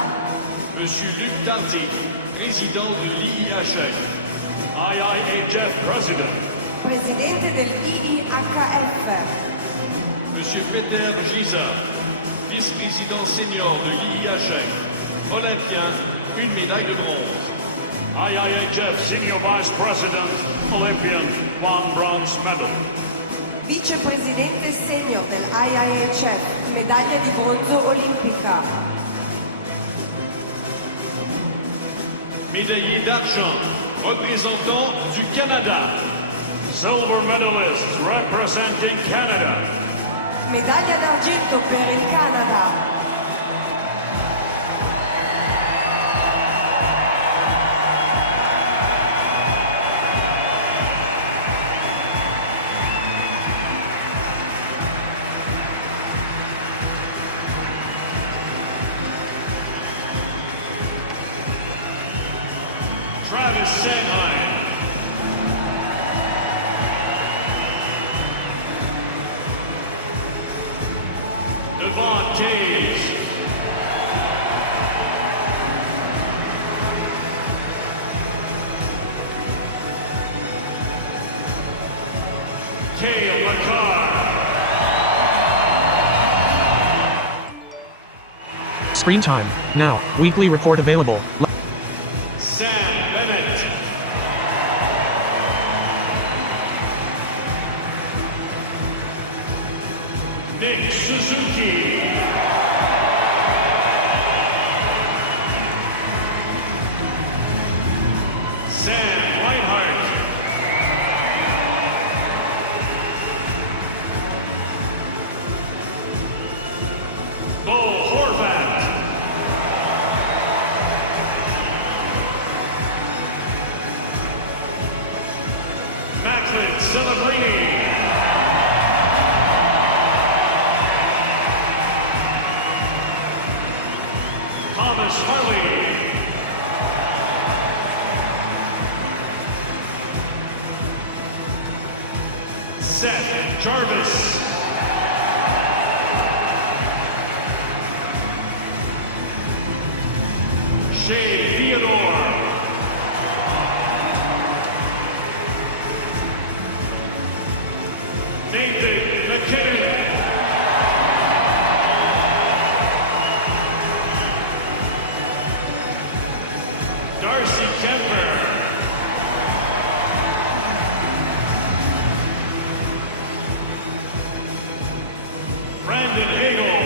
Monsieur Luc Tardy, président de l'IIHF. IIHF President. presidente del IIHF. Monsieur Peter Giza, vice-président senior de l'IIHF. Olympien, une médaille de bronze. IIHF Senior Vice President, Olympian, one bronze medal. Vicepresidente senior del IIHF, medaglia di bronzo olimpica. Médaillé d'argent, représentant du Canada. Silver medalist representing Canada. Medaglia d'argento per il Canada. Travis Sanheim. Devon Caves. Cale McCarr. Screen time. Now. Weekly report available. Sam Bennett. Nick Suzuki. Sam Whitehart. Bo Horvat. Macklin Celebrini. Thomas Harley. Seth Jarvis. Shea Theodore. Nathan McKinnon. Darcy Kemper. Brandon Hagel.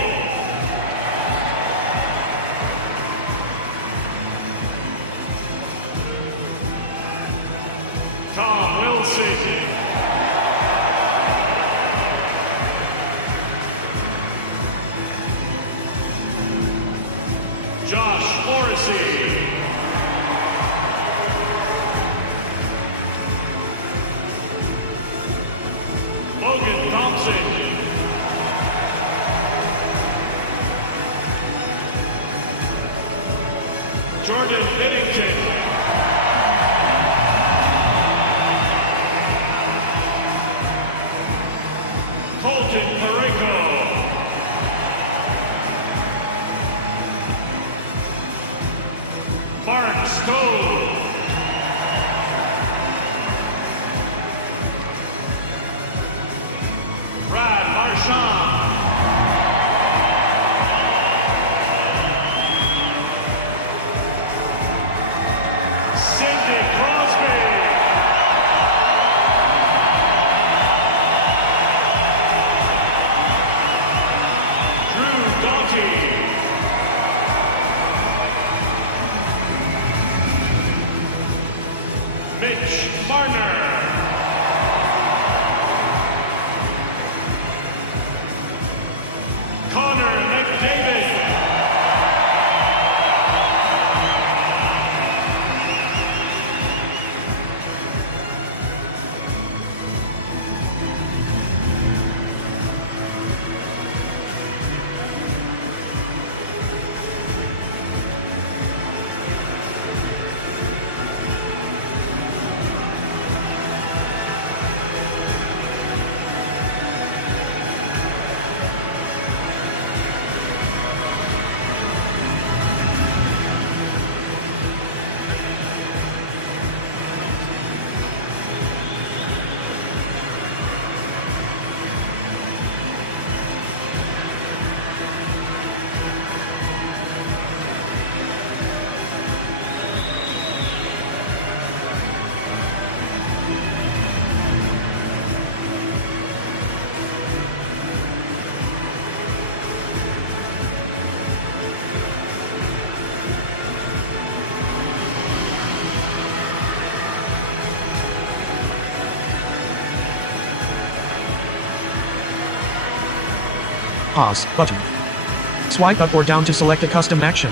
Tom Wilson. Josh Morrissey. Logan Thompson. Jordan Bennington. Colton Pareko. Mark Stone. Brad Marchand. Cindy Crosby. Drew Doughty. Mitch Marner. Connor McDavid. Pause button. Swipe up or down to select a custom action.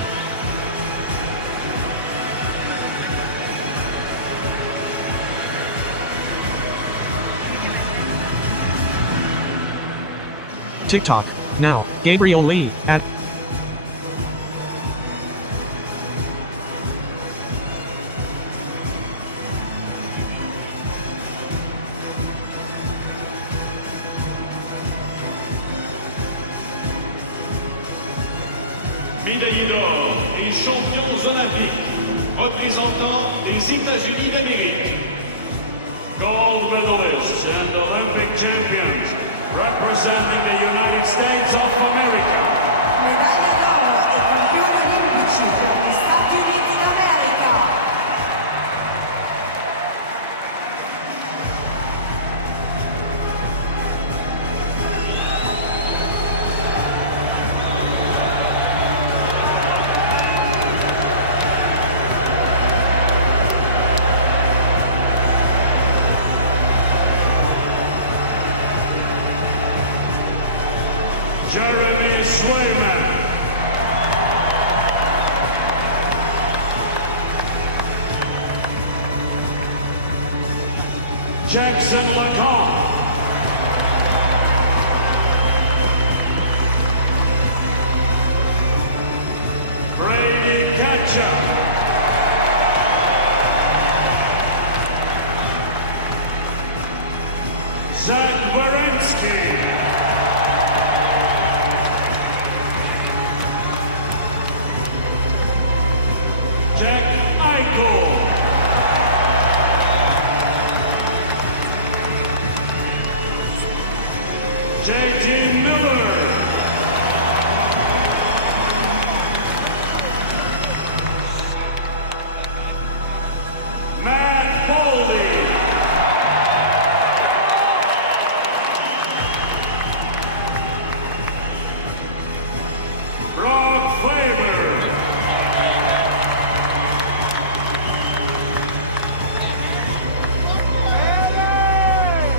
TikTok. Now, Gabriel Lee, at Médaillé d'or et champions olympiques, représentant les États-Unis d'Amérique. Gold medalists and Olympic champions, representing the United States of America. Medaglia d'oro e campione Jeremy Swayman. Jackson Lacombe. Brady Ketchup. Zach Wierenski. Jack Eichel. J.T. Miller. Matt Boldy. Brock Faber.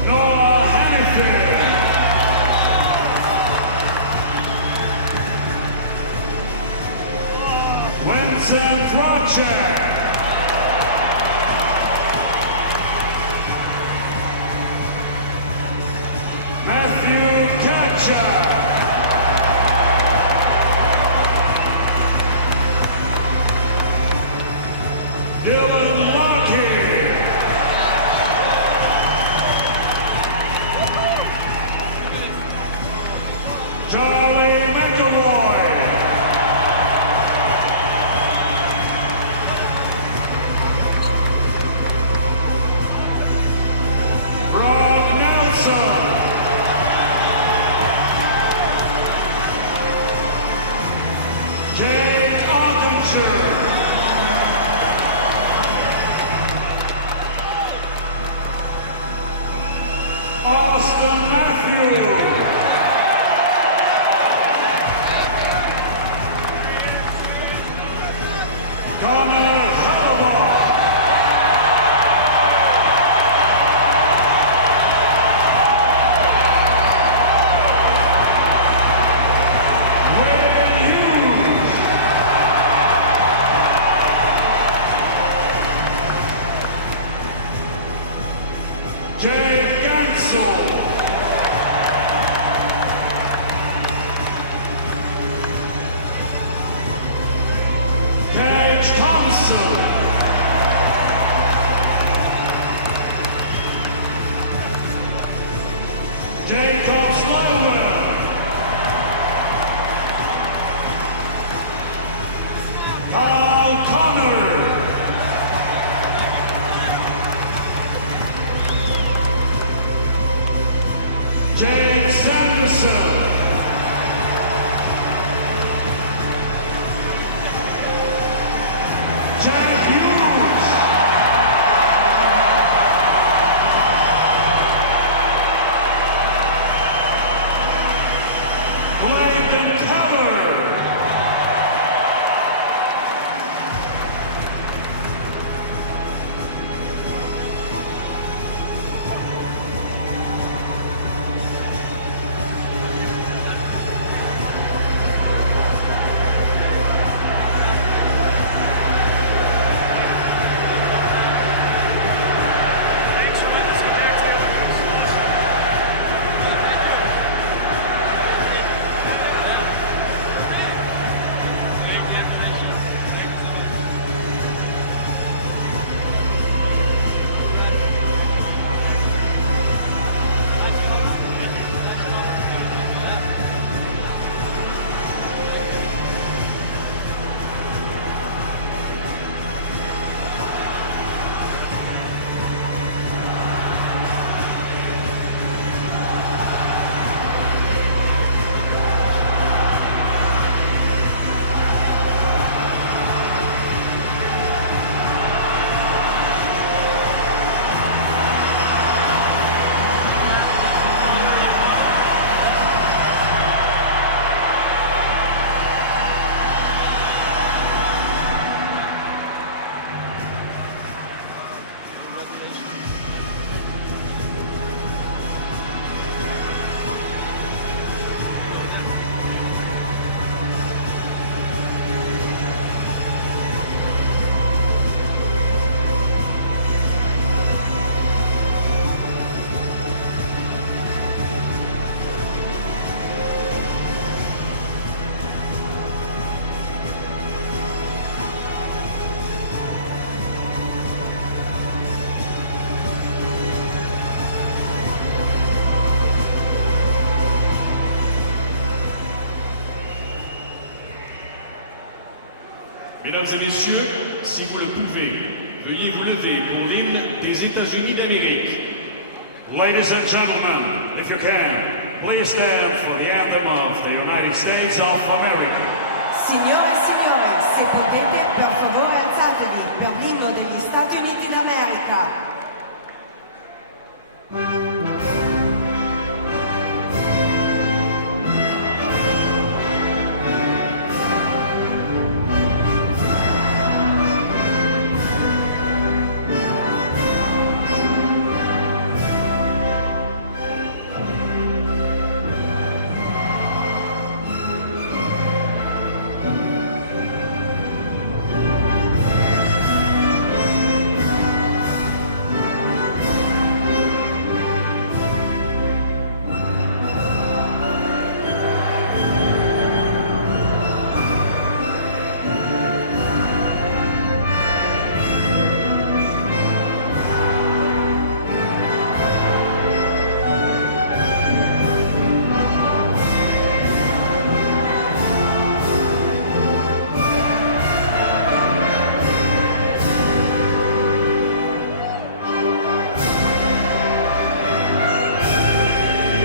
Noah Hannifin. Vincent Trocek. Matthew Ketchup. Dylan Lockheed. Charlie McElroy. Brock Nelson. Jake Ottinger. Austin Matthews. Connor Hallaball. Wayne Hughes. Jay Gansel. Cage Thompson. Jacob Slowell. Kyle Connor. Jake Sanderson. Jack Hughes. Bladen Keller. Mesdames et messieurs, si vous le pouvez, veuillez vous lever pour l'hymne des États-Unis d'Amérique. Ladies and gentlemen, if you can, please stand for the anthem of the United States of America. Signore e signori, se potete, per favore alzatevi per l'inno degli Stati Uniti d'America.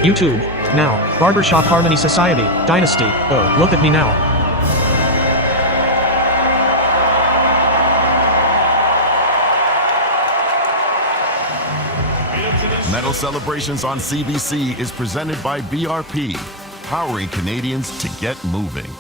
YouTube. Now. Barbershop Harmony Society. Dynasty. Oh, look at me now. Medal Celebrations on CBC is presented by BRP, powering Canadians to get moving.